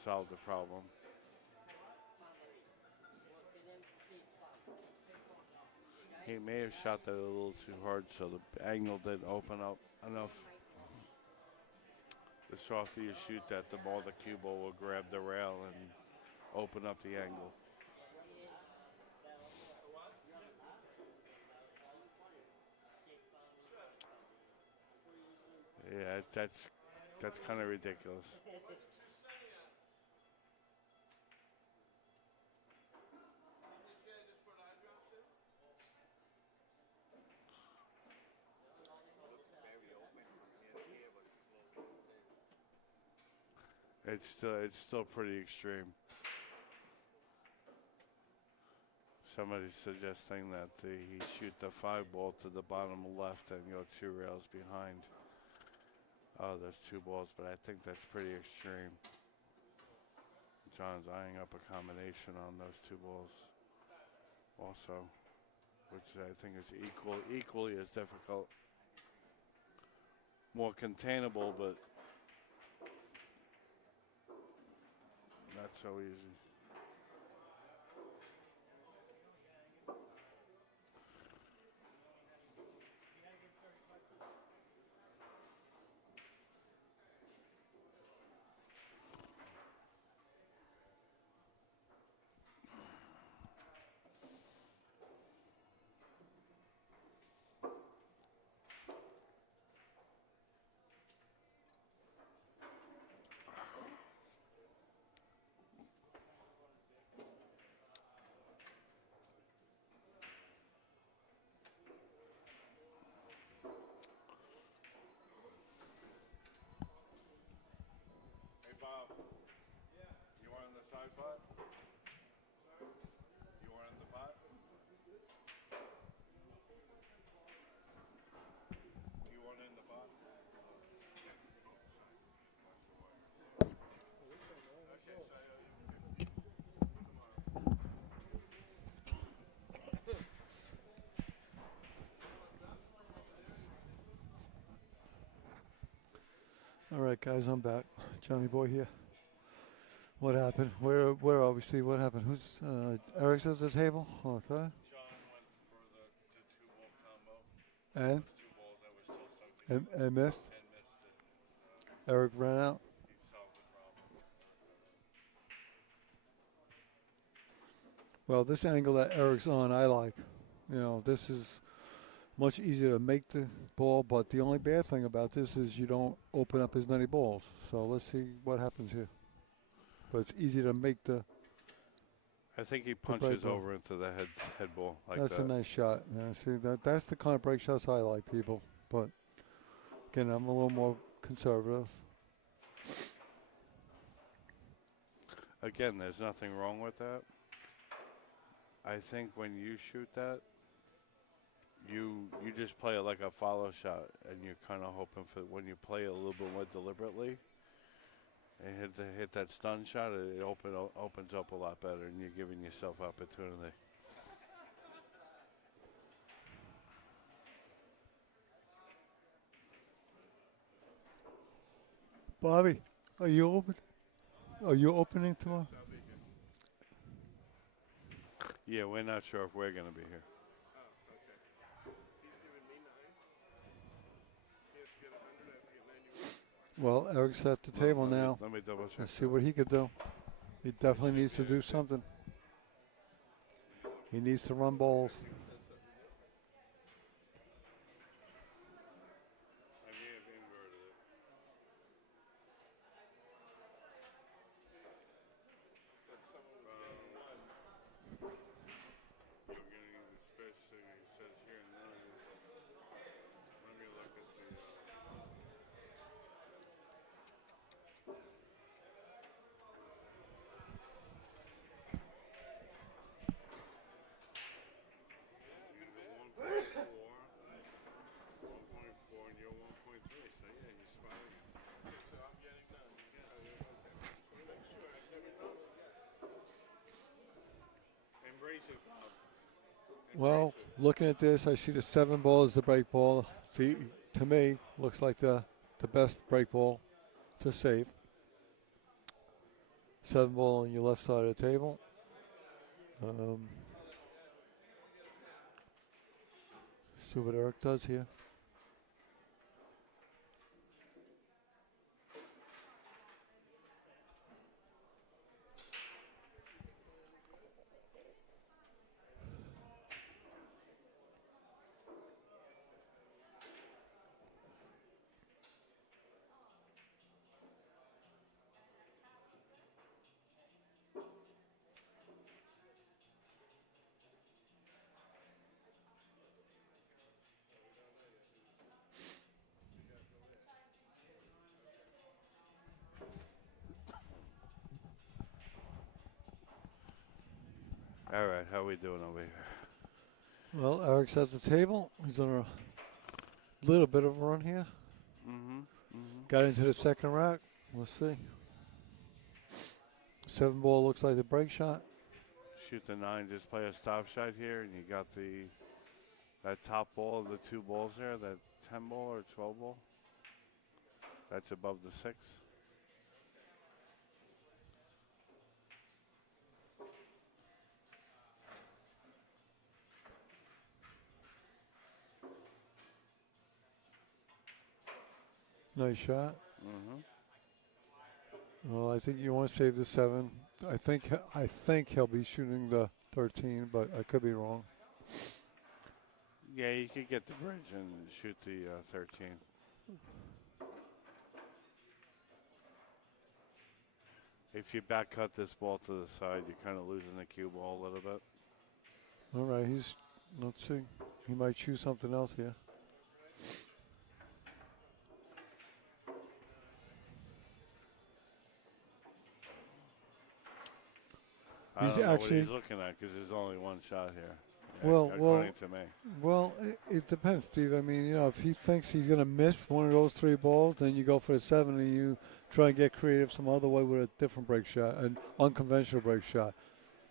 solve the problem. He may have shot that a little too hard, so the angle didn't open up enough. The softer you shoot that, the more the cue ball will grab the rail and open up the angle. Yeah, that's kind of ridiculous. It's still pretty extreme. Somebody's suggesting that he shoot the 5 ball to the bottom left and go 2 rails behind. Oh, there's 2 balls, but I think that's pretty extreme. John's eyeing up a combination on those 2 balls also, which I think is equally as difficult. More containable, but not so easy. side pot? You want in the pot? You want in the pot? All right, guys, I'm back. Johnny Boy here. What happened? Where are we? Steve? What happened? Who's Eric's at the table? Okay. John went for the 2-ball combo. And Those 2 balls that were still stuck together and missed. and missed it. Eric ran out. He solved the problem. Well, this angle that Eric's on, I like. You know, this is much easier to make the ball, but the only bad thing about this is you don't open up as many balls. So let's see what happens here. But it's easy to make the. I think he break punches ball. over into the head ball like That's that. a nice shot. Yeah, see that's the kind of break shots I like, people. But again, I'm a little more conservative. Again, there's nothing wrong with that. I think when you shoot that, you just play it like a follow shot, and you're kind of hoping for when you play it a little bit more deliberately and hit that stun shot, it opens up a lot better, and you're giving yourself opportunity. Bobby, are you open? Are you opening tomorrow? Yeah, we're not sure if we're going to be here. Oh, okay. He's giving me 9. He has to get 100. I have to get 91. Well, Eric's at the table now. Let me double check. Let's see what he could do. He definitely needs to do something. He needs to run balls. I may have inverted it. But someone was getting 1. You're getting the space it says here 9. Let me look at the. You're 1.4, 1.4, and you're 1.3. So yeah, you're spotting it. Okay, so I'm getting 9. Yeah, okay. Just want to make sure. I never normally get. Embrace it, Bob. Well, looking at this, I see the 7 ball is the break ball. See, to me, looks like the best break ball to save. 7 ball on your left side of the table. See what Eric does here. All right, how we doing over here? Well, Eric's at the table. He's on a little bit of a run here. Got into the second rack. Let's see. 7 ball looks like the break shot. Shoot the 9. Just play a stop shot here, and you got that top ball, the 2 balls there, that 10 ball or 12 ball. That's above the 6. Nice shot. Well, I think you want to save the 7. I think he'll be shooting the 13, but I could be wrong. Yeah, you could get the bridge and shoot the 13. If you back cut this ball to the side, you're kind of losing the cue ball a little bit. All right, let's see. He might choose something else here. I He's don't know what actually he's looking at because there's only one shot here, well, according to me. well. It depends, Steve. I mean, if he thinks he's going to miss one of those 3 balls, then you go for the 7 and you try and get creative some other way with a different break shot, an unconventional break shot.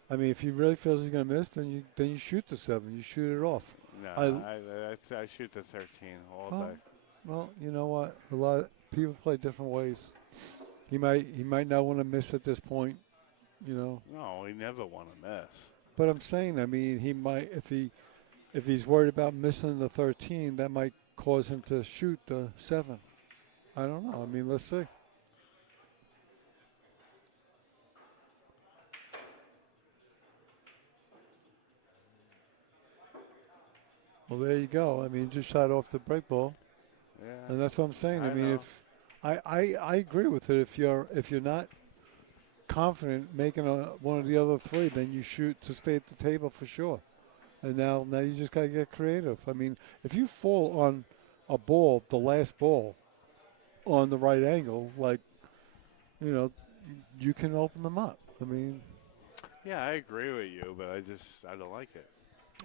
I mean, if he really feels he's going to miss, then you shoot the 7. You shoot it off. No, I shoot the 13 all day. Well, you know what? A lot of people play different ways. He might not want to miss at this point, No, he never want to miss. But I'm saying, I mean, he might if he's worried about missing the 13, that might cause him to shoot the 7. I don't know. I mean, let's see. Well, there you go. I mean, just shot off the break ball, Yeah. and that's what I'm saying. I mean, know. if I agree with it. If you're not confident making one of the other 3, then you shoot to stay at the table for sure. And now you just got to get creative. I mean, if you fall on a ball, the last ball, on the right angle, like, you can open them up. I mean, Yeah, I agree with you, but I don't like it.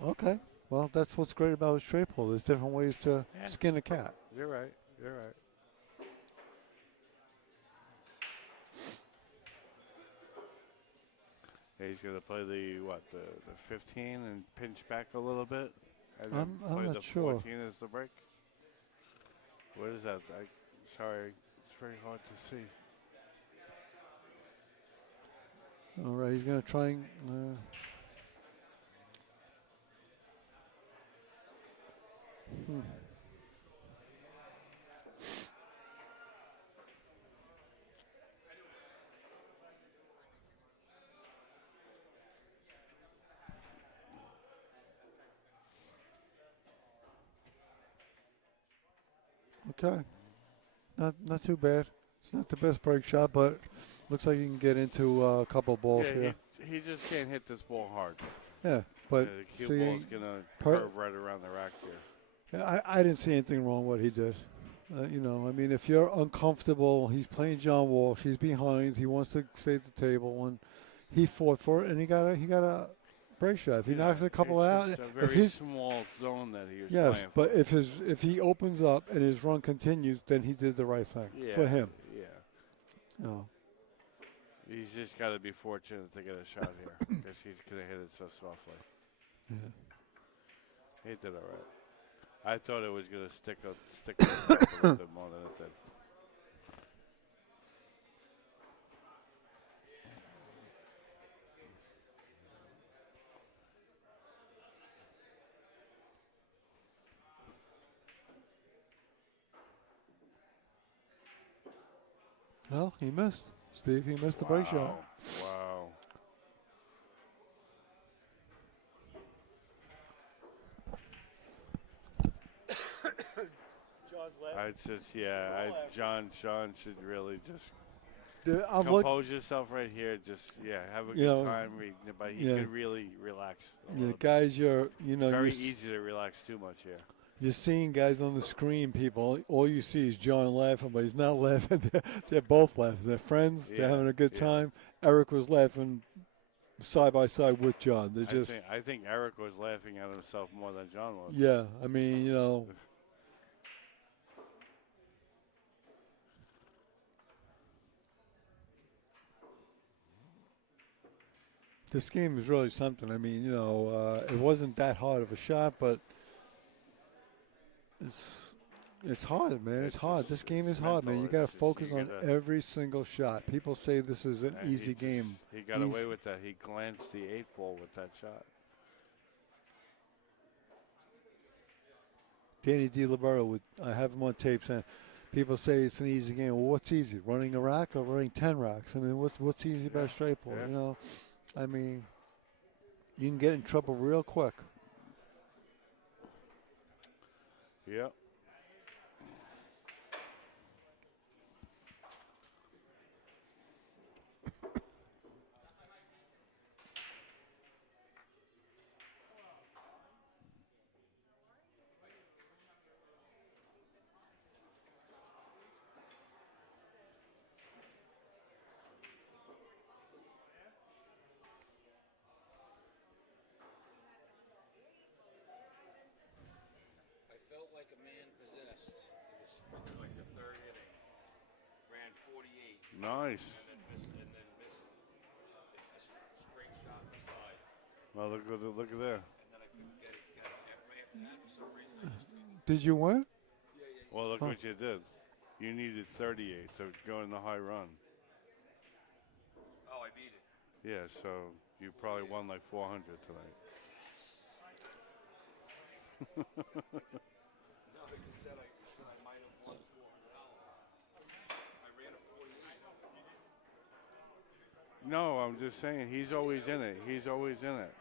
okay. Well, that's what's great about a straight pull. There's different ways to skin a cat. You're right. You're right. Yeah, he's gonna play the 15 and pinch back a little bit, and then I'm play not the sure. 14 as the break. What is that? Sorry, it's very hard to see. All right, he's going to try and. Okay. Not too bad. It's not the best break shot, but looks like he can get into a couple balls here. He just can't hit this ball hard. Yeah, but The cue ball's gonna curve right around the rack here. I didn't see anything wrong with what he did. I mean, if you're uncomfortable, he's playing John Walsh. He's behind. He wants to stay at the table, and he fought for it, and he got a break shot. If he knocks a couple out, it's a very small zone that he was playing. But if he opens up and his run continues, then he did the right thing for him. Yeah. He's just got to be fortunate to get a shot here because he's going to hit it so softly. Yeah. He did all right. I thought it was going to stick a little bit more than it did. Well, he missed. Steve, he missed the break shot. Wow. Jaws left. John should really just I'm compose yourself right here. Just have a good time reading it, but he could really relax. Guys, Very easy to relax too much here. You're seeing guys on the screen, people. All you see is John laughing, but he's not laughing. They're both laughing. They're friends. They're having a good time. Eric was laughing side by side with John. I think Eric was laughing at himself more than John was. Yeah, I mean, this game is really something. I mean, it wasn't that hard of a shot, but it's hard, man. It's hard. This game is hard, man. You got to focus on every single shot. People say this is an easy game. He got away with that. He glanced the 8-ball with that shot. Danny DiLibero, I have him on tape saying, people say it's an easy game. Well, what's easy, running a rack or running 10 racks? I mean, what's easy about straight ball? Yeah. I mean, you can get in trouble real quick. Yep. Nice. and then missed a straight shot on the side, Well, look at there. and then I couldn't get it together. Right after that, for some reason, I just couldn't. Did you win? Well, look Huh. what you did. You needed 38 to go in the high run. Oh, I beat it. Yeah, so you probably won like 400 tonight. No, you said I might have won $400. I ran a 48. No, I'm just saying he's always in it. He's always in it.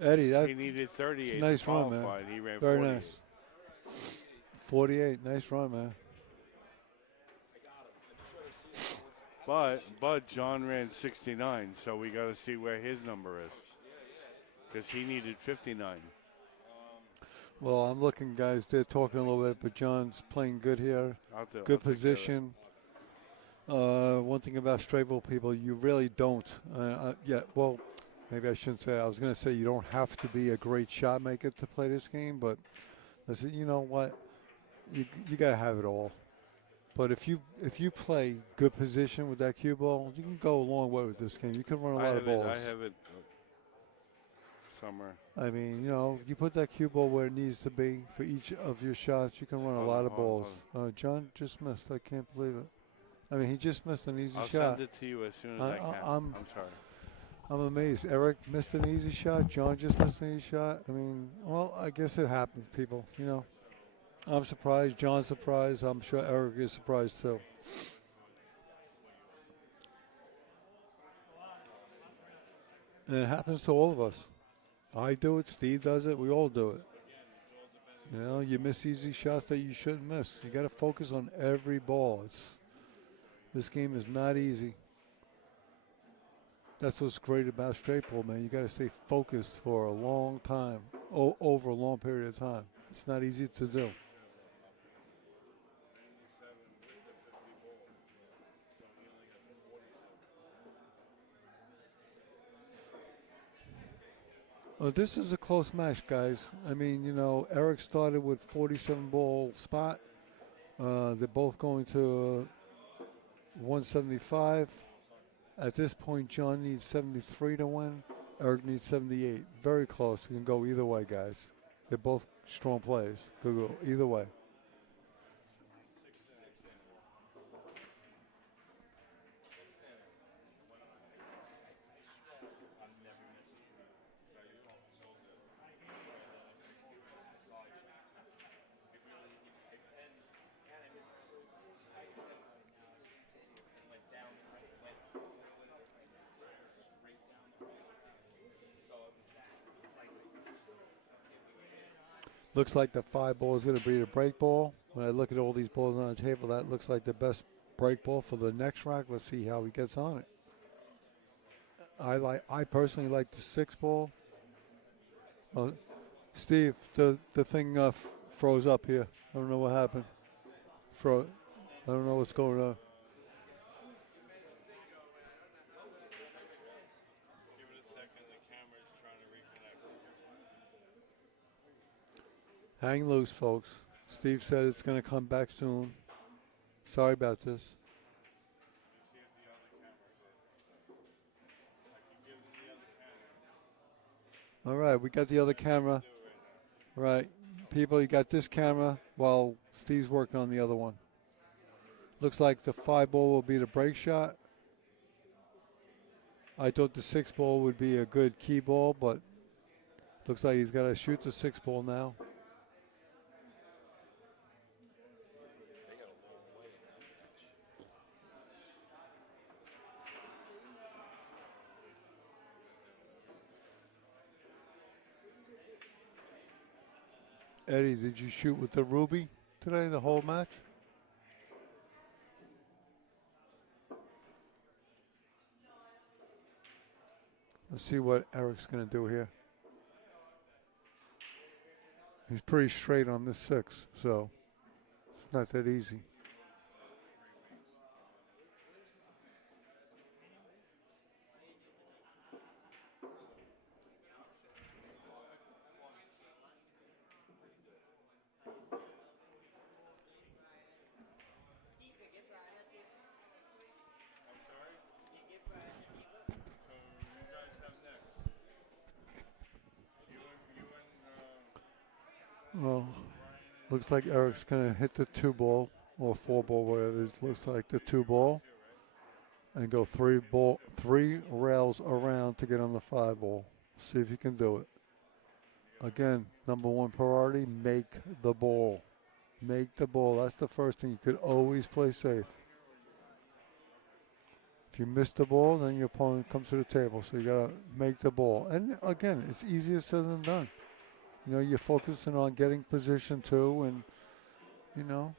Eddie, He needed 38 a nice to run, man. qualify, and he ran Very 48. nice. 48, nice run, man. I got him. I just try to see it. But John ran 69, so we got to see where his number is. Because he needed 59. Well, I'm looking, guys. They're talking a little bit, but John's playing good here. I'll Good take care of it. position. One thing about Strayville people, you really don't. Yeah, well, maybe I shouldn't say that. I was going to say you don't have to be a great shot maker to play this game, but listen, you know what? You got to have it all. But if you play good position with that cue ball, you can go a long way with this game. You can run a lot of balls. I have it somewhere. I mean, you know, you put that cue ball where it needs to be for each of your shots, you can run a lot of balls. John just missed. I can't believe it. I mean, he just missed an easy I'll shot. send it to you as soon as I can. I'm sorry. I'm amazed. Eric missed an easy shot. John just missed an easy shot. I mean, well, I guess it happens, people. You know, I'm surprised. John's surprised. I'm sure Eric is surprised too. And it happens to all of us. I do it. Steve does it. We all do it. You know, you miss easy shots that you shouldn't miss. You got to focus on every ball. This game is not easy. That's what's great about straight ball, man. You got to stay focused for a long time, over a long period of time. It's not easy to do. Well, this is a close match, guys. I mean, you know, Eric started with 47 ball spot. They're both going to 175. At this point, John needs 73 to win. Eric needs 78. Very close. You can go either way, guys. They're both strong players. Could go either way. Looks like the 5 ball is going to be the break ball. When I look at all these balls on the table, that looks like the best break ball for the next rack. Let's see how he gets on it. I personally like the 6 ball. Steve, the thing froze up here. I don't know what happened. I don't know what's going on. Give it a second. The camera's trying to reconnect. Hang loose, folks. Steve said it's going to come back soon. Sorry about this. All right, we got the other camera. All right, people, you got this camera while Steve's working on the other one. Looks like the 5 ball will be the break shot. I thought the 6 ball would be a good key ball, but looks like he's got to shoot the 6 ball now. Eddie, did you shoot with the Ruby today, the whole match? Let's see what Eric's going to do here. He's pretty straight on this 6, so it's not that easy. Well, looks like Eric's gonna hit the 2 ball or 4 ball, whatever it is. Looks like the 2 ball, and go 3 rails around to get on the 5 ball. See if you can do it. Again, number one priority: make the ball. Make the ball. That's the first thing. You could always play safe. If you miss the ball, then your opponent comes to the table. So you gotta make the ball. And again, it's easier said than done. You know, you're focusing on getting position too, and you know,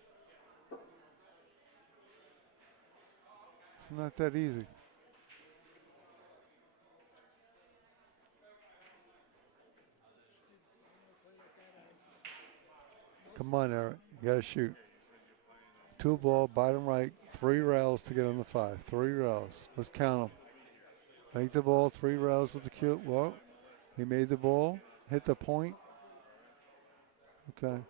it's not that easy. Come on, Eric. You gotta shoot. 2 ball, bottom right, 3 rails to get on the 5. 3 rails. Let's count them. Make the ball, 3 rails with the cue. Well, he made the ball, hit the point. Okay.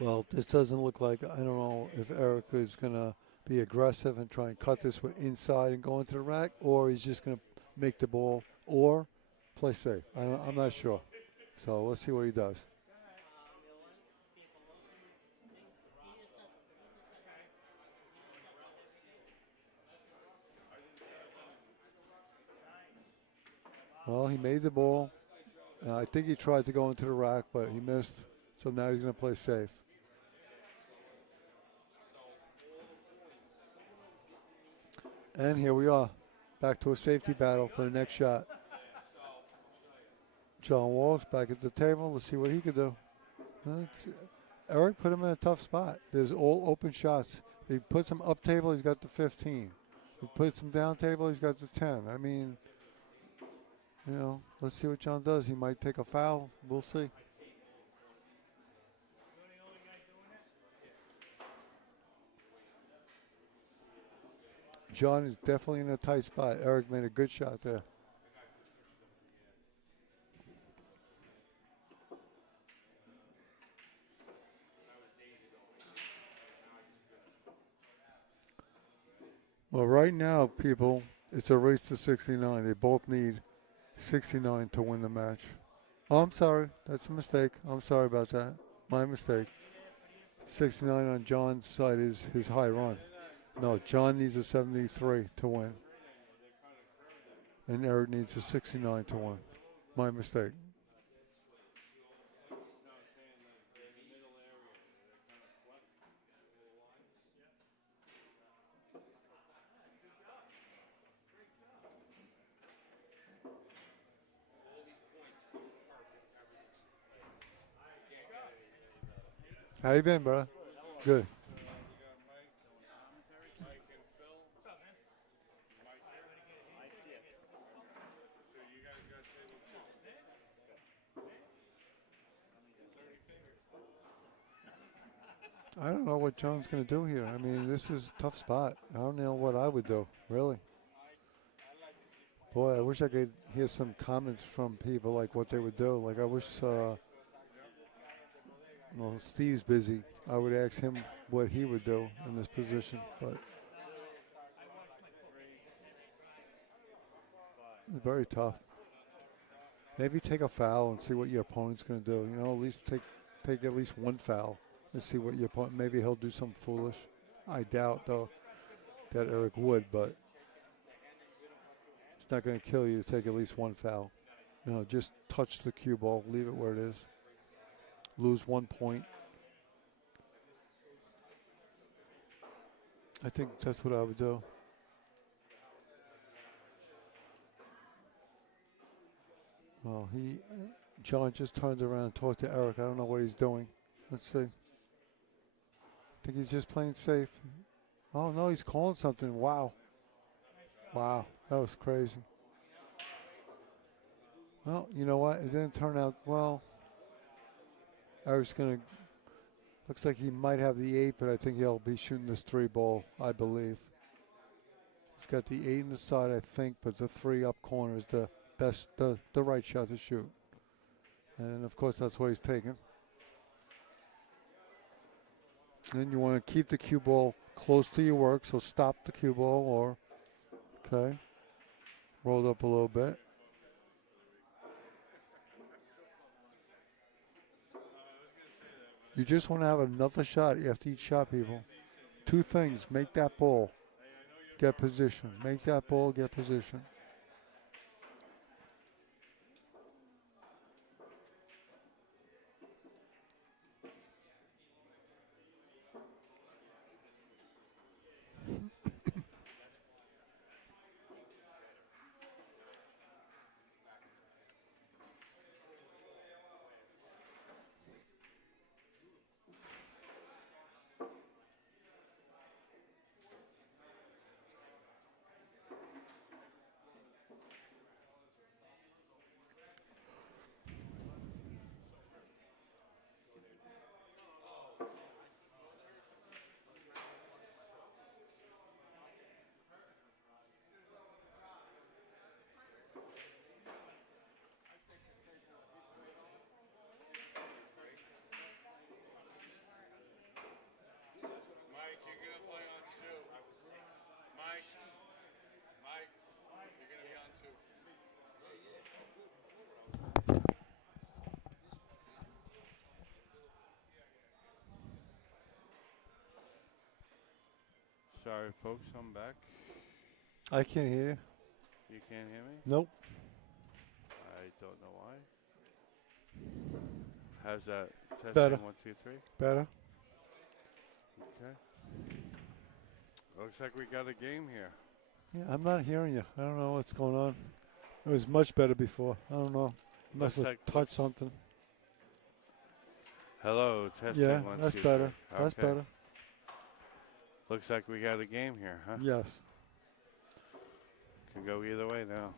Well, this doesn't look like, I don't know if Eric is going to be aggressive and try and cut this with inside and go into the rack, or he's just going to make the ball or play safe. I'm not sure. So let's see what he does. Well, he made the ball. I think he tried to go into the rack, but he missed. So now he's going to play safe. And here we are, back to a safety battle for the next shot. John Walsh back at the table. Let's see what he can do. Eric put him in a tough spot. There's all open shots. If he puts him up table, he's got the 15. If he puts him down table, he's got the 10. I mean, you know, let's see what John does. He might take a foul. We'll see. John is definitely in a tight spot. Eric made a good shot there. Well, right now, people, it's a race to 69. They both need 69 to win the match. Oh, I'm sorry. That's a mistake. I'm sorry about that. My mistake. 69 on John's side is his high run. No, John needs a 73 to win. And Eric needs a 69 to win. My mistake. How you been, bro? Good. I don't know what John's going to do here. I mean, this is a tough spot. I don't know what I would do, really. Boy, I wish I could hear some comments from people, like what they would do. Like, I wish, well, Steve's busy. I would ask him what he would do in this position, but it's very tough. Maybe take a foul and see what your opponent's going to do. You know, at least take at least one foul. Let's see what your opponent, maybe he'll do something foolish. I doubt, though, that Eric would, but it's not going to kill you to take at least one foul. You know, just touch the cue ball, leave it where it is. Lose 1 point. I think that's what I would do. Well, John just turned around and talked to Eric. I don't know what he's doing. Let's see. I think he's just playing safe. Oh, no, he's calling something. Wow. Wow, that was crazy. Well, you know what? It didn't turn out well. Eric's going to Looks like he might have the 8, but I think he'll be shooting this 3 ball, I believe. He's got the 8 in the side, I think, but the 3 up corner is the best, the right shot to shoot. And, of course, that's what he's taking. Then you want to keep the cue ball close to your work, so stop the cue ball or, okay, rolled up a little bit. You just want to have another shot after each shot, people. 2 things. Make that ball. Get position. Make that ball, get position. Mike, you're going to play on 2. Mike, you're going to be on 2. Sorry, folks, I'm back. I can't hear you. You can't hear me? Nope. I don't know why. How's that? Testing Better. 1, 2, 3. Better? Okay. Looks like we got a game here. Yeah, I'm not hearing you. I don't know what's going on. It was much better before. I don't know. Must have touched something. Hello, testing Yeah, 1, that's 2, better. 3. That's Okay. better. Looks like we got a game here, huh? Yes. Can go either way now.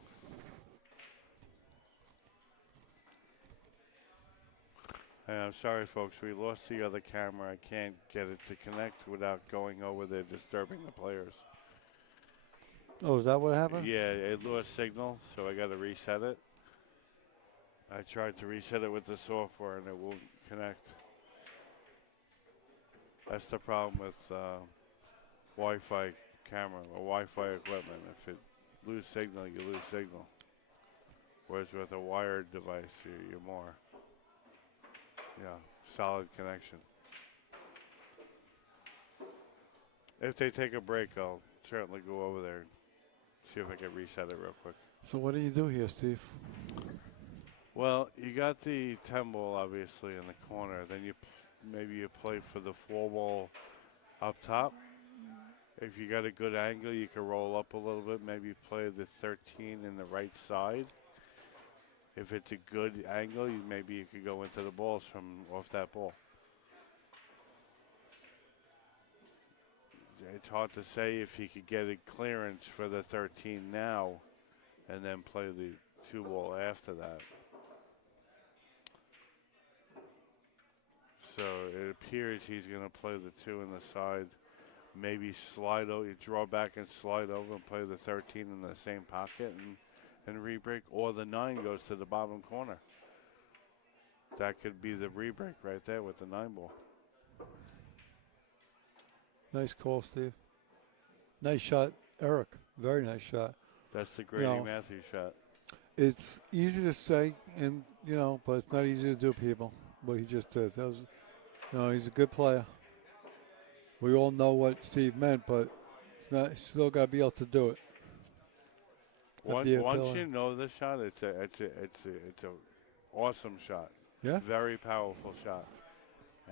Hey, I'm sorry, folks. We lost the other camera. I can't get it to connect without going over there, disturbing the players. Oh, is that what happened? Yeah, it lost signal, so I got to reset it. I tried to reset it with the software, and it won't connect. That's the problem with Wi-Fi camera or Wi-Fi equipment. If it lose signal, you lose signal. Whereas with a wired device, you're more, solid connection. If they take a break, I'll certainly go over there and see if I can reset it real quick. So what do you do here, Steve? Well, you got the 10 ball obviously in the corner. Then maybe you play for the 4 ball up top. If you got a good angle, you can roll up a little bit. Maybe play the 13 in the right side. If it's a good angle, maybe you could go into the balls from off that ball. It's hard to say if he could get a clearance for the 13 now and then play the 2 ball after that. So it appears he's going to play the 2 in the side. Maybe slide over, you draw back and slide over and play the 13 in the same pocket and re-break. Or the 9 goes to the bottom corner. That could be the re-break right there with the 9 ball. Nice call, Steve. Nice shot, Eric. Very nice shot. That's the Grady Matthews shot. It's easy to say, and but it's not easy to do, people. What he just did. That was, he's a good player. We all know what Steve meant, but it's not. Still got to be able to do it. Once you know the shot, it's a awesome shot. Yeah. Very powerful shot,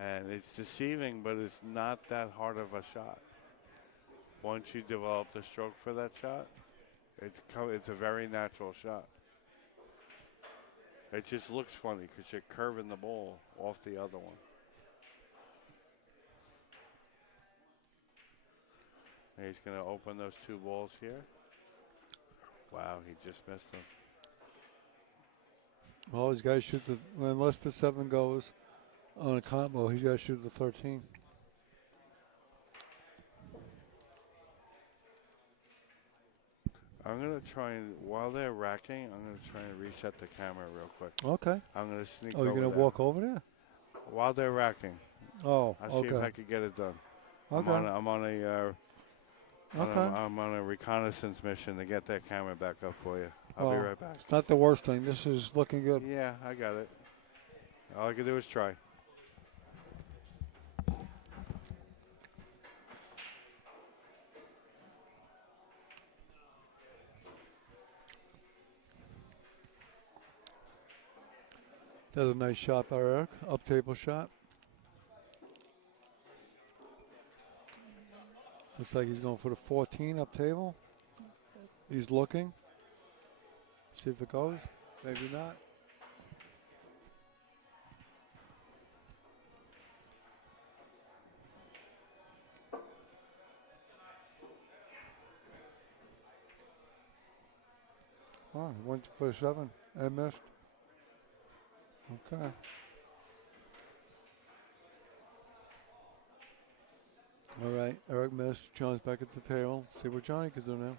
and it's deceiving, but it's not that hard of a shot. Once you develop the stroke for that shot, it's a very natural shot. It just looks funny because you're curving the ball off the other one. And he's going to open those 2 balls here. Wow, he just missed them. Well, he's got to shoot unless the 7 goes, on a combo. He's got to shoot the 13. I'm gonna try and while they're racking, I'm gonna try and reset the camera real quick. Okay. I'm gonna sneak. Oh, you're over going to there. walk over there? While they're racking. Oh, I'll see if I okay. could get it done. Okay. I'm on a reconnaissance mission to get that camera back up for you. I'll be Well, right back. It's not the worst thing. This is looking good. Yeah, I got it. All I can do is try. That's a nice shot by Eric. Up table shot. Looks like he's going for the 14 up table. He's looking. See if it goes. Maybe not. Oh, he went for a 7 and missed. Okay. All right, Eric missed. John's back at the table. See what Johnny can do now.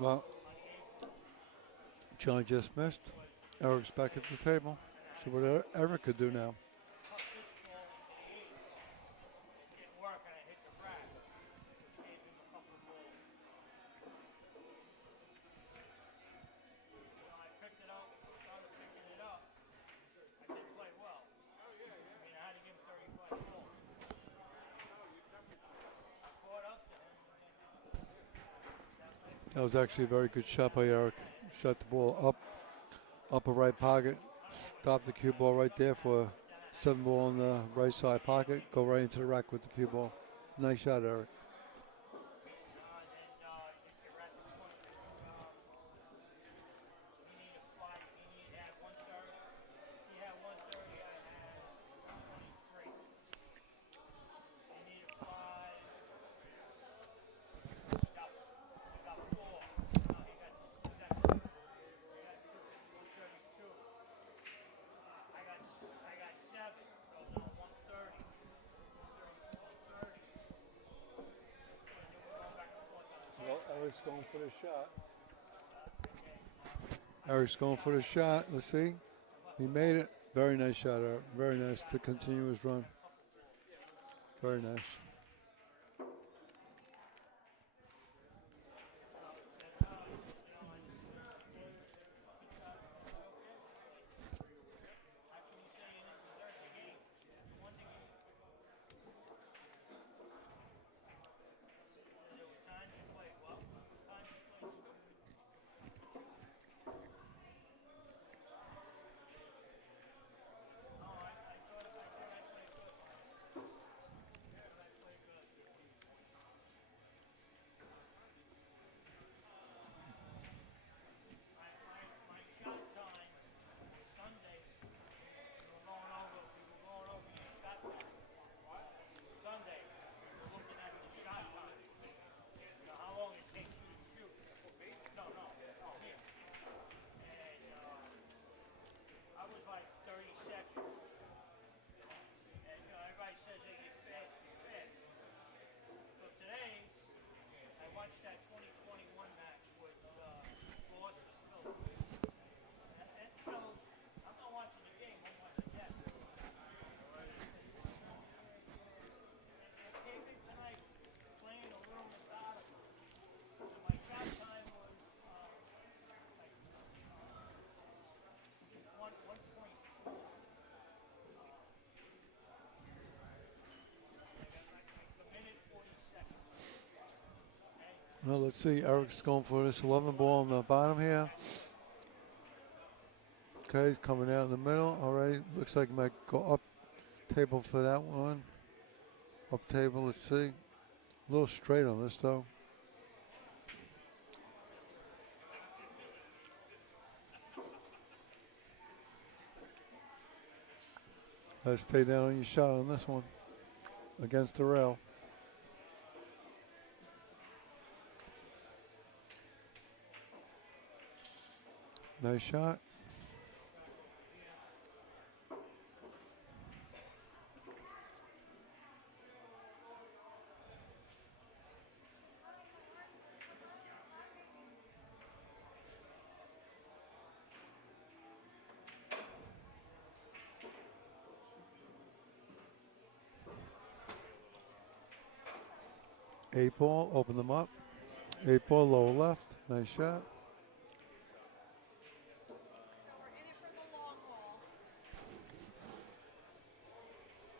Well, John just missed. Eric's back at the table. See what Eric could do now. That was actually a very good shot by Eric. Shot the ball up, upper right pocket. Stopped the cue ball right there for a 7 ball in the right side pocket. Go right into the rack with the cue ball. Nice shot, Eric. Well, Eric's going for the shot. Eric's going for the shot. Let's see. He made it. Very nice shot, Eric. Very nice to continue his run. Very nice. Well, let's see. Eric's going for this 11 ball on the bottom here. Okay, he's coming out in the middle. All right, looks like he might go up table for that one. Up table, let's see. A little straight on this, though. Let's stay down on your shot on this one. Against the rail. Nice shot. Eight ball, open them up. Eight ball, lower left. Nice shot.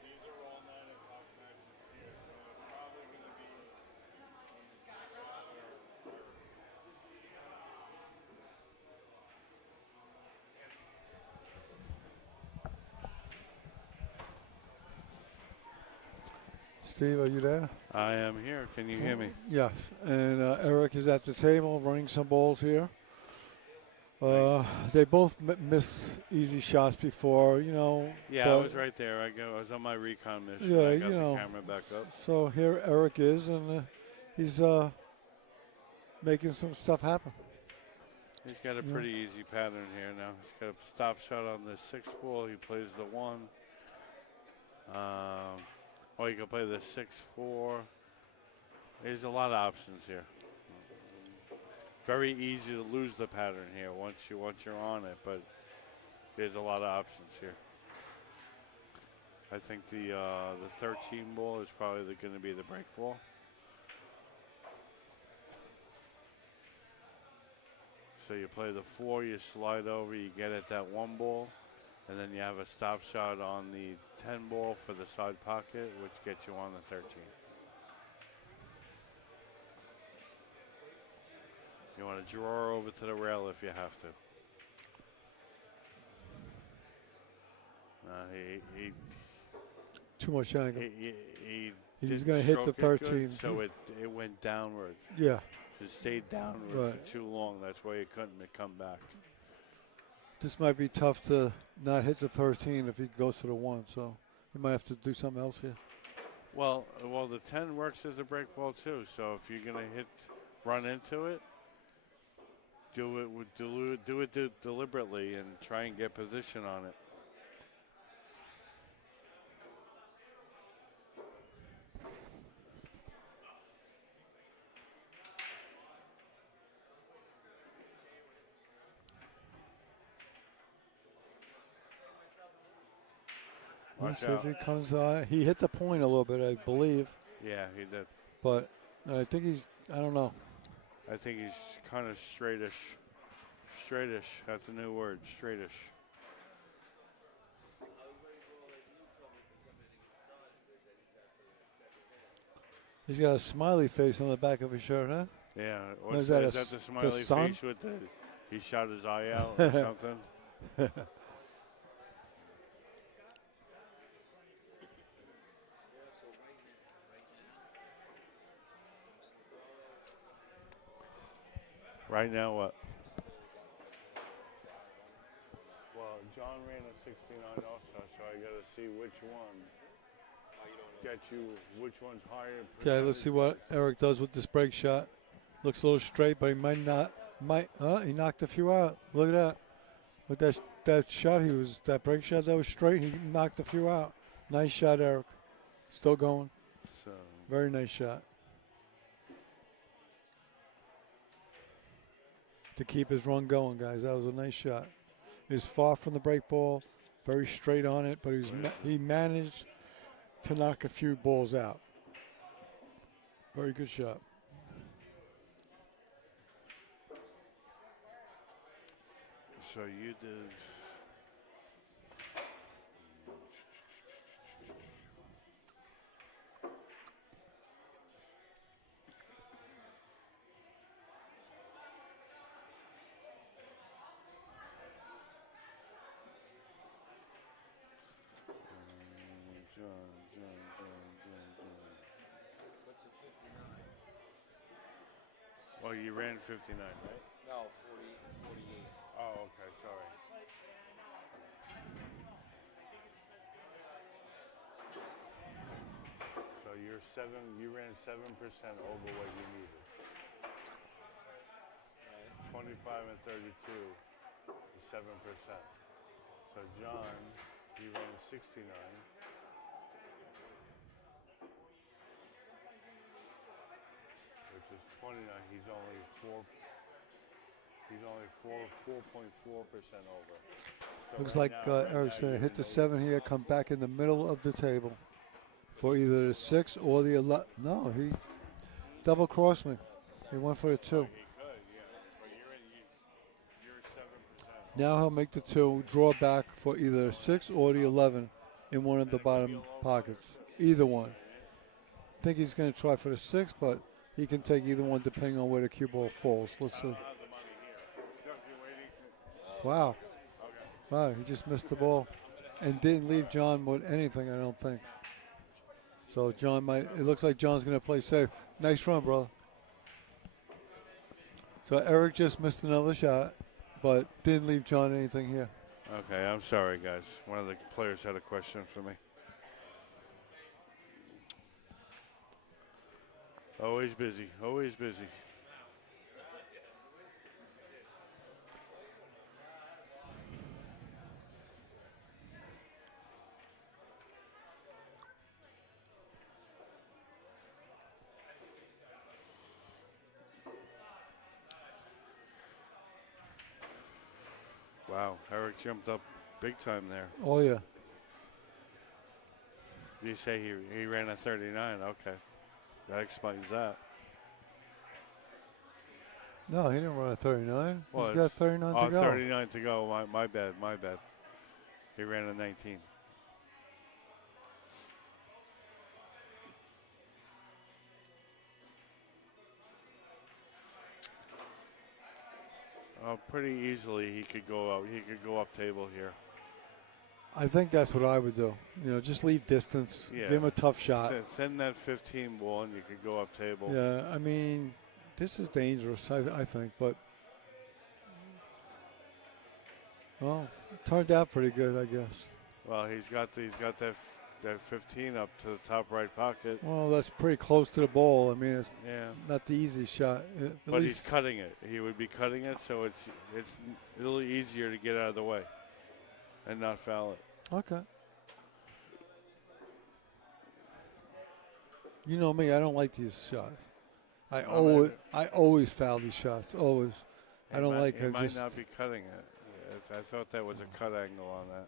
These are all 9 o'clock matches here, so it's probably going to be Steve, are you there? I am here. Can you hear me? Yes. And Eric is at the table running some balls here. They both miss easy shots before, you know. Yeah, I was right there. I was on my recon mission. Yeah, I got you know. the camera back up. So here Eric is, and he's making some stuff happen. He's got a pretty easy pattern here now. He's got a stop shot on the 6 ball. He plays the 1. Or you can play the 6-4. There's a lot of options here. Very easy to lose the pattern here once you're on it, but there's a lot of options here. I think the 13 ball is probably going to be the break ball. So you play the 4, you slide over, you get at that 1 ball, and then you have a stop shot on the 10 ball for the side pocket, which gets you on the 13. You want to draw over to the rail if you have to. He Too much angle. He's didn't going to hit the stroke it 13. good, so it went downward. Yeah. It stayed downward Right. for too long. That's why he couldn't come back. This might be tough to not hit the 13 if he goes to the 1, so he might have to do something else here. Well, the 10 works as a break ball too. So if you're gonna run into it, do it deliberately and try and get position on it. Let's Watch see if out. he comes. He hit the point a little bit, I believe, Yeah, he did. but I think I don't know. I think he's kind of straightish. Straightish. That's a new word. Straightish. He's got a smiley face on the back of his shirt, huh? Yeah. Is that is a that the the smiley sun? face with the? He shot his eye out or something. Right now, what? Well, John ran a 69 also, so I got to see which one which one's higher. Okay, let's see what Eric does with this break shot. Looks a little straight, but he might not. He knocked a few out. Look at that. With that shot, that break shot that was straight. He knocked a few out. Nice shot, Eric. Still going. So, Very nice shot. To keep his run going, guys. That was a nice shot. He was far from the break ball, very straight on it, but he managed to knock a few balls out. Very good shot. so you did. What's a 59? Well, you ran 59, right? No, 40, 48. Oh, okay. Sorry. So you're seven. You ran 7% over what you needed. Right. 25 and 32 is 7%. So John, he ran 69. Which is 29. He's only 4.4% over. So Looks right like now, Eric's going you're to hit in the 7 here, come back in the middle of the table for either the 6 or the 11. No, he double crossed me. He went for the 2. He could, yeah. But you're 7%. Now he'll make the 2, draw back for either the 6 or the 11 in one of the bottom pockets. Either one. I think he's going to try for the 6, but he can take either one depending on where the cue ball falls. Let's see. I don't have the money here. No, you're waiting. Wow. Okay. Wow, he just missed the ball and didn't leave John with anything, I don't think. So John might, it looks like John's going to play safe. Nice run, brother. So Eric just missed another shot, but didn't leave John anything here. Okay, I'm sorry, guys. One of the players had a question for me. Always busy. Always busy. Wow, Eric jumped up big time there. Oh, yeah. You say he ran a 39. Okay, that explains that. No, he didn't run a 39. Well, He's got 39 to go. 39 to go. My bad. My bad. He ran a 19. Pretty easily he could go out. He could go up table here. I think that's what I would do. You know, just leave distance. Yeah. Give him a tough shot. Send that 15 ball and you could go up table. Yeah, I mean, this is dangerous, I think, but well, it turned out pretty good, I guess. Well, he's got that 15 up to the top right pocket. Well, that's pretty close to the ball. I mean, it's Yeah. not the easy shot. But he's cutting it. He would be cutting it, so it's a little easier to get out of the way and not foul it. Okay. You know me, I don't like these shots. I always foul these shots. Always. I don't like He how might just. not be cutting it. I thought that was a cut angle on that.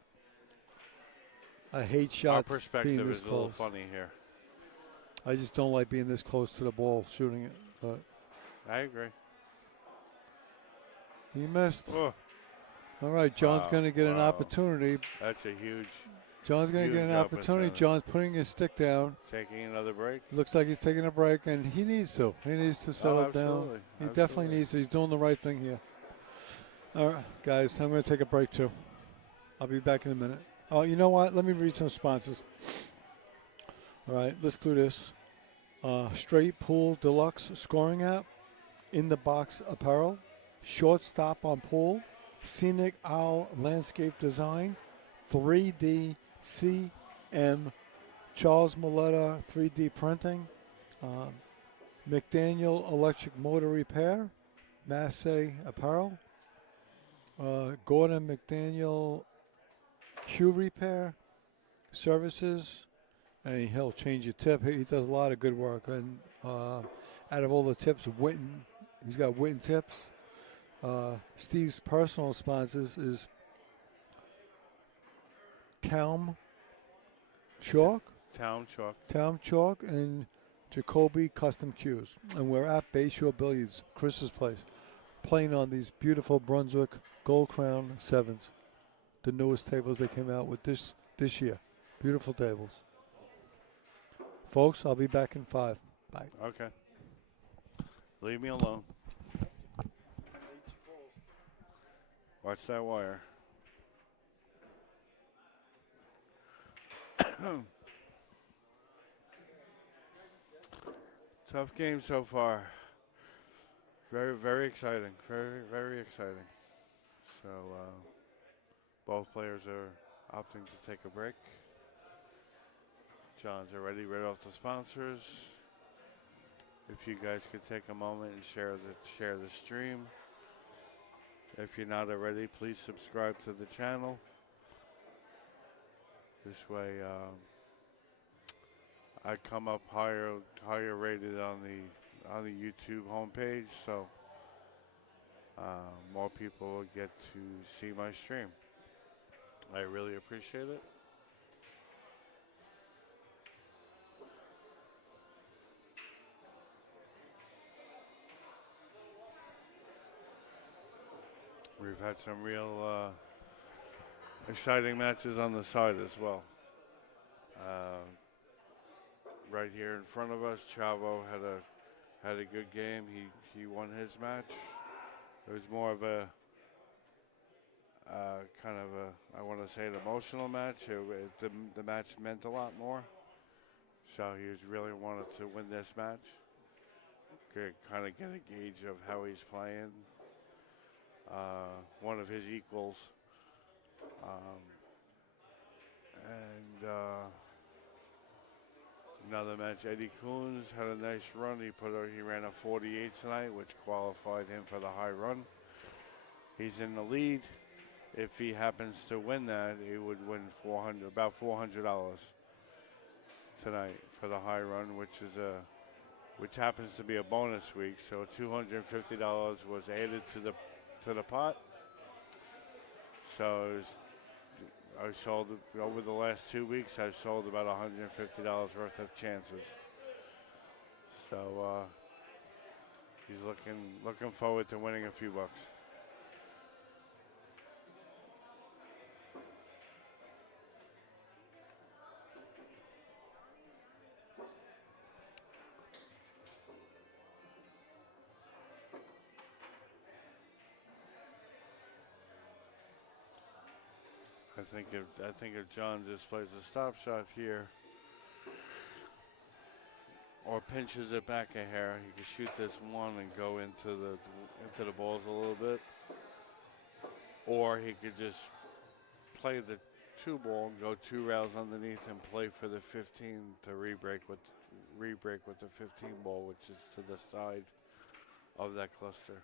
I hate Our shots perspective being this is a little close. funny here. I just don't like being this close to the ball, shooting it. But I agree. he missed. Oh, All right, John's Wow, going to get an wow. opportunity. that's a huge John's going to get Huge an opportunity. opportunity. John's putting his stick down. taking another break. Looks like he's taking a break, and he needs to. He needs to settle down. absolutely. He definitely needs to. He's doing the right thing here. All right, guys, I'm going to take a break, too. I'll be back in a minute. Oh, you know what? Let me read some sponsors. All right, let's do this. Straight Pool Deluxe Scoring App, In the Box Apparel, Shortstop on Pool, Scenic Owl Landscape Design, 3D CM, Charles Milletta 3D Printing, McDaniel Electric Motor Repair, Massey Apparel, Gordon McDaniel Q Repair Services, and he'll change your tip. He does a lot of good work. And out of all the tips, Witten, he's got Witten tips. Steve's personal sponsors is Town Chalk, and Jacoby Custom Cues. And we're at Bayshore Billiards, Chris's place, playing on these beautiful Brunswick Gold Crown 7s, the newest tables they came out with this year. Beautiful tables. Folks, I'll be back in 5. Bye. Okay. Leave me alone. Watch that wire. Tough game so far. Very, very exciting. Very, very exciting. So, both players are opting to take a break. John's already read off the sponsors. If you guys could take a moment and share the stream. If you're not already, please subscribe to the channel. This way, I come up higher rated on the YouTube homepage, so more people will get to see my stream. I really appreciate it. We've had some real exciting matches on the side as well. Right here in front of us, Chavo had a good game. He won his match. It was more of a kind of a, I want to say, an emotional match. The match meant a lot more. So he was really wanted to win this match. Could kind of get a gauge of how he's playing. One of his equals. Another match, Eddie Coons had a nice run. He ran a 48 tonight, which qualified him for the high run. He's in the lead. If he happens to win that, he would win about $400 tonight for the high run, which happens to be a bonus week. So $250 was added to the pot. So I sold over the last 2 weeks. I sold about $150 worth of chances. So he's looking forward to winning a few bucks. I think if John just plays a stop shot here or pinches it back a hair, he can shoot this one and go into the balls a little bit. Or he could just play the 2-ball and go 2 rails underneath and play for the 15 to re-break with the 15 ball, which is to the side of that cluster.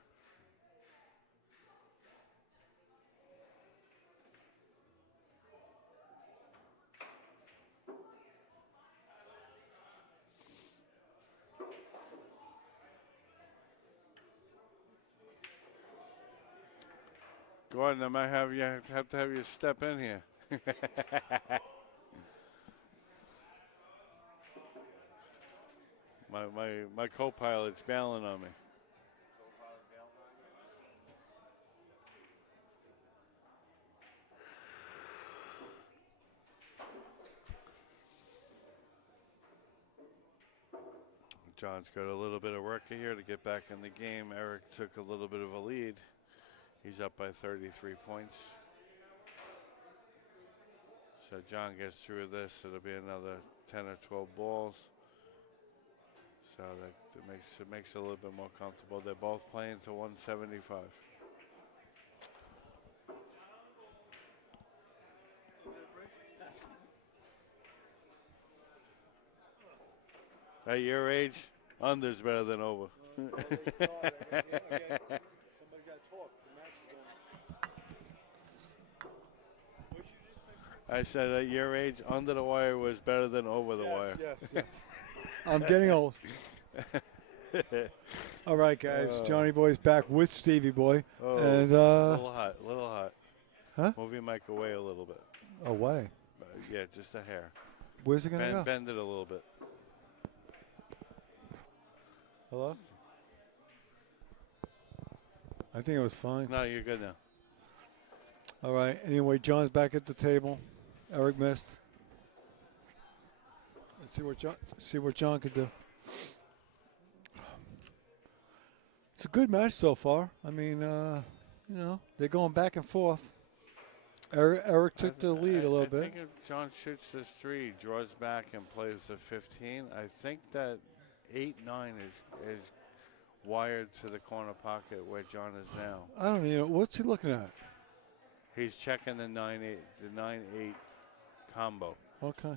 Gordon, I might have to have you step in here. my co-pilot's bailing on me. John's got a little bit of work here to get back in the game. Eric took a little bit of a lead. He's up by 33 points. So John gets through this. It'll be another 10 or 12 balls. So that makes it a little bit more comfortable. They're both playing to 175. At your age, under's better than over. I said at your age, under the wire was better than over the wire. Yes. I'm getting old. All right, guys. Johnny Boy's back with Stevie Boy. Oh, and a little hot. Huh? Move your mic away a little bit. Away. Yeah, just a hair. Where's it gonna go? Bend it a little bit. Hello? I think it was fine. No, you're good now. All right. Anyway, John's back at the table. Eric missed. Let's see what John could do. It's a good match so far. I mean, they're going back and forth. Eric took the lead a little bit. I think if John shoots this 3, draws back and plays the 15, I think that 8-9 is wired to the corner pocket where John is now. I don't even know. What's he looking at? He's checking the 9-8 combo. Okay.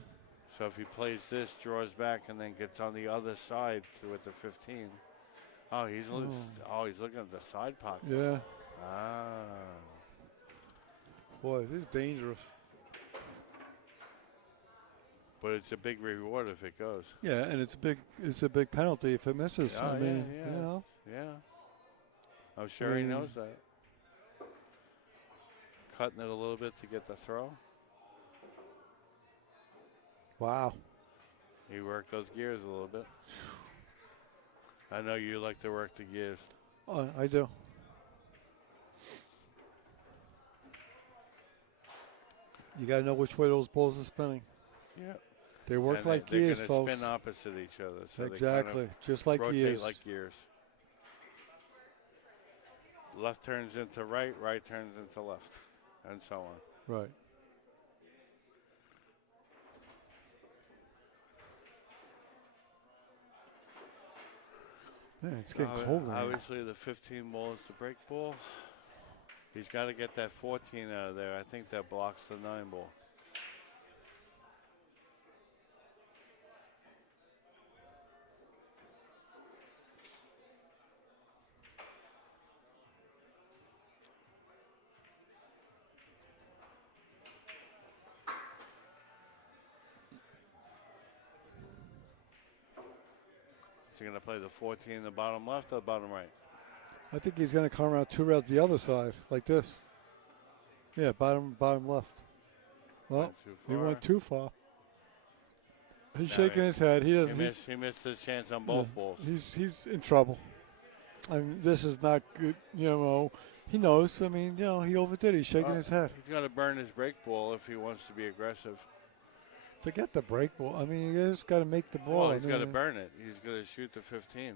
So if he plays this, draws back, and then gets on the other side with the 15. Oh, he's looking at the side pocket. Yeah. Ah. Boy, this is dangerous. But it's a big reward if it goes. Yeah, and it's a big penalty if it misses. Oh, I mean, yeah. you know. Yeah. I'm sure he mean- knows that. Cutting it a little bit to get the throw. Wow. He worked those gears a little bit. I know you like to work the gears. I do. You got to know which way those balls are spinning. Yeah. They work And like they're gears, gonna folks. spin opposite each other. So Exactly. Just They like kind of rotate gears. like gears. Left turns into right, right turns into left, and so on. Right. Man, it's getting cold in here. Obviously, the 15 ball is the break ball. He's got to get that 14 out of there. I think that blocks the 9 ball. Is he going to play the 14 in the bottom left or the bottom right? I think he's going to come around 2 rounds the other side, like this. Yeah, bottom left. Well, Went too he far. went too far. He's No, shaking his head. He He doesn't. he missed his chance on both balls. He's in trouble. I mean, this is not good. You know, he knows. I mean, you know, he overdid it. He's shaking his head. He's got to burn his break ball if he wants to be aggressive. Forget the break ball. I mean, you just got to make the ball. Well, I he's got to mean, burn it. He's going to shoot the 15.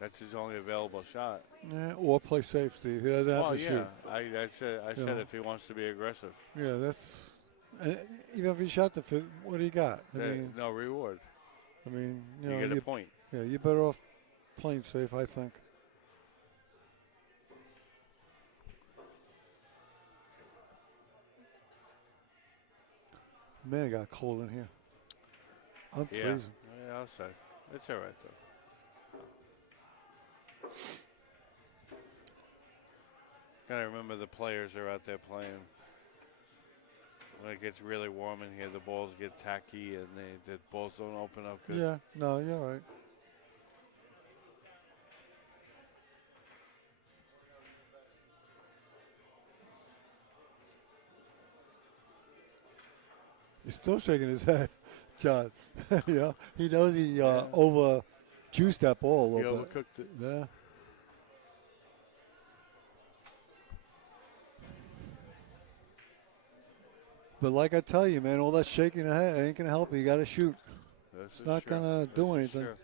That's his only available shot. Yeah, or play safe, Steve. He doesn't have Well, to yeah. shoot. I said Yeah. if he wants to be aggressive. Yeah, that's. Even if he shot the fifth, what do you got? I mean, No reward. you You know, get a point. yeah, you're better off playing safe, I think. Man, it got cold in here. I'm Yeah. freezing. Yeah, I'll say. It's all right, though. Gotta remember the players are out there playing. When it gets really warm in here, the balls get tacky and the balls don't open up good. Yeah, no, you're right. He's still shaking his head, John. Yeah, he knows he over juiced that ball a He little bit. overcooked it. Yeah. But like I tell you, man, all that shaking the head ain't gonna help you. You gotta shoot. This is not true. gonna do This is anything. true.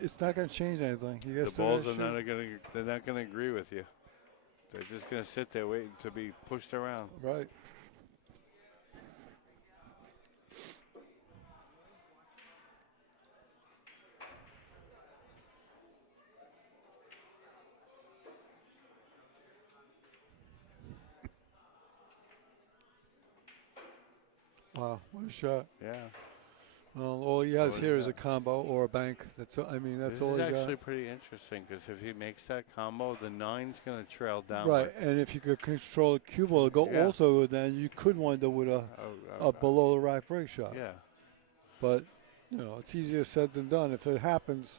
It's not gonna change anything. You The guys balls are they're not gonna agree with you. They're just gonna sit there waiting to be pushed around. right. Wow, what a shot! Yeah. Well, all he has What here he is a got. combo or a bank. That's I mean, that's This all is he actually got. pretty interesting because if he makes that combo, the 9's going to trail down. Right, and if you could control the cue ball to go Yeah. also, then you could wind up with a below the rack break shot. Yeah. But you know, it's easier said than done. If it happens,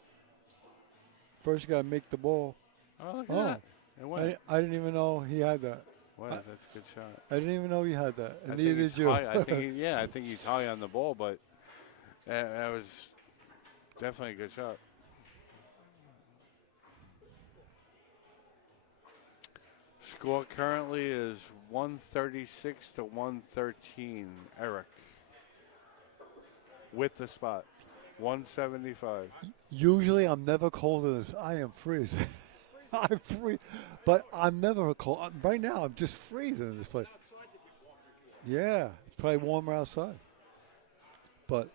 first you got to make the ball. Oh, look at Oh, that. It went. I didn't even know he had that. Wow, that's a good shot. I didn't even know he had that, and I neither think he's did you. high. I think he's high on the ball, but that was definitely a good shot. Score currently is 136 to 113. Eric with the spot, 175. Usually, I'm never cold in this. I am freezing. I'm free, but I'm never cold. Right now, I'm just freezing in this place. Yeah, it's probably warmer outside. But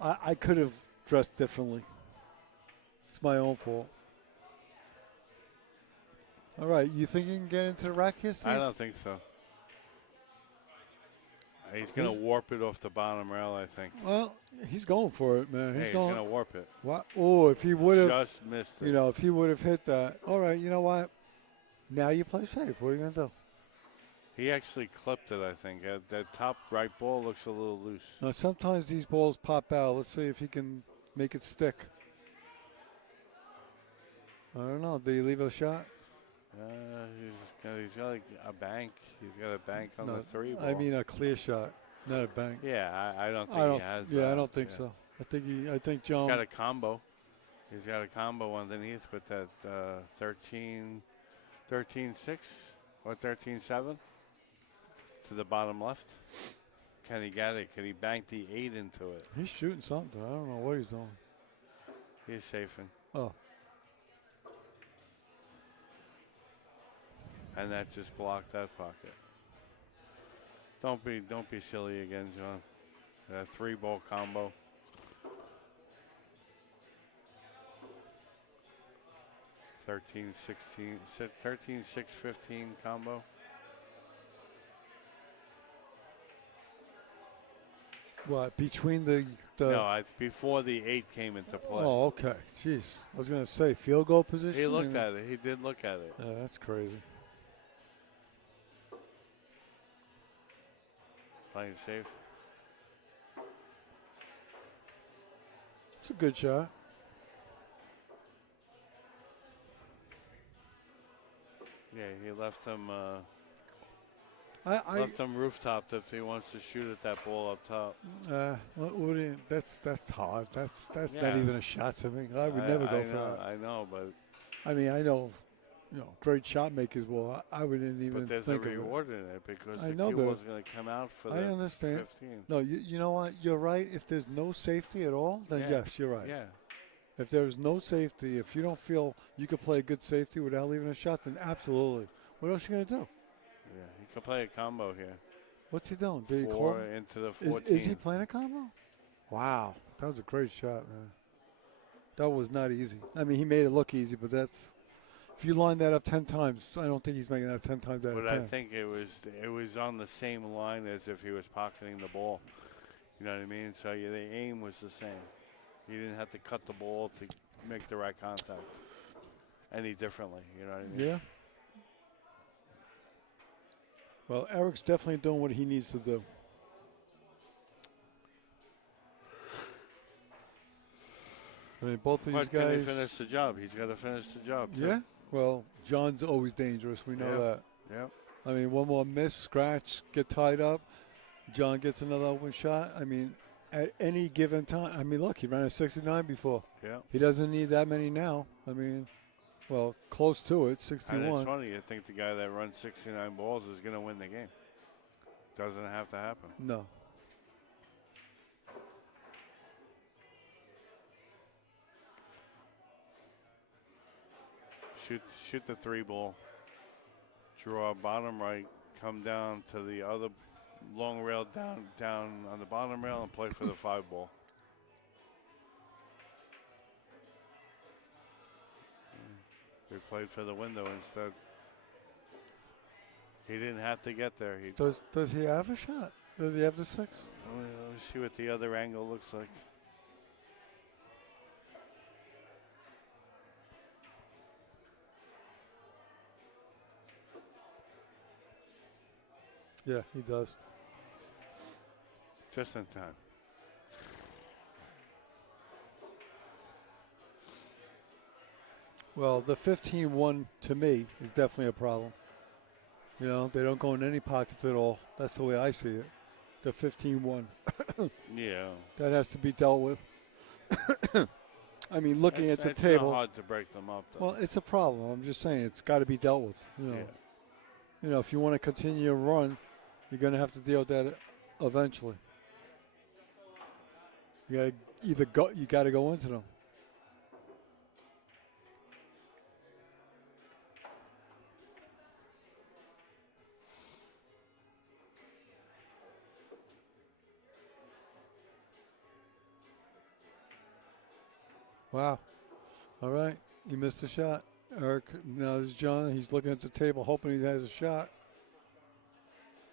I could have dressed differently. It's my own fault. All right, you think you can get into the rack here, Steve? I don't think so. He's going to warp it off the bottom rail, I think. Well, he's going for it, man. He's He's going. going to warp it. What? Oh, if he would have, Just missed it. you know, if he would have hit that. All right, you know what? Now you play safe. What are you gonna do? He actually clipped it, I think. That top right ball looks a little loose. Now, sometimes these balls pop out. Let's see if he can make it stick. I don't know. Do you leave a shot? He's got like a bank. He's got a bank on the 3 ball. I mean a clear shot, not a bank. Yeah, I don't think he has that. Yeah, I don't think so. I think John. He's got a combo. He's got a combo underneath with that 13-6 or 13-7 to the bottom left. Can he get it? Can he bank the 8 into it? He's shooting something. I don't know what he's doing. He's safing. Oh. And that just blocked that pocket. Don't be silly again, John. That 3-ball combo. Thirteen, 6, 15 combo. What, between the No, before the 8 came into play. Oh, okay. Jeez. I was going to say field goal position. He looked at it. He did look at it. Yeah, that's crazy. Playing safe. It's a good shot. Yeah, he left him I left him rooftopped if he wants to shoot at that ball up top. what do you, that's hard. That's Yeah. not even a shot to me. I would never go for that. I know, but I mean, I know, great shot makers will. I wouldn't even there's think a of reward in it because I the know cue there- was going to come out for I the understand. 15. No, you know what? You're right. If there's no safety at all, then Yeah. yes, you're right. Yeah. If there's no safety, if you don't feel you could play a good safety without leaving a shot, then absolutely. What else you gonna do? Yeah, he could play a combo here. What's he doing? Did he 4 call? into the 14. Is he playing a combo? Wow, that was a great shot, man. That was not easy. I mean, he made it look easy, but that's if you line that up 10 times, I don't think he's making that 10 times out of But 10. I think it was on the same line as if he was pocketing the ball. You know what I mean? So the aim was the same. You didn't have to cut the ball to make the right contact any differently. You know what I mean? Yeah. Well, Eric's definitely doing what he needs to do. I mean, both of these But can guys. he finish the job? He's got to finish the job, too. Yeah. Well, John's always dangerous. We know Yeah. that. Yep. I mean, one more miss, scratch, get tied up. John gets another open shot. I mean, at any given time. I mean, look, he ran a 69 before. Yeah. He doesn't need that many now. I mean, well, close to it, And 61. it's funny. You think the guy that runs 69 balls is going to win the game. Doesn't have to happen. No. Shoot the 3 ball. Draw bottom right. Come down to the other long rail down on the bottom rail and play for the 5 ball. He played for the window instead. He didn't have to get there. Does he have a shot? Does he have the 6? Let me see what the other angle looks like. Yeah, he does. Just in time. Well, the 15-1 to me is definitely a problem. You know, they don't go in any pockets at all. That's the way I see it. The 15-1. Yeah. That has to be dealt with. I mean, looking at the It's table. not hard to break them up, though. Well, it's a problem. I'm just saying it's got to be dealt with. You know, if you want to continue your run, you're going to have to deal with that eventually. You got to go into them. Wow. All right. You missed the shot. Eric, now this is John. He's looking at the table hoping he has a shot.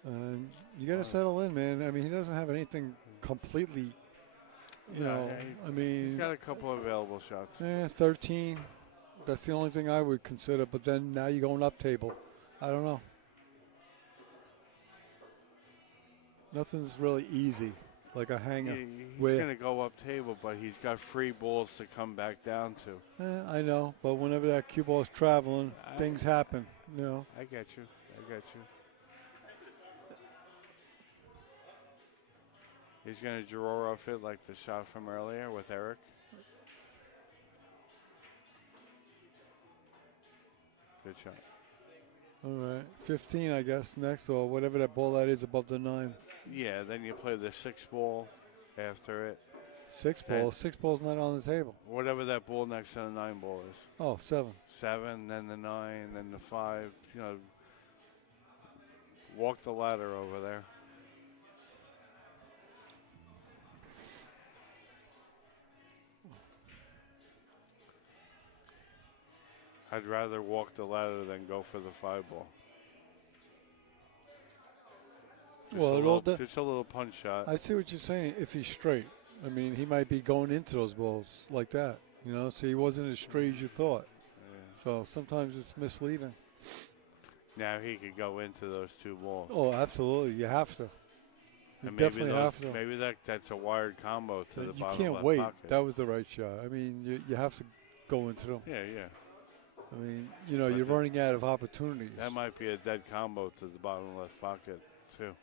And you got to settle in, man. I mean, he doesn't have anything completely, you know. I mean, he's got a couple of available shots. 13. That's the only thing I would consider. But then now you're going up table. I don't know. Nothing's really easy, like a hanger. He's going to go up table, but he's got free balls to come back down to. I know, but whenever that cue ball is traveling, things happen. You know. I get you. He's going to draw off it like the shot from earlier with Eric. Good shot. All right, 15, I guess, next, or whatever that ball that is above the 9. Yeah, then you play the 6 ball after it. 6 ball? 6 ball's not on the table. Whatever that ball next to the 9 ball is. Oh, 7. 7, then the 9, then the 5. You know, walk the ladder over there. I'd rather walk the ladder than go for the 5 ball. Just a little punch shot. I see what you're saying. If he's straight, I mean, he might be going into those balls like that. You know, so he wasn't as straight as you thought. Yeah. So sometimes it's misleading. Now he could go into those 2 balls. Oh, absolutely. You have to. You definitely have to. Maybe that's a wired combo to the bottom left pocket. You can't wait. That was the right shot. I mean, you have to go into them. Yeah. I mean, you know, you're running out of opportunities. That might be a dead combo to the bottom left pocket, too.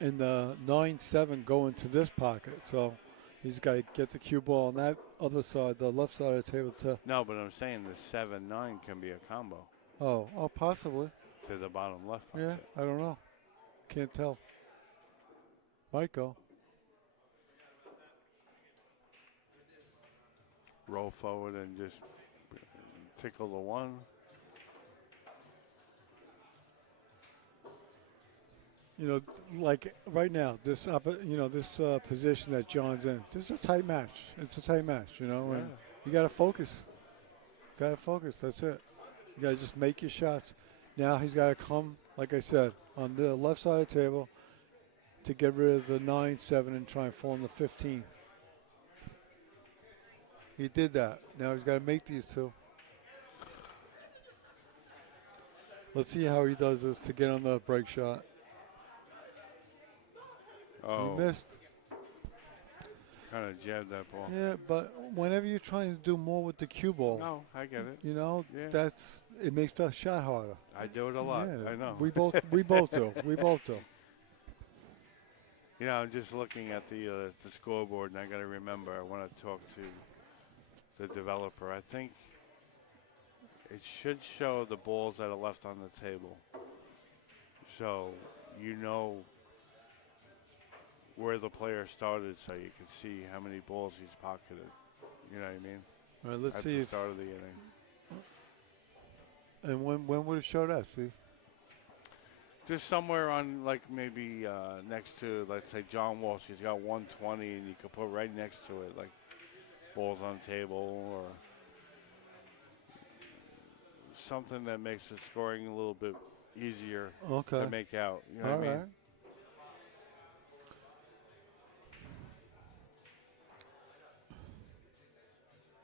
And the 9-7 go into this pocket, so he's got to get the cue ball on that other side, the left side of the table. No, but I'm saying the 7-9 can be a combo. Oh, possibly. To the bottom left pocket. Yeah, I don't know. Can't tell. Might go. Roll forward and just tickle the 1. You know, like right now, this position that John's in, this is a tight match. It's a tight match, you know, and you got to focus. That's it. You got to just make your shots. Now he's got to come, like I said, on the left side of the table to get rid of the 9-7 and try and fall in the 15. He did that. Now he's got to make these 2. Let's see how he does this to get on the break shot. Oh. He missed. Kind of jabbed that ball. Yeah, but whenever you're trying to do more with the cue ball, no, I get it. You know, it makes the shot harder. I do it a lot. I know. We both do. We both do. You know, I'm just looking at the scoreboard, and I got to remember. I want to talk to the developer. I think it should show the balls that are left on the table, so you know where the player started, so you can see how many balls he's pocketed. You know what I mean? All right, let's at see the start of the inning. And when would it show that, Steve? Just somewhere on, like, maybe next to, let's say, John Walsh. He's got 120, and you could put right next to it, like, balls on table or something that makes the scoring a little bit easier to make out. You know what I mean? Right.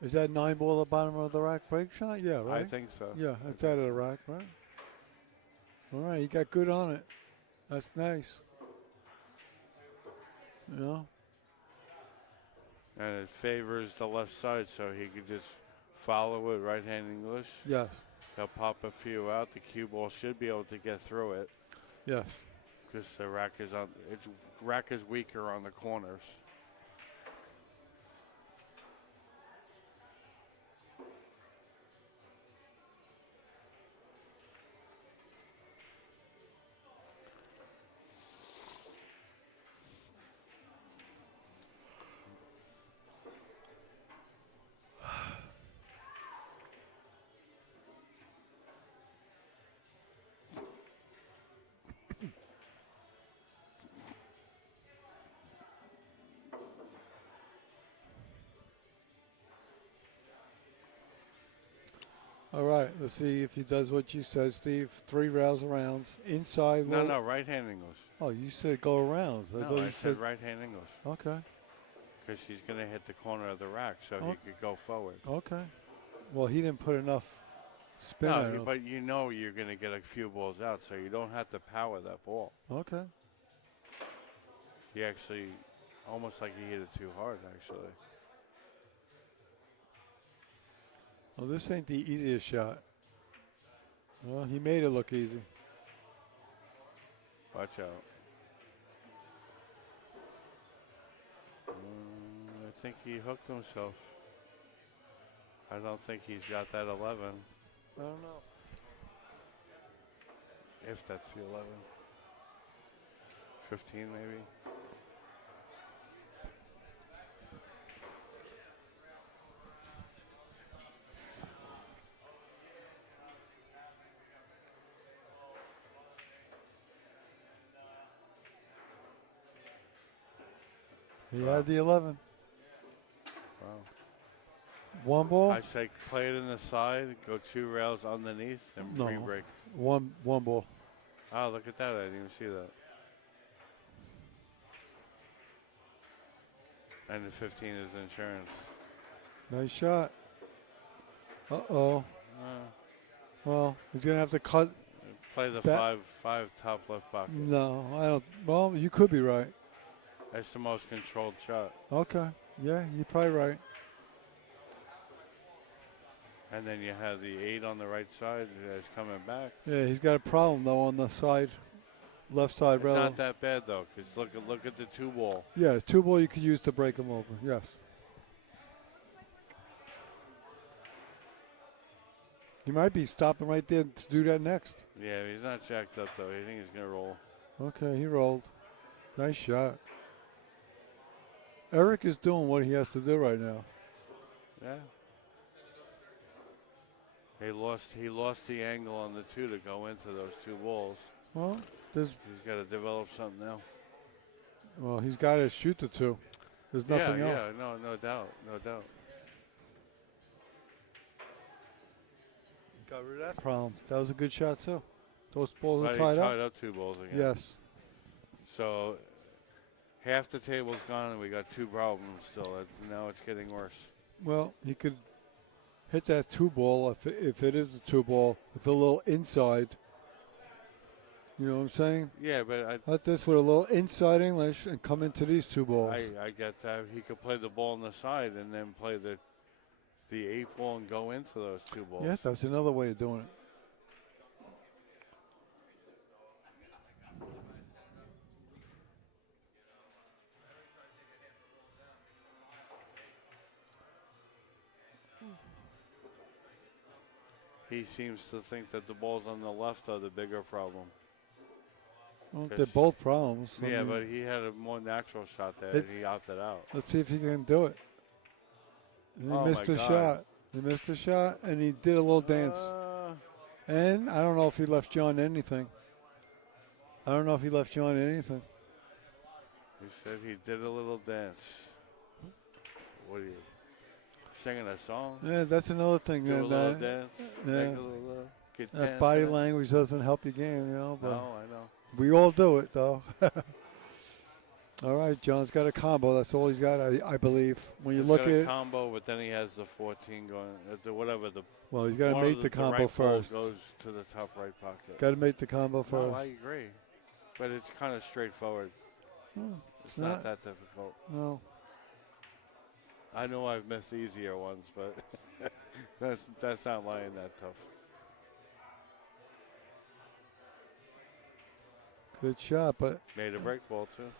Is that 9 ball at the bottom of the rack break shot? Yeah, right? I think so. Yeah, it's out of the rack, right? All right, he got good on it. That's nice. You know? And it favors the left side, so he could just follow it right-hand English. Yes. He'll pop a few out. The cue ball should be able to get through it. Yes. Because the rack is weaker on the corners. All right, let's see if he does what you said, Steve. 3 rails around. Inside. No, low- no, right hand English. Oh, you said go around. No, thought I you said right hand English. Okay, Because she's going to hit the corner of the rack so Oh. he could go forward. okay. Well, he didn't put enough spin on No, it. but you know you're going to get a few balls out, so you don't have to power that ball. Okay. He actually, almost like he hit it too hard, actually. Well, this ain't the easiest shot. Well, he made it look easy. Watch out. I think he hooked himself. I don't think he's got that 11. I don't know. If that's the 11. 15 maybe. He had the 11. Wow. One ball. I say play it in the side, go 2 rails underneath, and No. re-break. One ball. Oh, look at that. I didn't even see that. And the 15 is insurance. Nice shot. Uh-oh. Uh, Well, he's going to have to cut. play the That- five top left pocket. No, I don't. Well, you could be right. That's the most controlled shot. Okay. Yeah, you're probably right. And then you have the 8 on the right side that's coming back. Yeah, he's got a problem, though, on the side, left side It's rail. not that bad, though, because look at the 2 ball. Yeah, 2 ball you could use to break him over. Yes. He might be stopping right there to do that next. Yeah, he's not jacked up, though. I think he's going to roll. Okay, he rolled. Nice shot. Eric is doing what he has to do right now. Yeah. He lost the angle on the 2 to go into those 2 balls. Well, there's He's got to develop something now. well, he's got to shoot the 2. There's nothing else. Yeah, no doubt, no doubt. Got rid of that problem. That was a good shot too. Those balls But are he tied tied up. up 2 balls again. Yes. So half the table's gone, and we got 2 problems still. Now it's getting worse. Well, he could hit that 2 ball if it is the 2 ball with a little inside. You know what I'm saying? Yeah, but Hit this with a little inside English and come into these 2 balls. I get that. He could play the ball on the side and then play the 8 ball and go into those 2 balls. Yeah, that's another way of doing it. He seems to think that the balls on the left are the bigger problem. Well, they're 'Cause- both problems. I Yeah, mean, but he had a more natural shot there. It- And he opted out. let's see if he can do it. And he Oh, missed my the God. shot. He missed the shot, and he did a little dance. And I don't know if he left John anything. I don't know if he left John anything. He said he did a little dance. What are you singing a song? Yeah, that's another thing. Do a And, little dance. yeah. Make a little, get that dancing. body language doesn't help your game, you know. But No, I know. we all do it, though. All right, John's got a combo. That's all he's got, I believe. When you He's look got at a it, combo, but then he has the 14 going. Whatever the well, he's got to one make of the combo right ball first. goes to the top right pocket. Got to make the combo No, first. I agree, but it's kind of straightforward. Oh, It's not- not that difficult. no. I know I've missed easier ones, but that's not lying that tough. Good shot, but Made a break ball too.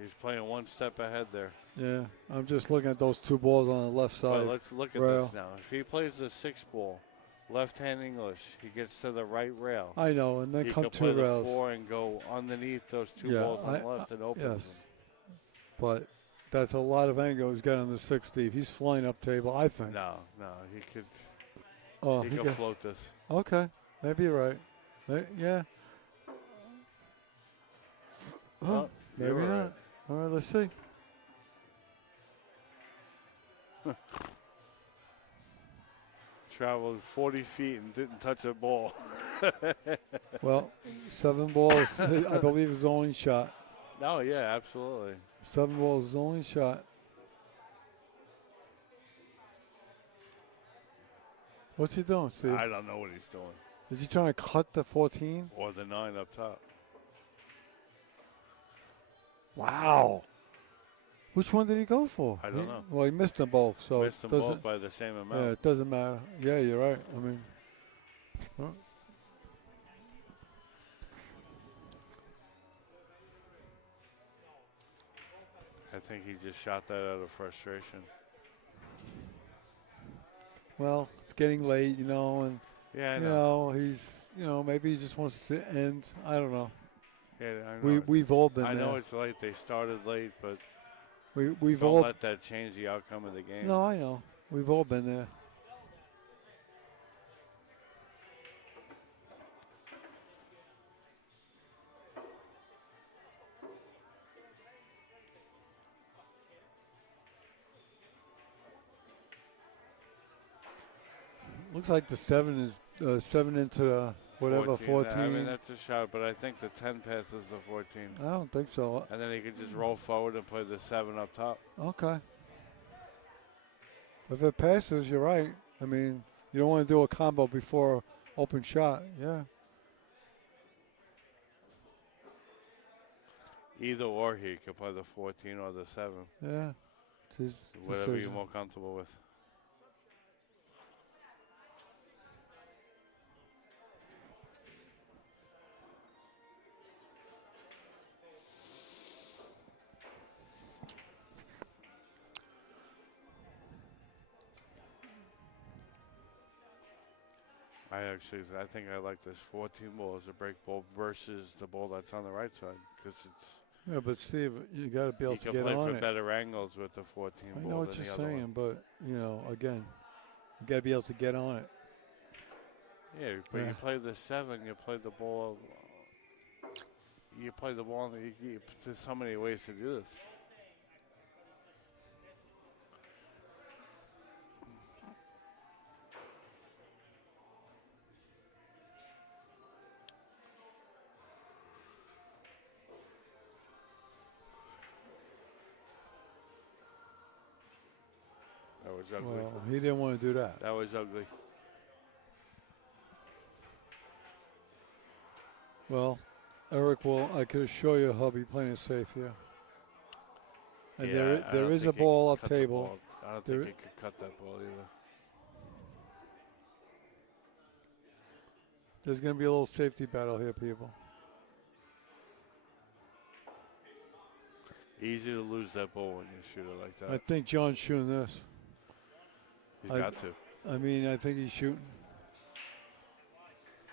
He's playing one step ahead there. yeah, I'm just looking at those 2 balls on the left But side. let's look at rail. this now. If he plays the 6 ball, left-hand English, he gets to the right rail. I know, and then He come could 2 play the rails. 4 and go underneath those 2 Yeah, balls on the left and open yes. But that's a lot of angle he's got on the 6, Steve. He's flying up table, I think. them. No, he could. Oh, He he could got, float this. okay. Maybe you're right. Yeah. Oh, Well, maybe you're not. right. All right, let's see. Traveled 40 feet and didn't touch a ball. Well, 7 balls, I believe, is the only shot. Oh, yeah, absolutely. 7 balls is the only shot. What's he doing, Steve? I don't know what he's doing. Is he trying to cut the 14? Or the 9 up top. Wow. Which one did he go for? I don't know. Well, he missed them both, so Missed them both by the same amount. yeah, it doesn't matter. Yeah, you're right. I mean, huh? I think he just shot that out of frustration. Well, it's getting late, and Yeah, I you know. know he's, maybe he just wants to end. I don't know. Yeah, I know. We've all been I there. know it's late. They started late, but We've don't all. let that change the outcome of the game. No, I know. We've all been there. Looks like the 7 is 7 into whatever 14. I mean, that's a shot, but I think the 10 passes the 14. I don't think so. And then he could just roll forward and play the 7 up top. Okay. If it passes, you're right. I mean, you don't want to do a combo before open shot. Yeah. Either or, he could play the 14 or the 7. Yeah. It's his Whatever you're decision. more comfortable with. I think I like this 14 ball as a break ball versus the ball that's on the right side because it's. Yeah, but Steve, you got to be able You to can get play on for it. better angles with the 14 I ball know what than you're the other saying, one. but again, you got to be able to get on it. Yeah, but Yeah. you play the 7, you play the ball. You play the ball. There's so many ways to do this. That was ugly. Well, he didn't want to do that. That was ugly. Well, Eric, I could assure you he'll be playing it safe here. And Yeah, I there don't is a think he ball could up cut the table. ball. I don't There think he could cut that ball either. There's going to be a little safety battle here, people. Easy to lose that ball when you shoot it like that. I think John's shooting this. He's I- got to. I mean, I think he's shooting.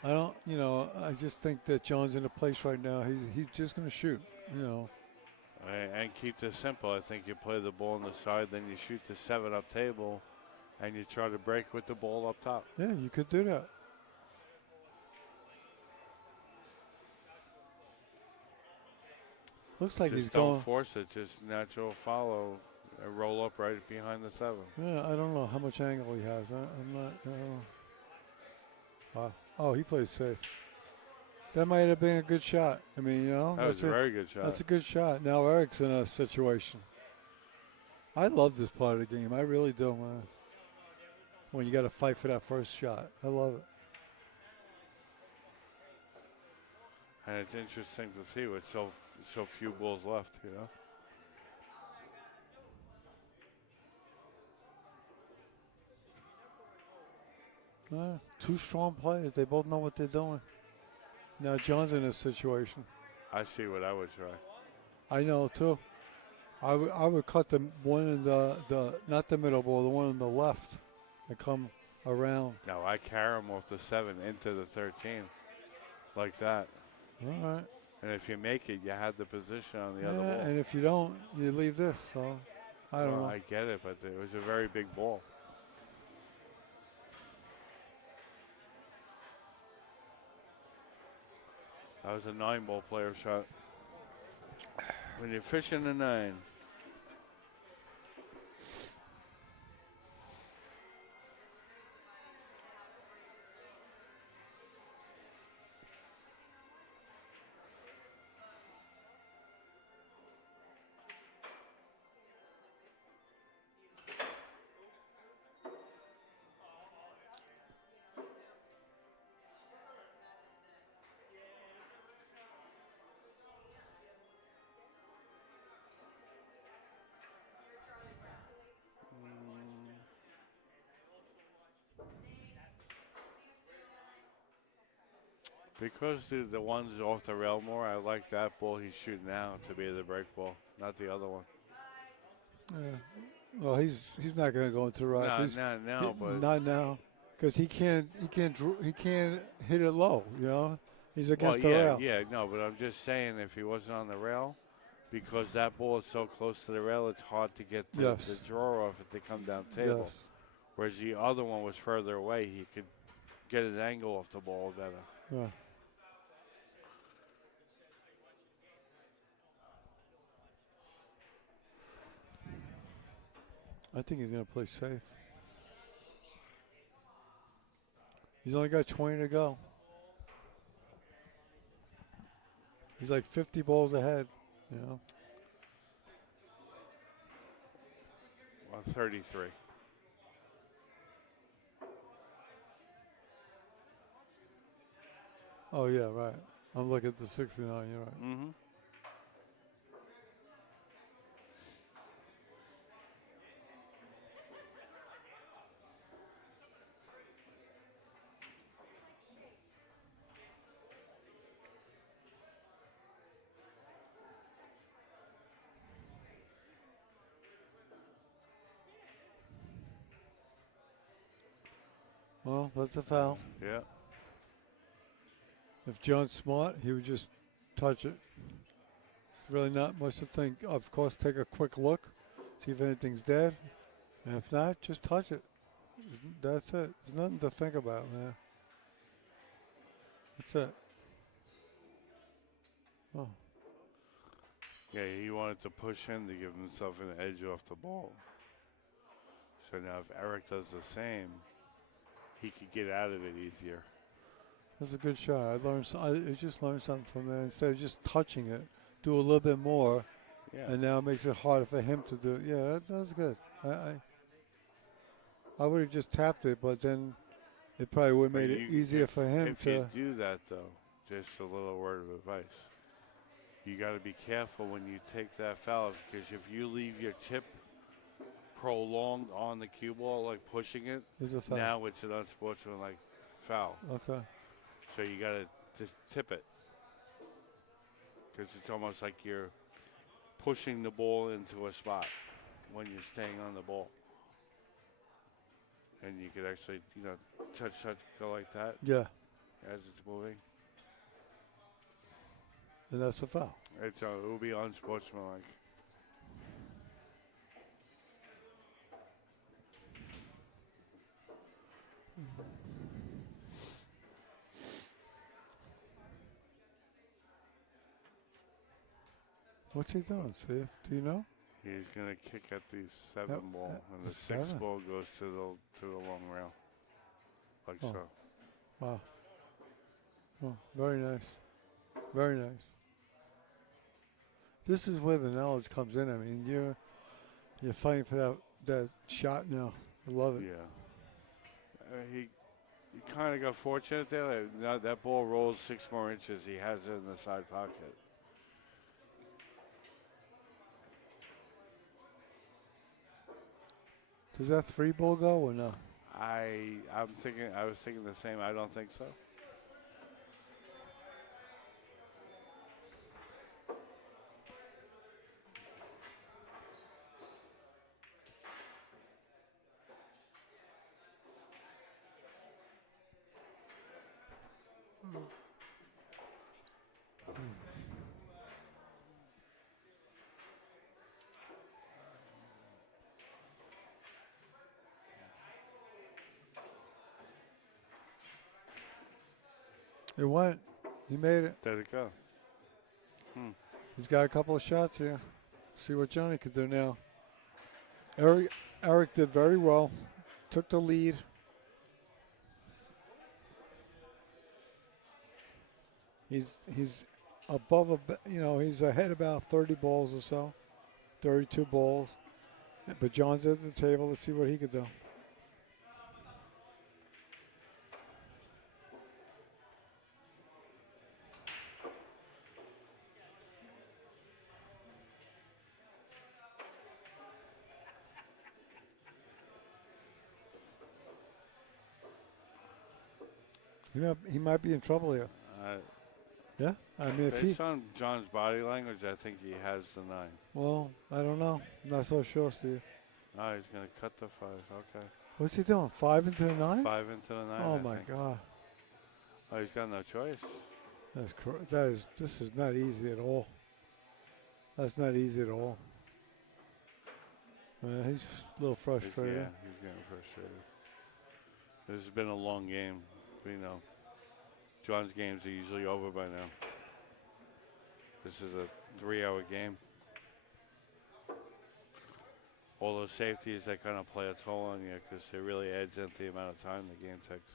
I don't, I just think that John's in a place right now. He's just going to shoot, And keep this simple. I think you play the ball on the side, then you shoot the 7 up table, and you try to break with the ball up top. Yeah, you could do that. Looks like Just he's don't going. force it. Just natural follow and roll up right behind the 7. Yeah, I don't know how much angle he has. I'm not. I don't know. Wow. Oh, he plays safe. That might have been a good shot. I mean, That was a very good shot. That's a good shot. Now Eric's in a situation. I love this part of the game. I really do, man. When you got to fight for that first shot, I love it. And it's interesting to see with so few balls left, Two strong players. They both know what they're doing. Now John's in a situation. I see what I would try. I know too. I would cut the one in the not the middle ball, the one on the left, and come around. No, I carry him off the 7 into the 13, like that. All right. And if you make it, you have the position on the other Yeah, ball. and if you don't, you leave this. So I don't know. I get it, but it was a very big ball. That was a 9-ball player shot. When you're fishing a 9. Because the one's off the rail more, I like that ball he's shooting now to be the break ball, not the other one. Yeah. Well, he's not going to go into the rock. No, not now, but Not now, because he can't hit it low. You know, he's against the rail. no, but I'm just saying if he wasn't on the rail, because that ball is so close to the rail, it's hard to get the draw off it to come down table. Yes. Whereas the other one was further away, he could get his angle off the ball better. Yeah. I think he's going to play safe. He's only got 20 to go. He's like 50 balls ahead, you know. 133. Oh, yeah, right. I'm looking at the 69, you're right. Mm-hmm. Well, that's a foul. Yeah. If John's smart, he would just touch it. It's really not much to think. Of course, take a quick look, see if anything's dead. And if not, just touch it. That's it. There's nothing to think about, man. That's it. Oh. Yeah, he wanted to push in to give himself an edge off the ball. So now if Eric does the same, he could get out of it easier. That's a good shot. I just learned something from that. Instead of just touching it, do a little bit more, and now it makes it harder for him to do it. Yeah, that's good. I would have just tapped it, but then it probably would have made it easier for him if you do that, though, just a little word of advice. You got to be careful when you take that foul, because if you leave your chip prolonged on the cue ball, like pushing it, It's a foul. now it's an unsportsmanlike foul. Okay. So you got to just tip it, because it's almost like you're pushing the ball into a spot when you're staying on the ball. And you could actually, touch, go like that. Yeah. As it's moving. And that's a foul. It will be unsportsmanlike. What's he doing, Steve? Do you know? He's gonna kick at the 7 ball, and the 6 7? ball goes to the long rail, like so. Wow. Oh, very nice. Very nice. This is where the knowledge comes in. I mean, you're fighting for that shot now. I love it. Yeah. He kind of got fortunate there. Now that ball rolls 6 more inches. He has it in the side pocket. Does that 3 ball go or no? I was thinking the same. I don't think so. It went. He made it. There it go. He's got a couple of shots here. See what Johnny could do now. Eric did very well. Took the lead. He's above he's ahead about 30 balls or so. 32 balls. But John's at the table. Let's see what he could do. He might be in trouble here. I Yeah, I mean, if he, Based on John's body language, I think he has the 9. well, I don't know. I'm not so sure, Steve. Oh, he's going to cut the 5. Okay. What's he doing? 5 into the 9? 5 into the 9. Oh I my think. God, Oh, he's got no choice. this is not easy at all. That's not easy at all. He's a little frustrated. Yeah, he's getting frustrated. This has been a long game. John's games are usually over by now. This is a 3-hour game. All those safeties that kind of play a toll on you because it really adds into the amount of time the game takes.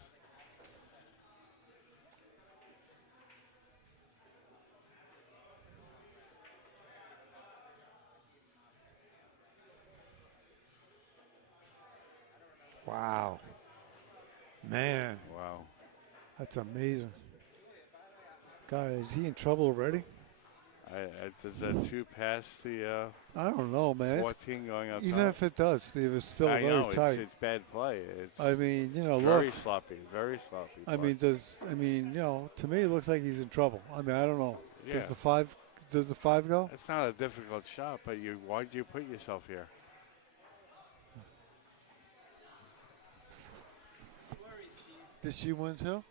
Wow, man, Wow. that's amazing. God, is he in trouble already? Does that 2 pass the I don't know, man. 14 going up Even top? if it does, Steve, it's still I very know, tight. it's bad play. It's I mean, very look. sloppy, very sloppy. I play. mean, to me, it looks like he's in trouble. I mean, I don't know. Yeah. Does the 5 go? It's not a difficult shot, but why'd you put yourself here? Did she win too?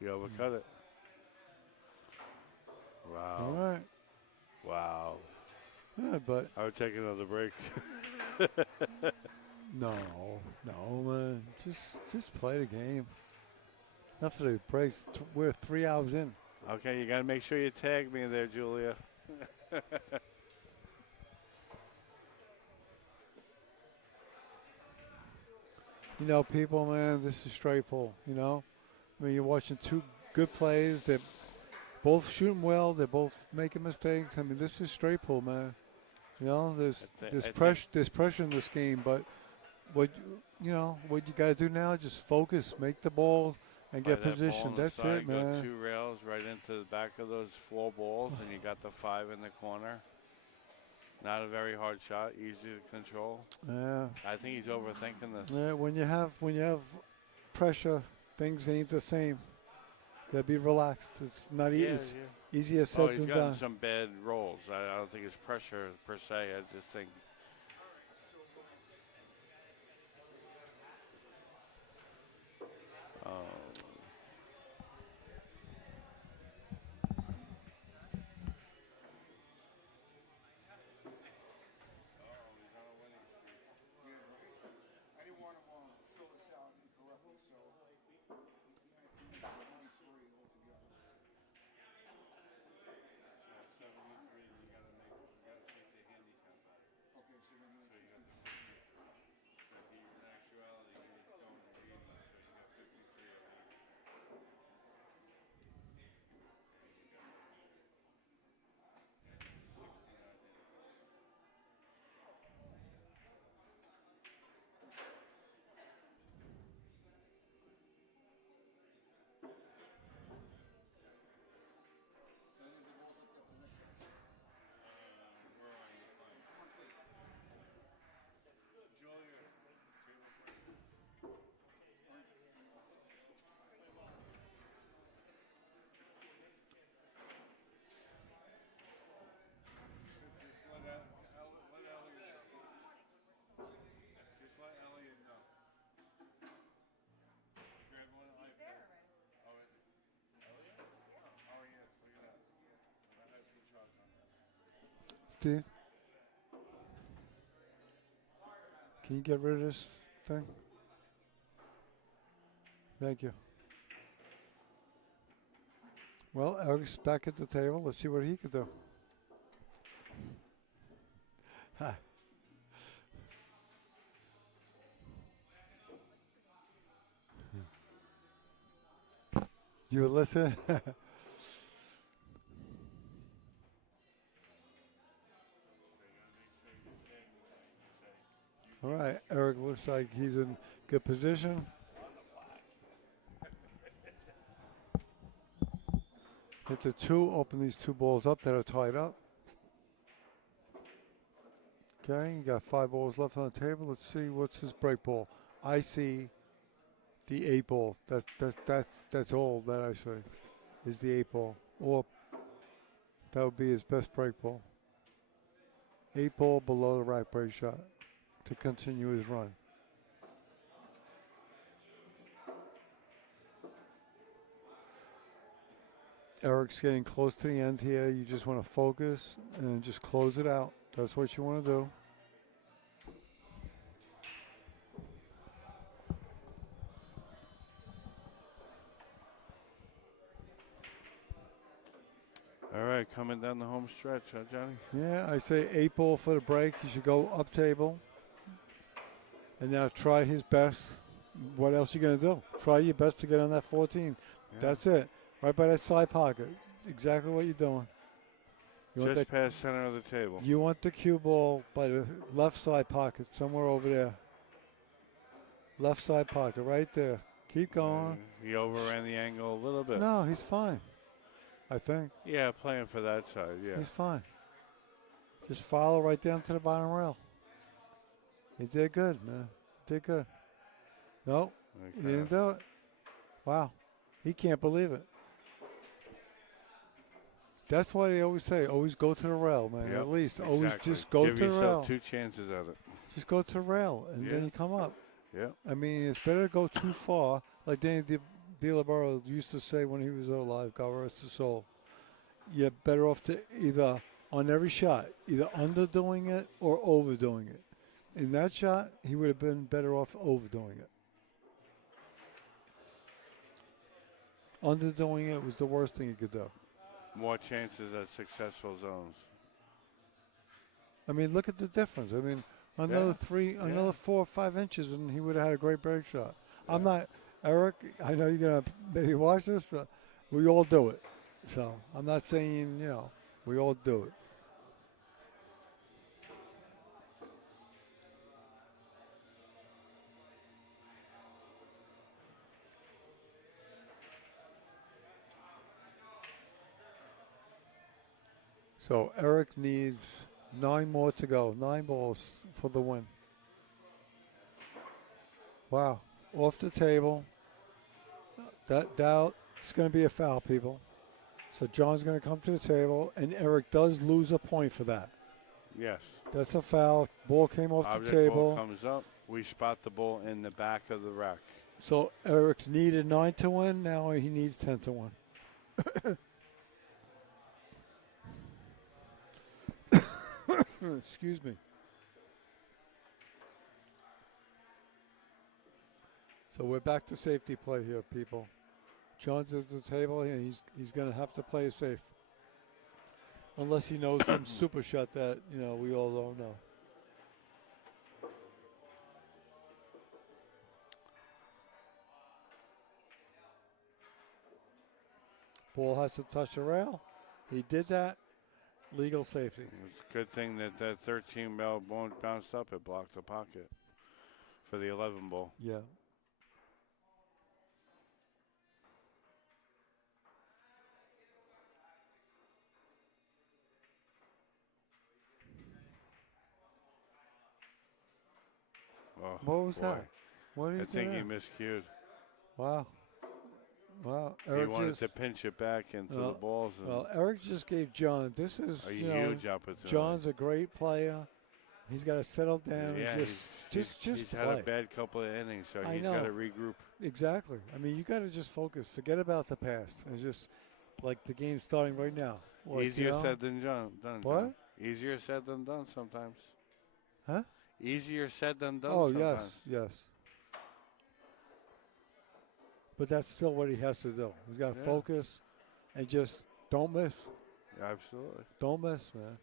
You overcut it. All Wow. right. Wow. Yeah, but I would take another break. no, man. Just play the game. Enough of the breaks. We're 3 hours in. Okay, you got to make sure you tag me there, Julia. People, man, this is straight pull. I mean, you're watching 2 good plays. They're both shooting well. They're both making mistakes. I mean, this is straight pull, man. There's pressure in this game, but what what you got to do now? Just focus, make the ball, and get Play that ball positioned. on the That's side, it, go man. 2 rails right into the back of those 4 balls, and you got the 5 in the corner. Not a very hard shot, easy to control. Yeah. I think he's overthinking this. Yeah. When you have pressure, things ain't the same. Gotta be relaxed. It's not easy. Easier Oh, said he's than gotten done. some bad rolls. I don't think it's pressure per se. I just think. I didn't want to fill this out incorrectly, so he meant 73 altogether. Okay, so then you have 53. Now leave the balls up there for the next session. Steve, can you get rid of this thing? Thank you. Well, Eric's back at the table. Let's see what he could do. Ha. You listen? All right, Eric looks like he's in good position. Hit the 2, open these 2 balls up that are tied up. Okay, you got 5 balls left on the table. Let's see what's his break ball. I see the 8 ball. That's all that I see is the 8 ball. Or that would be his best break ball. 8 ball below the rack break shot to continue his run. Eric's getting close to the end here. You just want to focus and just close it out. That's what you want to do. All right, coming down the home stretch, huh, Johnny? Yeah, I say 8 ball for the break. You should go up table. And now try his best. What else are you going to do? Try your best to get on that 14. Yeah. That's it. Right by that side pocket. Exactly what you're doing. Just past center of the table. You want the cue ball by the left side pocket, somewhere over there. Left side pocket, right there. Keep going. He overran the angle a little bit. No, he's fine. I think. Yeah, playing for that side, yeah. He's fine. Just follow right down to the bottom rail. He did good, man. Did good. No, he didn't do it. Wow. He can't believe it. That's why they always say, always go to the rail, man. Yep, At least exactly. always just go Give to the rail. yourself 2 chances at it. Just go to the rail, and Yeah. then you come up. Yeah. I mean, it's better to go too far, like Danny DiLabaro used to say when he was alive, God rest his soul. You're better off to either, on every shot, either underdoing it or overdoing it. In that shot, he would have been better off overdoing it. Underdoing it was the worst thing he could do. More chances at successful zones. I mean, look at the difference. I mean, another 4 or 5 inches, and he would have had a great break shot. I'm not, Eric, I know you're going to maybe watch this, but we all do it. So I'm not saying, we all do it. So Eric needs 9 more to go. 9 balls for the win. Wow. Off the table. That's going to be a foul, people. So John's going to come to the table, and Eric does lose a point for that. Yes. That's a foul. Ball came off Object the table. ball comes up. We spot the ball in the back of the rack. So Eric needed 9 to win. Now he needs 10 to win. Excuse me. So we're back to safety play here, people. John's at the table, and he's going to have to play it safe. Unless he knows some super shot that, we all don't know. Ball has to touch the rail. He did that. Legal safety. It's a good thing that 13 ball bounced up. It blocked the pocket for the 11 ball. Yeah. Oh, What was boy. that? What did I he think do he there? miscued. Wow. Wow. He Eric wanted just, to pinch it back into the balls. And well, Eric just gave John. This is, a huge opportunity. John's a great player. He's got to settle down Yeah, and he's just had play. a bad couple of innings, so I he's got know. to regroup. Exactly. I mean, you got to just focus. Forget about the past and just like the game's starting right now. Like, Easier said than done. What? John. Easier said than done sometimes. Huh? Easier said than done Oh, sometimes. yes. But that's still what he has to do. He's got to Yeah. focus and just don't miss. Absolutely. Don't miss, man.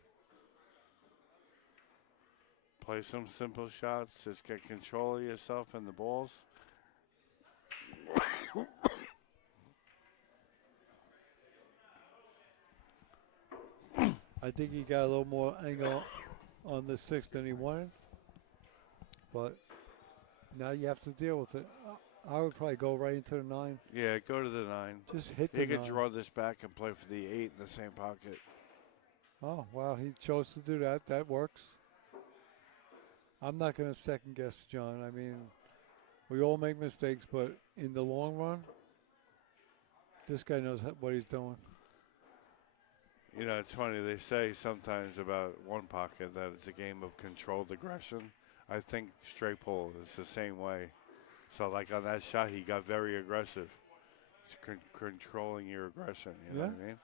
Play some simple shots. Just get control of yourself and the balls. I think he got a little more angle on the 6th than he wanted. But now you have to deal with it. I would probably go right into the 9. Yeah, go to the 9. Just hit the He could 9. draw this back and play for the 8 in the same pocket. Oh, wow. He chose to do that. That works. I'm not going to second guess John. I mean, we all make mistakes, but in the long run, this guy knows what he's doing. You know, it's funny. They say sometimes about one pocket that it's a game of controlled aggression. I think straight pull is the same way. So, like on that shot, he got very aggressive. It's controlling your aggression. You know what I mean?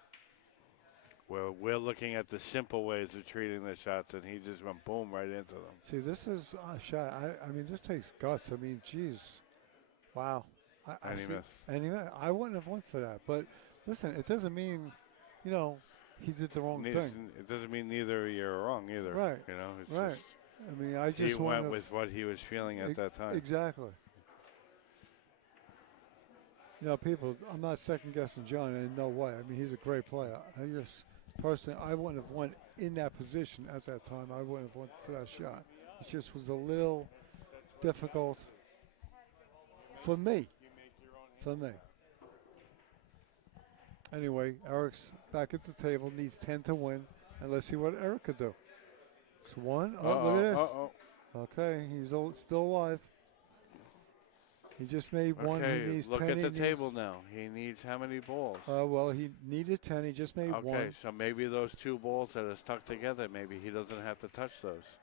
Well, we're looking at the simple ways of treating the shots, and he just went boom right into them. See, this is a shot. I mean, this takes guts. I mean, geez. Wow. And he missed. I wouldn't have went for that. But listen, it doesn't mean, you know, he did the wrong thing. It doesn't mean neither you're wrong either. Right. You know, it's Right. just I mean, I just he went with what he was feeling at that time. Exactly. You know, people, I'm not second guessing John in no way. I mean, he's a great player. I just, personally, I wouldn't have went in that position at that time. I wouldn't have went for that shot. It just was a little difficult for me. For me. Anyway, Eric's back at the table, needs 10 to win, and let's see what Eric could do. It's one. Oh, look at this. Okay, he's still alive. He just made one. Okay, He needs look 10. at the table now. He needs how many balls? Well, he needed 10. He just made one. Okay, so maybe those two balls that are stuck together, maybe he doesn't have to touch those.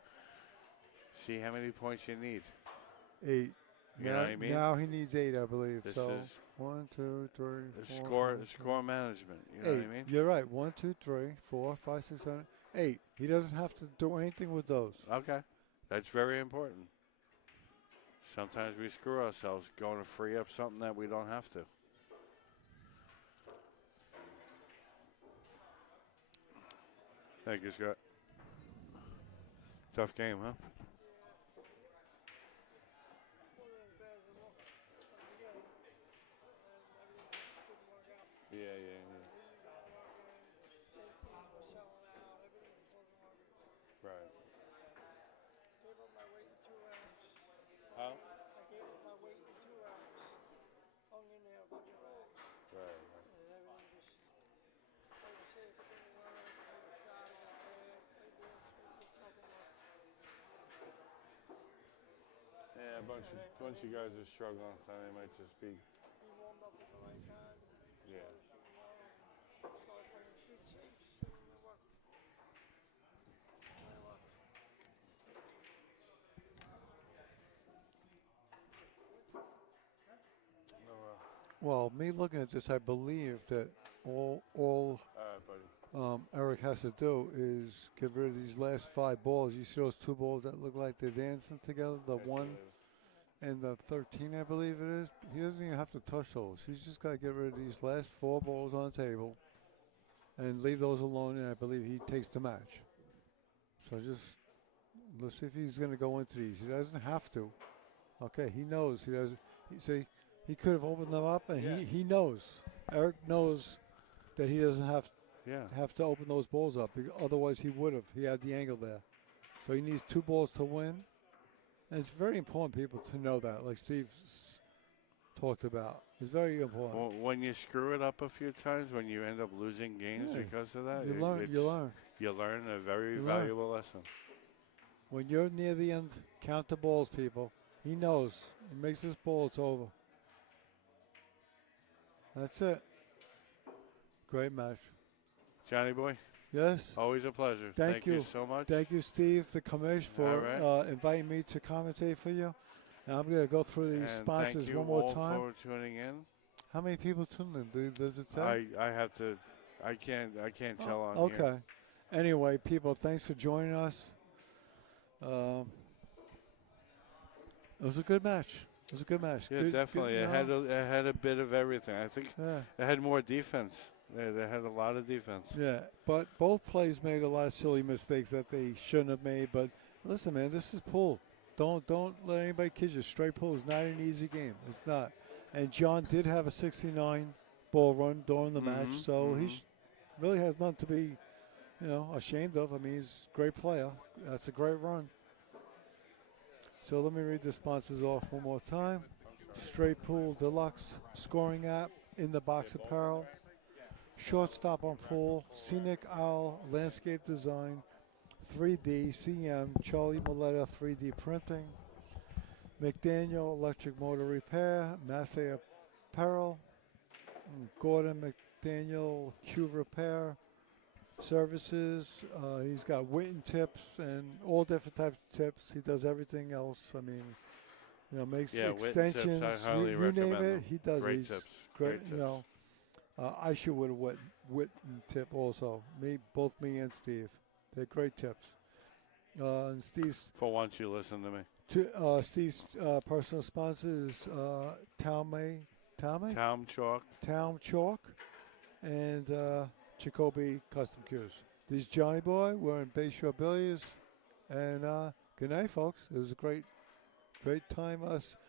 See how many points you need. 8. You know what I mean? Now he needs 8, I believe. This so is 1, 2, 3, the 4, score management. You know 8. what I mean? You're right. 1, 2, 3, 4, 5, 6, 7, 8. He doesn't have to do anything with those. Okay, that's very important. Sometimes we screw ourselves going to free up something that we don't have to. Thank you, Scott. Tough game, huh? Yeah. Right. How? Right. Yeah, a bunch of guys are struggling, so they might just be. Yeah. Well, me looking at this, I believe that all All right, buddy. Eric has to do is get rid of these last 5 balls. You see those 2 balls that look like they're dancing together? The 1 and the 13, I believe it is. He doesn't even have to touch those. He's just got to get rid of these last 4 balls on the table and leave those alone, and I believe he takes the match. So just let's see if he's going to go into these. He doesn't have to. Okay, he knows. He doesn't. He could have opened them up, and he knows. Eric knows that he doesn't have to open those balls up. Otherwise, he would have. He had the angle there. So he needs 2 balls to win. And it's very important, people, to know that, like Steve talked about. It's very important. Well, when you screw it up a few times, when you end up losing games because of that, you learn. You learn a very valuable lesson. When you're near the end, count the balls, people. He knows. He makes this ball, it's over. That's it. Great match. Johnny boy. Yes. Always a pleasure. Thank you so much. Thank you, Steve, the commish, for inviting me to commentate for you. And I'm going to go through these sponsors one more time. Thank you all for tuning in. How many people tuned in? Does it say? I have to. I can't tell on okay. here. Anyway, people, thanks for joining us. It was a good match. It was a good match. Yeah, definitely. It had a bit of everything. I think it had more defense. They had a lot of defense. Yeah, but both plays made a lot of silly mistakes that they shouldn't have made. But listen, man, this is pool. Don't let anybody kid you. Straight pool is not an easy game. It's not. And John did have a 69 ball run during the match, so he really has nothing to be, ashamed of. I mean, he's a great player. That's a great run. So let me read the sponsors off one more time. Straight Pool Deluxe Scoring App, In the Box Apparel, Shortstop on Pool, Scenic Owl Landscape Design, 3D CM, Charlie Maletta 3D Printing, McDaniel Electric Motor Repair, Massey Apparel, Gordon McDaniel Q Repair Services. He's got Witten tips and all different types of tips. He does everything else. I mean, makes Yeah, Witten tips, I extensions. highly You name recommend it, them. he does. Great He's tips. great. Great tips. I should with a Witten tip also. Both me and Steve. They're great tips. And Steve's For once, you listen to me. Steve's personal sponsor is Town Chalk. Town Chalk, and Jacoby Custom Cues. This is Johnny Boy. We're in Bayshore Billiards, and good night, folks. It was a great time.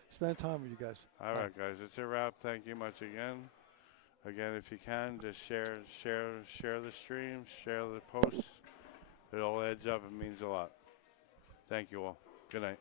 Spend time with you guys. All right, guys, it's a wrap. Thank you much again. Again, if you can, just share the stream, share the posts. It all adds up. It means a lot. Thank you all. Good night.